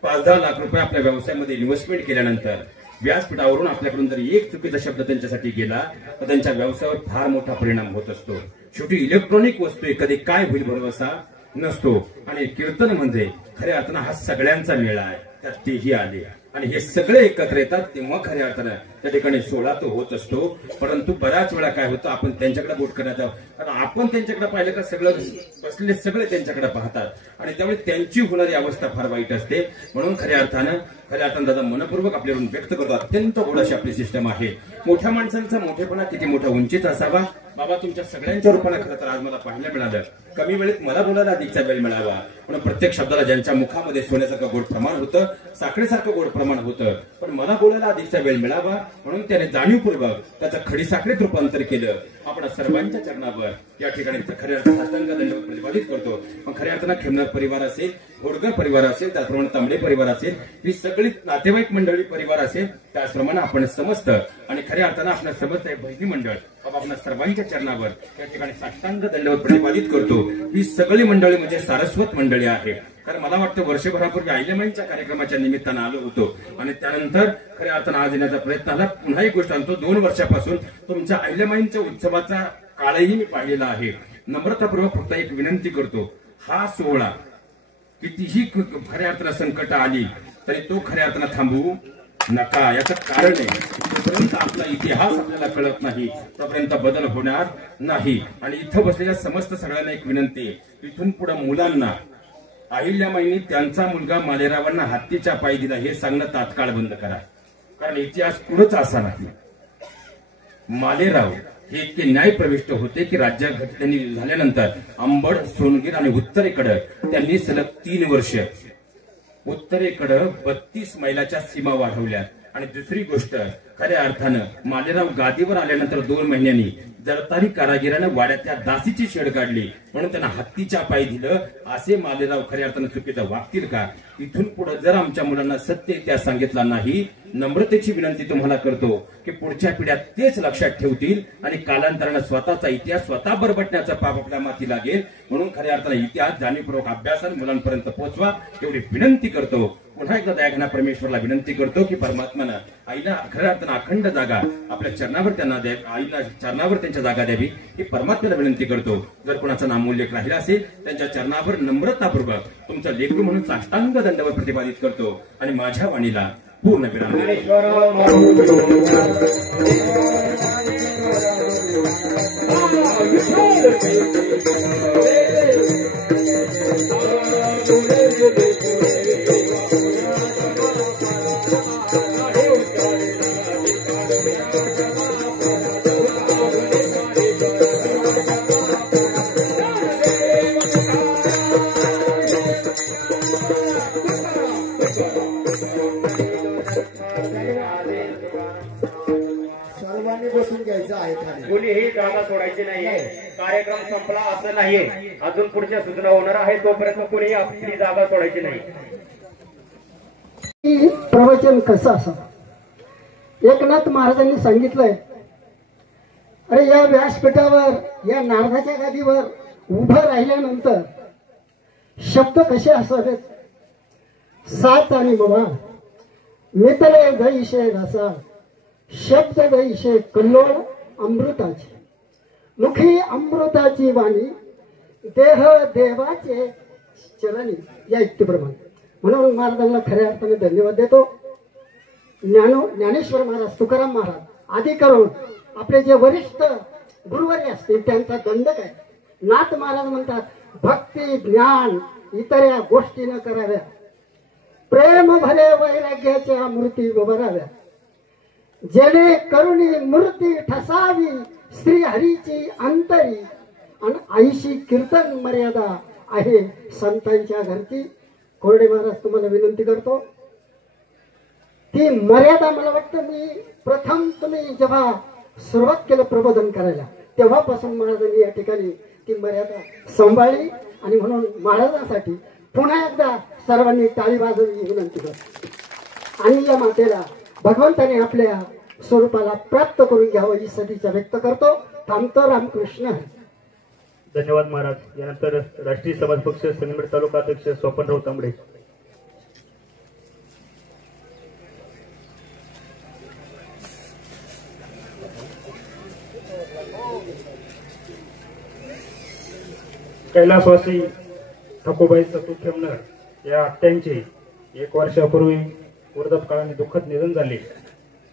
5-10 लाख रुपये आपल्या व्यवसायामध्ये इन्व्हेस्टमेंट केल्यानंतर व्यासपीठावरून आपल्याकडून जर एक चुकीचा शब्द त्यांच्यासाठी गेला तर त्यांच्या व्यवसायावर फार मोठा परिणाम होत असतो. शेवटी इलेक्ट्रॉनिक वस्तू आहे, कधी काय होईल भरवसा नसतो. आणि कीर्तन म्हणजे खऱ्या अर्थानं हा सगळ्यांचा मेळा आहे, त्यात तेही आले आणि हे सगळे एकत्र येतात तेव्हा खऱ्या अर्थानं त्या ठिकाणी सोहळा तो होत असतो. परंतु बऱ्याच वेळा काय होतं, आपण त्यांच्याकडे बोट करण्यात आहोत, कारण आपण त्यांच्याकडे पाहिलं का सगळं बसलेले सगळे त्यांच्याकडे पाहतात आणि त्यामुळे त्यांची होणारी अवस्था फार वाईट असते. म्हणून खऱ्या अर्थानं दादा मनपूर्वक आपल्याकडून व्यक्त करतो. अत्यंत गोड अशी आपली सिस्टम आहे. मोठ्या माणसांचा मोठेपणा किती मोठा उंचीचा असावा. बाबा तुमच्या सगळ्यांच्या रूपानं खरं तर आज मला पाहायला मिळालं. कमी वेळेत मला बोलायला अधिकचा वेळ मिळावा, पण प्रत्येक शब्दाला ज्यांच्या मुखामध्ये सोन्यासारखं गोड प्रमाण होतं, साखरेसारखं गोड प्रमाण होतं, पण मला बोलायला अधिकचा वेळ मिळावा म्हणून त्याने जाणीवपूर्वक त्याचं खडीसाखरेत रूपांतर केलं. आपण सर्वांच्या चरणावर या ठिकाणी खऱ्या अर्थानं साष्टांग दंडवत प्रतिपादित करतो. पण खऱ्या अर्थानं खेमनार परिवार असेल, होडकर परिवार असेल, त्याचप्रमाणे तांबडे परिवार असेल, ही सगळी नातेवाईक मंडळी परिवार असेल, त्याचप्रमाणे आपण समस्त आणि खऱ्या अर्थानं आपण समस्त बहिणी मंडळ आपण सर्वांच्या चरणावर या ठिकाणी साष्टांग दंडवत प्रतिपादित करतो. ही सगळी मंडळी म्हणजे सारस्वत मंडळी आहे. कारण मला वाटतं वर्षभरापूर्वी अहिल्यामाईंच्या कार्यक्रमाच्या निमित्तानं आलो होतो आणि त्यानंतर खऱ्या अर्थानं आज येण्याचा प्रयत्न झाला. पुन्हा एक गोष्ट सांगतो, 2 वर्षापासून तुमच्या अहिल्यामाईंच्या उत्सवाचा काळही मी पाहिलेला आहे. नम्रतापूर्वक फक्त एक विनंती करतो, हा सोहळा कितीही खऱ्या अर्थानं संकट आली तरी तो खऱ्या अर्थानं थांबवू नका. याचं कारण आहे, जोपर्यंत आपला इतिहास आपल्याला कळत नाही तोपर्यंत बदल होणार नाही. आणि इथं बसलेल्या समस्त सगळ्यांना एक विनंती आहे, इथून पुढे मुलांना अहिल्यामाईंनी त्यांचा मुलगा मालेरावांना हत्तीच्या पायी दिला हे सांगणं तात्काळ बंद करा. कारण इतिहास कुणच असा नाही. मालेराव हे इतके न्यायप्रविष्ट होते की राज्याघटनेने झाल्यानंतर अंबड, सोनगीर आणि उत्तरेकडे त्यांनी सलग 3 वर्ष उत्तरेकडे 32 मैलाच्या सीमा वाढवल्या. आणि दुसरी गोष्ट, खऱ्या अर्थानं मालेराव गादीवर आल्यानंतर 2 महिन्यांनी जरतारी कारागिरानं वाड्यातल्या दासीची शेड काढली म्हणून त्यांना हत्तीच्या पायी दिलं. असे मालेराव खऱ्या अर्थानं चुकीचं वागतील का? इथून पुढे जर आमच्या मुलांना सत्य इतिहास सांगितला नाही, नम्रतेची विनंती तुम्हाला करतो की पुढच्या पिढ्या तेच लक्षात ठेवतील आणि कालांतरानं स्वतःचा इतिहास स्वतः बरबटण्याचा पाप आपल्या माथी लागेल. म्हणून खऱ्या अर्थानं इतिहास जाणीवपूर्वक अभ्यासाने मुलांपर्यंत पोहोचवा एवढी विनंती करतो. पुन्हा एकदा दयाघना परमेश्वरला विनंती करतो की परमात्मानं आईला खऱ्या अर्थानं अखंड जागा आपल्या चरणावर त्यांना द्यावी, आईला चरणावर त्यांच्या जागा द्यावी ही परमात्म्याला विनंती करतो. जर कोणाचं नामोल्लेख राहिला असेल त्यांच्या चरणावर नम्रतापूर्वक तुमचं लेकरू म्हणून साष्टांग दंडवत प्रतिपादित करतो आणि माझ्या वाणीला पूर्ण विराम कुणीही जागा सोडायची नाहीये. कार्यक्रम संपला असं नाहीये, अजून पुढच्या सूचना होणार आहे. तोपर्यंत कुणीही आपली जागा सोडायची नाही. प्रवचन कसं असावं एकनाथ महाराजांनी सांगितलंय, अरे या व्यासपीठावर या नारदाच्या गादीवर उभं राहिल्यानंतर शब्द कसे असावेत. सात आणि बाबा मितले दैशे रसा शब्द दैशे कल्लोळ अमृताची मुखी अमृताची वाणी देह देवाचे चरणी या युक्तीप्रमाणे. म्हणून महाराजांना खऱ्या अर्थाने धन्यवाद देतो. ज्ञानेश्वर महाराज, तुकाराम महाराज आदी करून आपले जे वरिष्ठ गुरुवर्य असतील त्यांचा दंडक आहे. नाथ महाराज म्हणतात, भक्ती ज्ञान इतर या गोष्टी न कराव्या, प्रेम भले वैराग्याच्या मूर्ती उभाराव्या, जेणे करुणी मूर्ती ठसावी श्री हरीची अंतरी, आणि आईशी कीर्तन मर्यादा आहे संतांच्या घरची. कोरडे महाराज तुम्हाला विनंती करतो, ती मर्यादा मला वाटतं मी प्रथम तुम्ही जेव्हा सुरुवात केलं प्रबोधन करायला तेव्हापासून महाराजांनी या ठिकाणी ती मर्यादा सांभाळली. आणि म्हणून महाराजांसाठी पुन्हा एकदा सर्वांनी टाळी वाजवली ही विनंती करतो. आणि या मातेला भगवंताने आपल्या स्वरूपाला प्राप्त करून घ्यावं ही सदिच्छा व्यक्त करतो. थांबतो. रामकृष्ण. धन्यवाद महाराज. यानंतर राष्ट्रीय समाज पक्ष संगमेड तालुका अध्यक्ष स्वपनराव तांबडे. कैलासवासी ठकोबाई सतू खेमनर या आत्यांचे 1 वर्षापूर्वी वृद्धापकाळाने दुःखद निधन झाले.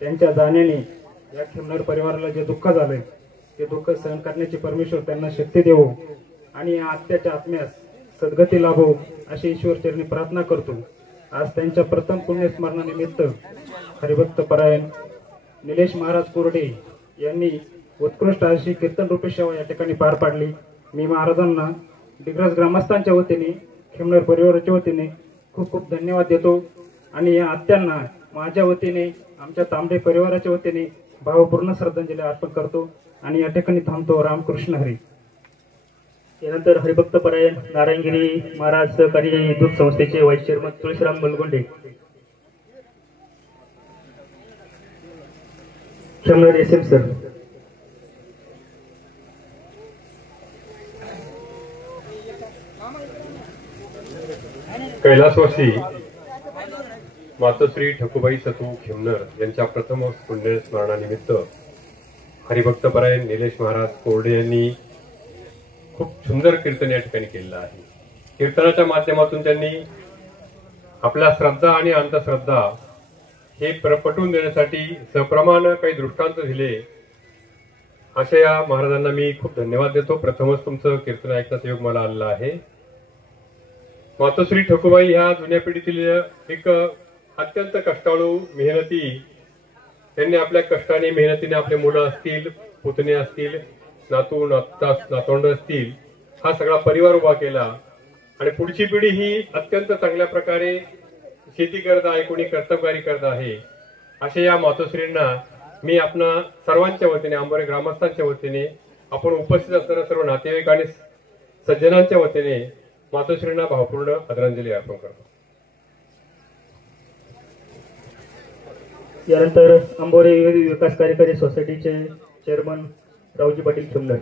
त्यांच्या जाण्याने या खेमनर परिवाराला जे दुःख झाले ते दुःख सहन करण्याची परमेश्वर त्यांना शक्ती देवो आणि या आत्याच्या आत्म्यास सद्गती लाभो अशी ईश्वर चरणी प्रार्थना करतो. आज त्यांच्या प्रथम पुण्यस्मरणानिमित्त हरिभक्त परायण निलेश महाराज कोरडे यांनी उत्कृष्ट अशी कीर्तन रूपी सेवा या ठिकाणी पार पाडली. मी महाराजांना डिग्रस ग्रामस्थांच्या वतीने खेमनर परिवाराच्या वतीने खूप खूप धन्यवाद देतो. आणि या आत्यांना माझ्या वतीने आमच्या तांबडे परिवाराच्या वतीने भावपूर्ण श्रद्धांजली अर्पण करतो आणि या ठिकाणी थांबतो. रामकृष्ण हरी. यानंतर हरिभक्त परायण नारायणगिरी महाराज सहकारी दूध संस्थेचे vice chairman Tulshiram Balgonde. Khemnar SM sir. कैलासवासी मातोश्री ठकुबाई सतू खेमनर यांच्या प्रथम पुण्यस्मरणानिमित्त हरिभक्तपरायण निलेश महाराज कोरडे यांनी खूप सुंदर कीर्तन या ठिकाणी केलेलं आहे. कीर्तनाच्या माध्यमातून त्यांनी आपल्या श्रद्धा आणि अंधश्रद्धा हे पटवून देण्यासाठी सप्रमाण काही दृष्टांत दिले. अशा या महाराजांना मी खूप धन्यवाद देतो. प्रथमच तुमचं कीर्तन ऐकण्याचा योग मला आलेला आहे. मातोश्री ठकूबाई ह्या जुन्या पिढीतील एक अत्यंत कष्टाळू मेहनती, त्यांनी आपल्या कष्टाने मेहनतीने आपले मुलं असतील, पुतणे असतील, नातवंड असतील, हा सगळा परिवार उभा केला. आणि पुढची पिढी ही अत्यंत चांगल्या प्रकारे शेती करत आहे, कोणी कर्तबगारी करत आहे. अशा या मातोश्रींना मी आपणा सर्वांच्या वतीने, आंबोरे ग्रामस्थांच्या वतीने, आपण उपस्थित असणाऱ्या सर्व नातेवाईक आणि सज्जनांच्या वतीने मातोश्रींना भावपूर्ण आदरांजली अर्पण करतो. यानंतर आंबोरे विकास कार्यकारी सोसायटीचे चेअरमन रावजी पाटील खेमनर.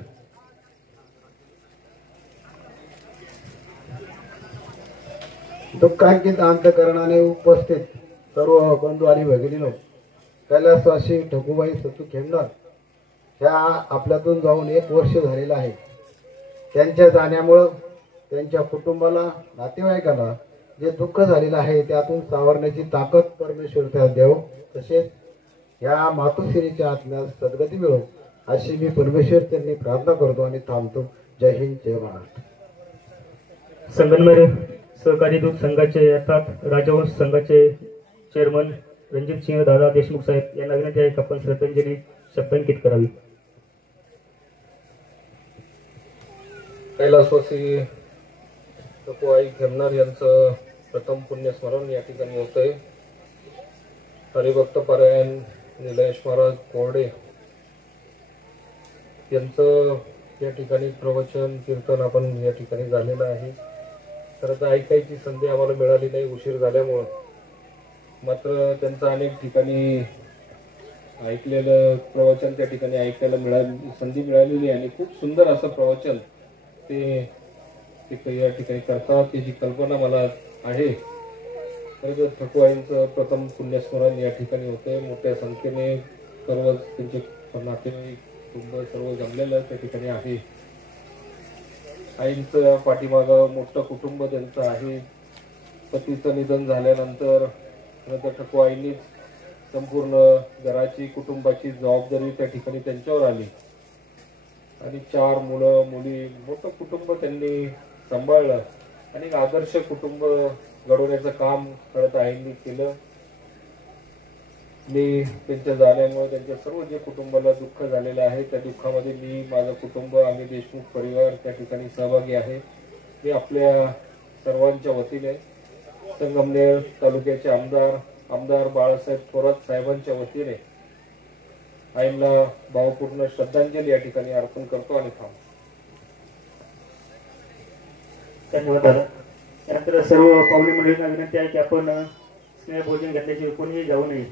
दुःखांकित अंतकरणाने उपस्थित सर्व बंधू आणि भगिनीनो, कैलासवासी ठकूबाई सतू खेमनर ह्या आपल्यातून जाऊन 1 वर्ष झालेलं आहे. त्यांच्या जाण्यामुळं त्यांच्या कुटुंबाला, नातेवाईकाला जे दुःख झालेलं आहे त्यातून सावरण्याची ताकद परमेश्वर त्या देव, तसेच ह्या मातोश्रीच्या आत्म्यास सद्गती मिळो अशी मी परमेश्वर त्यांनी प्रार्थना करतो आणि थांबतो. जय हिंद, जय महाराष्ट्र. संगमनेर सहकारी दूध संघाचे अर्थात राजवंश संघाचे चेअरमन रणजित सिंह दादा देशमुख साहेब यांना विनंती आहे की आपण श्रद्धांजली शब्दांकित करावी. कैलासवासी ठकूबाई खेमनर यांचं प्रथम पुण्यस्मरण या ठिकाणी होतंय. हरिभक्त पारायण निलेश महाराज कोरडे यांचं या ठिकाणी प्रवचन कीर्तन आपण या ठिकाणी झालेलं आहे. तर आता ऐकायची संधी आम्हाला मिळाली नाही उशीर झाल्यामुळं, मात्र त्यांचं अनेक ठिकाणी ऐकलेलं प्रवचन त्या ठिकाणी ऐकायला संधी मिळालेली आहे आणि खूप सुंदर असं प्रवचन ते या ठिकाणी करतात त्याची कल्पना मला आहे. तर ठकूबाईंचं प्रथम पुण्यस्मरण या ठिकाणी होते. मोठ्या संख्येने सर्व त्यांचे नातेवाईक कुटुंब सर्व जमलेलं त्या ठिकाणी आहे. आईंचं पाठीमागं मोठं कुटुंब त्यांचं आहे. पतीचं निधन झाल्यानंतर ठकूबाईंनीच संपूर्ण घराची, कुटुंबाची जबाबदारी त्या ठिकाणी त्यांच्यावर आली आणि 4 मुलं मुली, मोठं कुटुंब त्यांनी सांभाळलं आणि एक आदर्श कुटुंब घडवण्याचं काम खरं आईंनी केलं. मी त्यांच्या जाण्यामुळे त्यांच्या सर्व जे कुटुंबाला दुःख झालेलं आहे त्या दुःखामध्ये मी, माझं कुटुंब, आम्ही देशमुख परिवार त्या ठिकाणी सहभागी आहे. मी आपल्या सर्वांच्या वतीने संगमनेर तालुक्याचे आमदार बाळासाहेब थोरात साहेबांच्या वतीने आईंना भावपूर्ण श्रद्धांजली या ठिकाणी अर्पण करतो आणि थांबतो. धन्यवाद दादा. त्यानंतर सर्व पाहुणे मंडळींना विनंती आहे की आपण स्नेहभोजन घेतल्याशिवाय कोणीही जाऊ नये.